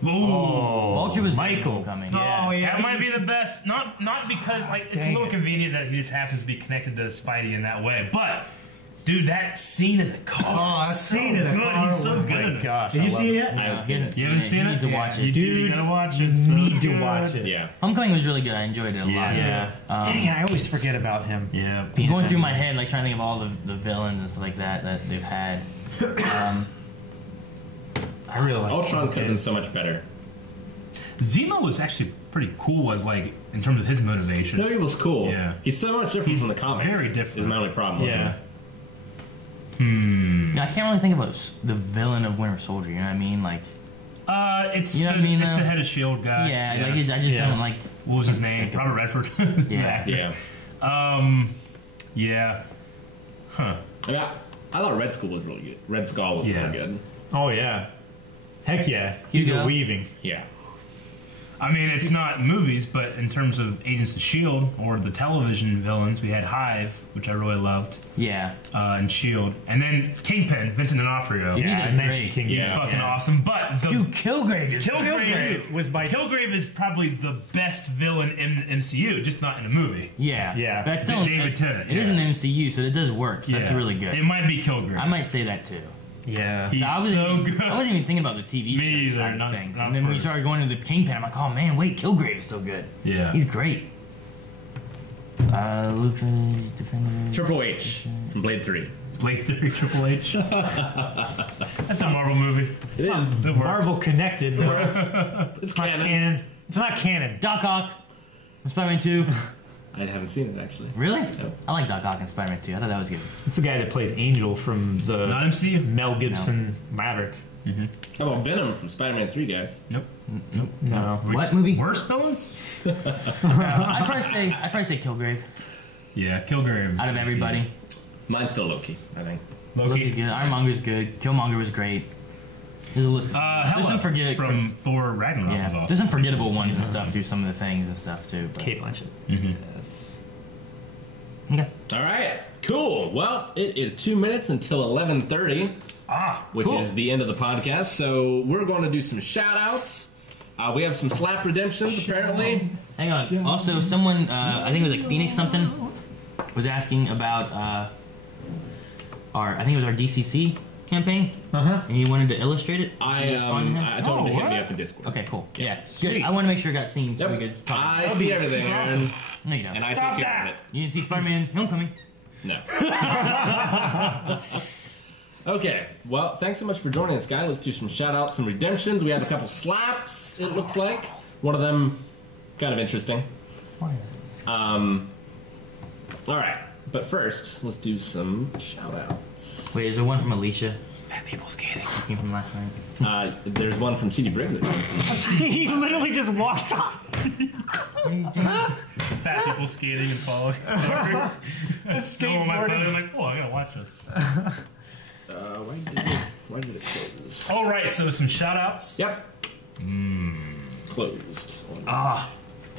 Vulture was Michael coming. Oh yeah, That might be the best. Not because like it's a little convenient that he just happens to be connected to Spidey in that way, but. Dude, that scene in the car. Oh, that scene in the car. He's so was good. great. In it. Gosh, Did you see it yet? You haven't You haven't seen You it? need to watch it. You gotta watch it. You need to watch it. Yeah. Homecoming was really good. I enjoyed it a lot. Yeah. Dang, I always forget about him. Yeah. I'm going through my head, like trying to think of all the villains and stuff like that they've had. I really like Ultron could have been so much better. Zemo was actually pretty cool. Was like in terms of his motivation. No, he was cool. Yeah. He's so much different from the comics. very different. Is my only problem with him. Yeah, I can't really think about the villain of Winter Soldier. You know what I mean? Like, It's You know the, what I mean, it's the though? head of Shield guy. yeah, like I just don't like. What was his name? Robert Redford. Yeah. Yeah. Yeah. Huh. I mean, I thought Red Skull was really good. Red Skull was really good. Oh yeah. Heck yeah. Hugo Weaving. Yeah. I mean, it's not movies, but in terms of Agents of S.H.I.E.L.D. or the television villains, we had Hive, which I really loved, Yeah. and S.H.I.E.L.D. And then Kingpin, Vincent D'Onofrio. Yeah, I he's mentioned great. King. He's fucking awesome. But the Dude, Kilgrave is Kilgrave was by Kilgrave is probably the best villain in the MCU, just not in a movie. Yeah. Yeah. That's still, David Tennant, It is yeah. an MCU, so it does work. So that's Yeah. really good. It might be Kilgrave. I might say that too. Yeah. He's I wasn't so even, good. I wasn't even thinking about the TV Me show either, side not- of things. not And then when we first. started going to the Kingpin, I'm like, oh man, wait, Kilgrave is so good. Yeah. He's great. Luca, Defender. Triple H from Blade 3. Blade 3 Triple H. That's a Marvel movie. It is. It works. Marvel connected. Though. It's Not canon. canon. It's not canon. Doc Ock from Spider-Man 2. I haven't seen it actually. Really? I like Doc Ock in Spider-Man 2. I thought that was good. It's the guy that plays Angel from the Not MCU? Mel Gibson Maverick. How about Venom from Spider-Man 3, guys? Nope. No. What movie? Worst villains? I'd probably say Kilgrave Yeah, Kilgrave. out of everybody. Mine's still Loki, I think. Loki's good. Ironmonger's good. Killmonger was great. There's a list. There's some Hela from Thor Ragnarok was yeah. awesome. There's some forgettable ones and stuff through some of the things and stuff too. But. Kate Blanchett. Yes. Okay. All right. Cool. Well, it is 2 minutes until 11:30, which cool. is the end of the podcast. So we're going to do some shout-outs. We have some slap redemptions, apparently. Hang on. Also, someone, I think it was like Phoenix something, was asking about I think it was our DCC campaign, and he wanted to illustrate it. Did you respond to him? I told him to hit me up in Discord. Okay, cool. Yeah, good. I want to make sure it got seen. So we could talk. I see everything, Aaron, No, you don't. and I take care of it. You didn't see Spider-Man Homecoming? No. Okay, well, thanks so much for joining us, guys. Let's do some shout-outs, some redemptions. We had a couple slaps, it looks like. One of them kind of interesting. All right, but first, let's do some shout-outs. Wait, is there one from Alicia? Bad people skating. Came from last night. There's one from CD Briggs. He literally just walked off. Fat people skating and falling. Sorry. Oh, my brother, like, oh, I gotta watch this. Why did it close? All right, so some shout outs. Yep. Closed.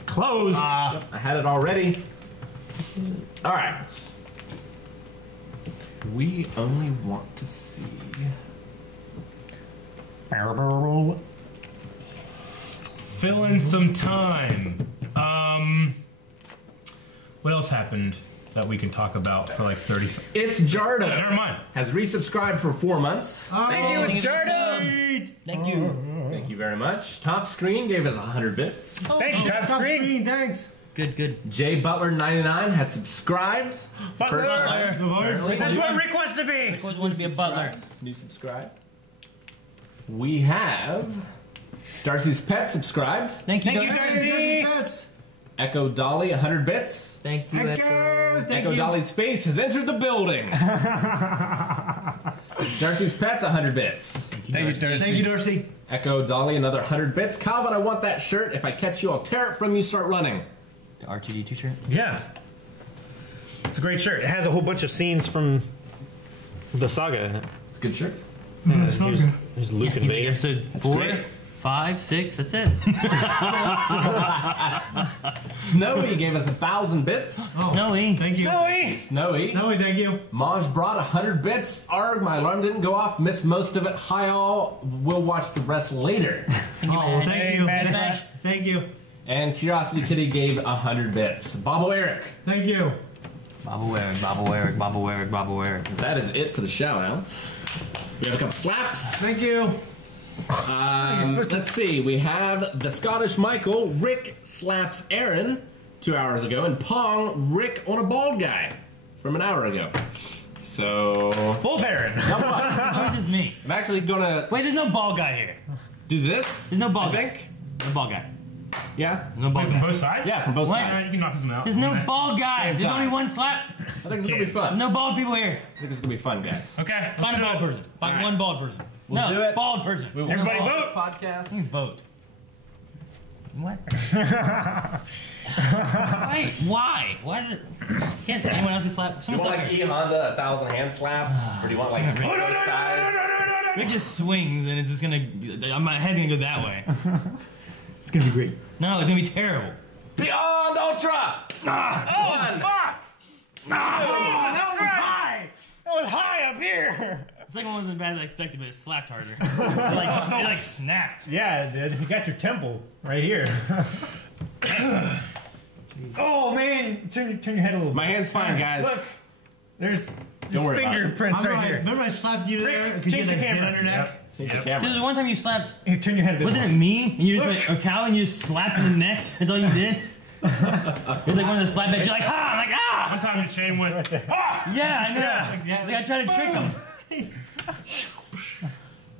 Closed. I had it already. All right. We only want to see. Fill in some time. What else happened that we can talk about for like 30 seconds? It's Jardo. Never mind. Has resubscribed for 4 months. Thank you, it's Jardo. Thank you. Thank you very much. Top Screen gave us 100 bits. Thanks, Top Top Screen. screen, thanks. Good. Jay Butler 99 has subscribed. First time, apparently. That's what Rick wants to be. I always wanted to be a butler. New subscribe. We have Darcy's Pet subscribed. Thank you, Thank you, Darcy. Darcy. Pets. Echo Dolly 100 bits. Thank you, Echo. Thank Echo you. Dolly's face has entered the building. Darcy's Pets 100 bits. Thank you, Darcy. Thank you, Darcy. Echo Dolly another 100 bits. Calvin, I want that shirt. If I catch you, I'll tear it from you. Start running. The R2D2 shirt. Yeah. It's a great shirt. It has a whole bunch of scenes from The Saga in it. It's a good shirt. There's Luke and Vader. Episode 4, 5, 6. That's it. Snowy gave us 1,000 bits. Snowy. Thank you. Snowy. Snowy, thank you. Maj brought 100 bits. Arg, my alarm didn't go off. Missed most of it. Hi all. We'll watch the rest later. Thank you. Thank you. And Curiosity Kitty gave 100 bits. Bobo Eric. Thank you. Bobble Eric, Bobble Eric, Bobble Eric, Bobble Eric. That is it for the shoutouts. We have a couple slaps. Thank you. Let's see. We have the Scottish Michael. Rick slaps Aaron 2 hours ago. And Pong, Rick on a bald guy from an hour ago. So... Both Aaron. It's just me. I'm actually gonna... Wait, there's no bald guy here. do this. There's no bald I guy. think. No bald guy. Yeah. No bald Wait, from guy. both sides? Yeah, from both What? sides. You can knock them out. There's no bald guy. Same There's time. only one slap. I think it's gonna be fun. No bald people here. I think it's gonna be fun, guys. Okay. Find a bald person. Find one bald person. We'll do it. Bald person. Everybody vote. Podcast. Please vote. What? Wait, why? Why is it? Can't anyone else get slapped? Do Someone you want slap like E Honda 1,000 hand slap, or do you want like both sides? It just swings and it's just gonna. My head's gonna go that way. It's gonna be great. No, it's gonna be terrible. Beyond Ultra. One. Fuck! That was high up here. The second one wasn't as bad as I expected, but it slapped harder. It like snapped. Yeah, it did. You got your temple right here. Oh man, turn your head a little. My hand's fine, guys. Look, there's Don't worry about it. fingerprints right here. Remember I slapped you there? Because you change had the that zit camera. on your neck? Take the Because camera. the one time you slapped, Here, turn your head a bit wasn't more. it me? And you just went, or Cal, and you just slapped in the neck? That's all you did? It was like one of the slap backs. You're like, ah! I'm like, ah! One time the chain went. Yeah, I know. It's like I tried to trick him.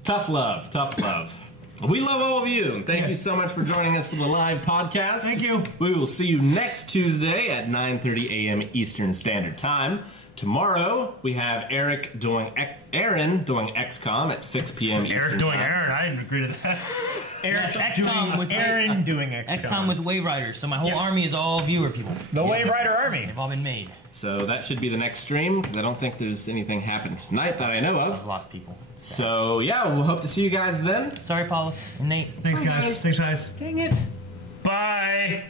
Tough love, tough love. We love all of you, and thank you so much for joining us for the live podcast. Thank you. We will see you next Tuesday at 9:30 a.m. Eastern Standard Time. Tomorrow we have Aaron doing XCOM at 6 p.m. Eastern Eric doing Time. Aaron. I didn't agree to that. Yes, XCOM with Aaron doing XCOM. XCOM with Wave Riders. So my whole army is all viewer people. The Wave Rider Army. They've all been made. So that should be the next stream, because I don't think there's anything happening tonight that I know I've of. lost people. So yeah, we'll hope to see you guys then. Sorry, Paula and Nate. Thanks, guys. Thanks, guys. Dang it. Bye.